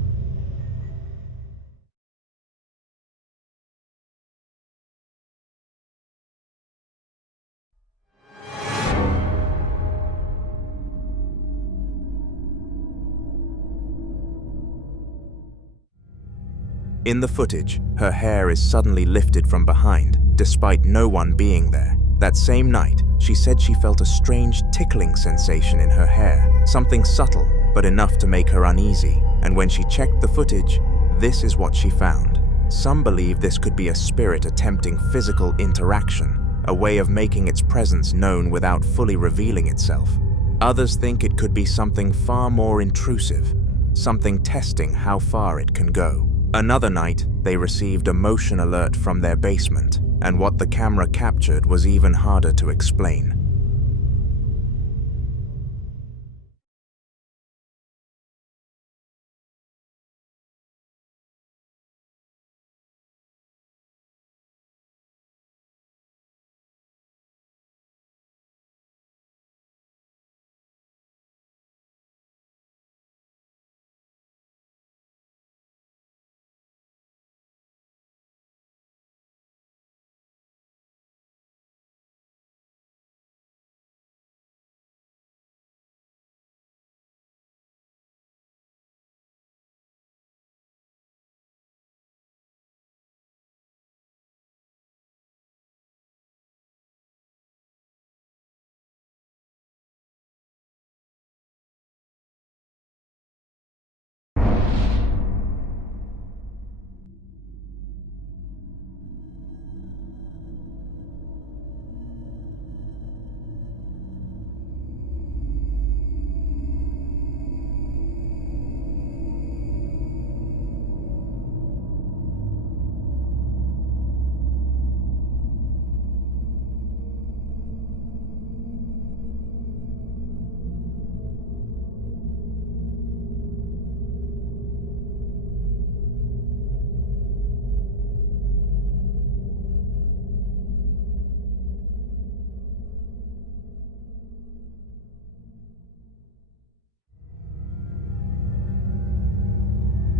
In the footage, her hair is suddenly lifted from behind, despite no one being there. That same night, she said she felt a strange tickling sensation in her hair, something subtle, but enough to make her uneasy. And when she checked the footage, this is what she found. Some believe this could be a spirit attempting physical interaction, a way of making its presence known without fully revealing itself. Others think it could be something far more intrusive, something testing how far it can go. Another night, they received a motion alert from their basement, and what the camera captured was even harder to explain.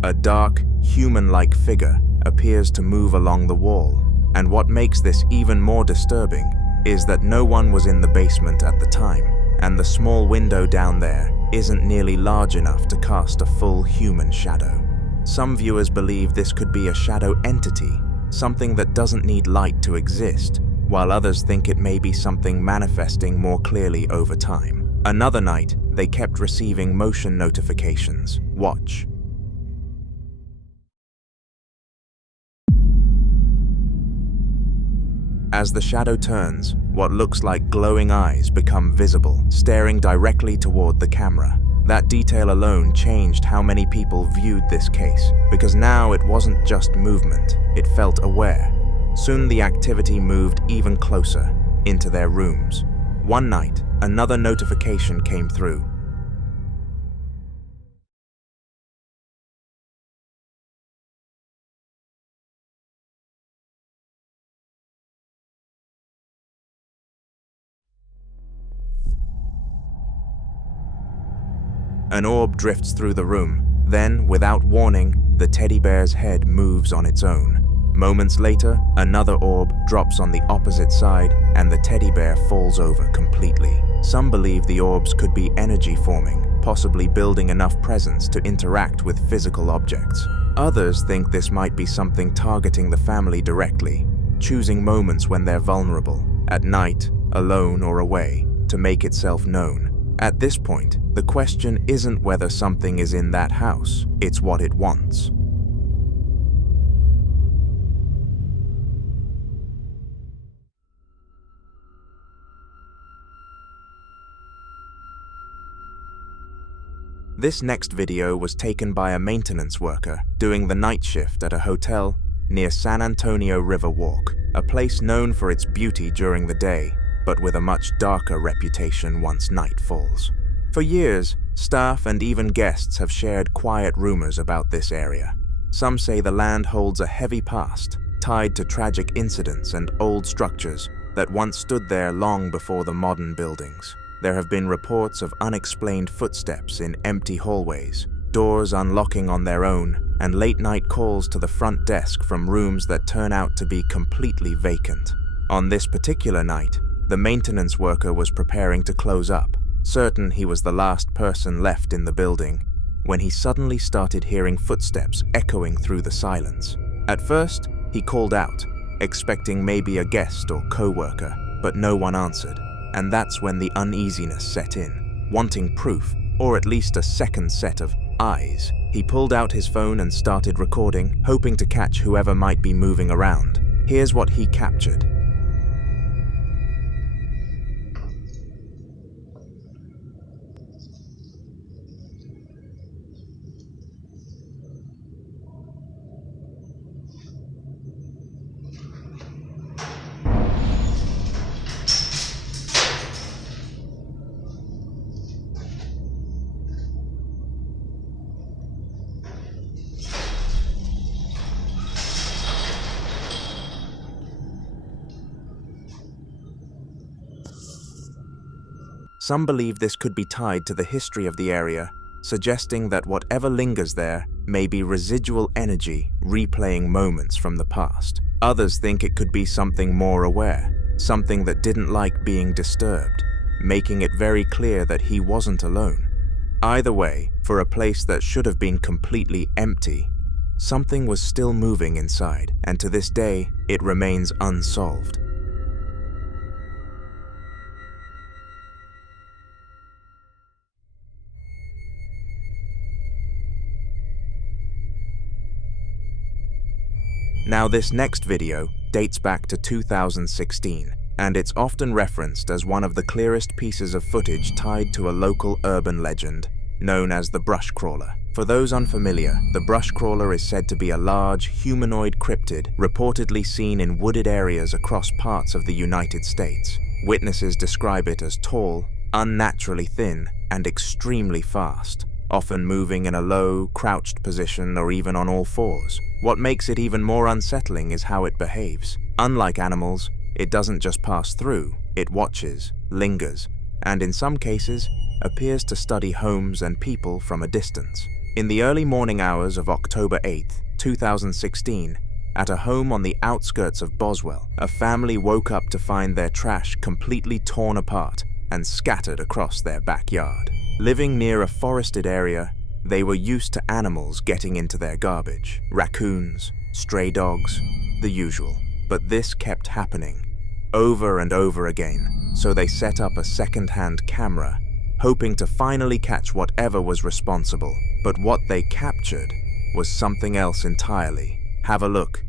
A dark, human-like figure appears to move along the wall, and what makes this even more disturbing is that no one was in the basement at the time, and the small window down there isn't nearly large enough to cast a full human shadow. Some viewers believe this could be a shadow entity, something that doesn't need light to exist, while others think it may be something manifesting more clearly over time. Another night, they kept receiving motion notifications. Watch. As the shadow turns, what looks like glowing eyes become visible, staring directly toward the camera. That detail alone changed how many people viewed this case, because now it wasn't just movement, it felt aware. Soon the activity moved even closer, into their rooms. One night, another notification came through. An orb drifts through the room. Then, without warning, the teddy bear's head moves on its own. Moments later, another orb drops on the opposite side, and the teddy bear falls over completely. Some believe the orbs could be energy forming, possibly building enough presence to interact with physical objects. Others think this might be something targeting the family directly, choosing moments when they're vulnerable, at night, alone or away, to make itself known. At this point, the question isn't whether something is in that house, it's what it wants. This next video was taken by a maintenance worker doing the night shift at a hotel near San Antonio River Walk, a place known for its beauty during the day, but with a much darker reputation once night falls. For years, staff and even guests have shared quiet rumors about this area. Some say the land holds a heavy past, tied to tragic incidents and old structures that once stood there long before the modern buildings. There have been reports of unexplained footsteps in empty hallways, doors unlocking on their own, and late-night calls to the front desk from rooms that turn out to be completely vacant. On this particular night, the maintenance worker was preparing to close up, certain he was the last person left in the building, when he suddenly started hearing footsteps echoing through the silence. At first, he called out, expecting maybe a guest or co-worker, but no one answered, and that's when the uneasiness set in. Wanting proof, or at least a second set of eyes, he pulled out his phone and started recording, hoping to catch whoever might be moving around. Here's what he captured. Some believe this could be tied to the history of the area, suggesting that whatever lingers there may be residual energy replaying moments from the past. Others think it could be something more aware, something that didn't like being disturbed, making it very clear that he wasn't alone. Either way, for a place that should have been completely empty, something was still moving inside, and to this day, it remains unsolved. Now, this next video dates back to 2016, and it's often referenced as one of the clearest pieces of footage tied to a local urban legend known as the brush crawler. For those unfamiliar, the brush crawler is said to be a large, humanoid cryptid reportedly seen in wooded areas across parts of the United States. Witnesses describe it as tall, unnaturally thin, and extremely fast, often moving in a low, crouched position or even on all fours. What makes it even more unsettling is how it behaves. Unlike animals, it doesn't just pass through, it watches, lingers, and in some cases, appears to study homes and people from a distance. In the early morning hours of October 8th, 2016, at a home on the outskirts of Boswell, a family woke up to find their trash completely torn apart and scattered across their backyard. Living near a forested area, they were used to animals getting into their garbage. Raccoons, stray dogs, the usual. But this kept happening, over and over again, so they set up a second-hand camera, hoping to finally catch whatever was responsible. But what they captured was something else entirely. Have a look.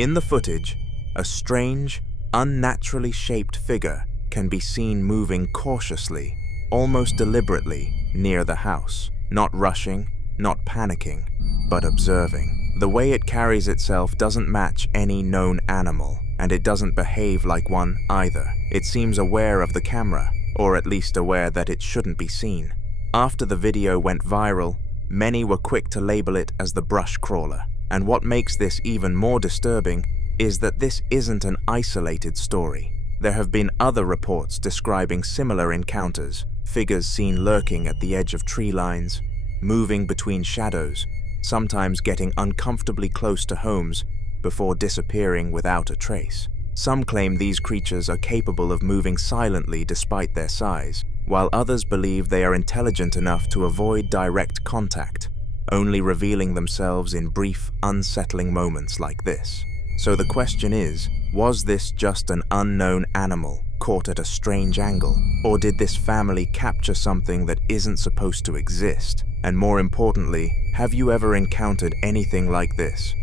In the footage, a strange, unnaturally shaped figure can be seen moving cautiously, almost deliberately, near the house. Not rushing, not panicking, but observing. The way it carries itself doesn't match any known animal, and it doesn't behave like one either. It seems aware of the camera, or at least aware that it shouldn't be seen. After the video went viral, Many were quick to label it as the brush crawler, and what makes this even more disturbing is that this isn't an isolated story. There have been other reports describing similar encounters, figures seen lurking at the edge of tree lines, moving between shadows, sometimes getting uncomfortably close to homes before disappearing without a trace. Some claim these creatures are capable of moving silently despite their size, while others believe they are intelligent enough to avoid direct contact, only revealing themselves in brief, unsettling moments like this. So the question is, was this just an unknown animal caught at a strange angle? Or did this family capture something that isn't supposed to exist? And more importantly, have you ever encountered anything like this?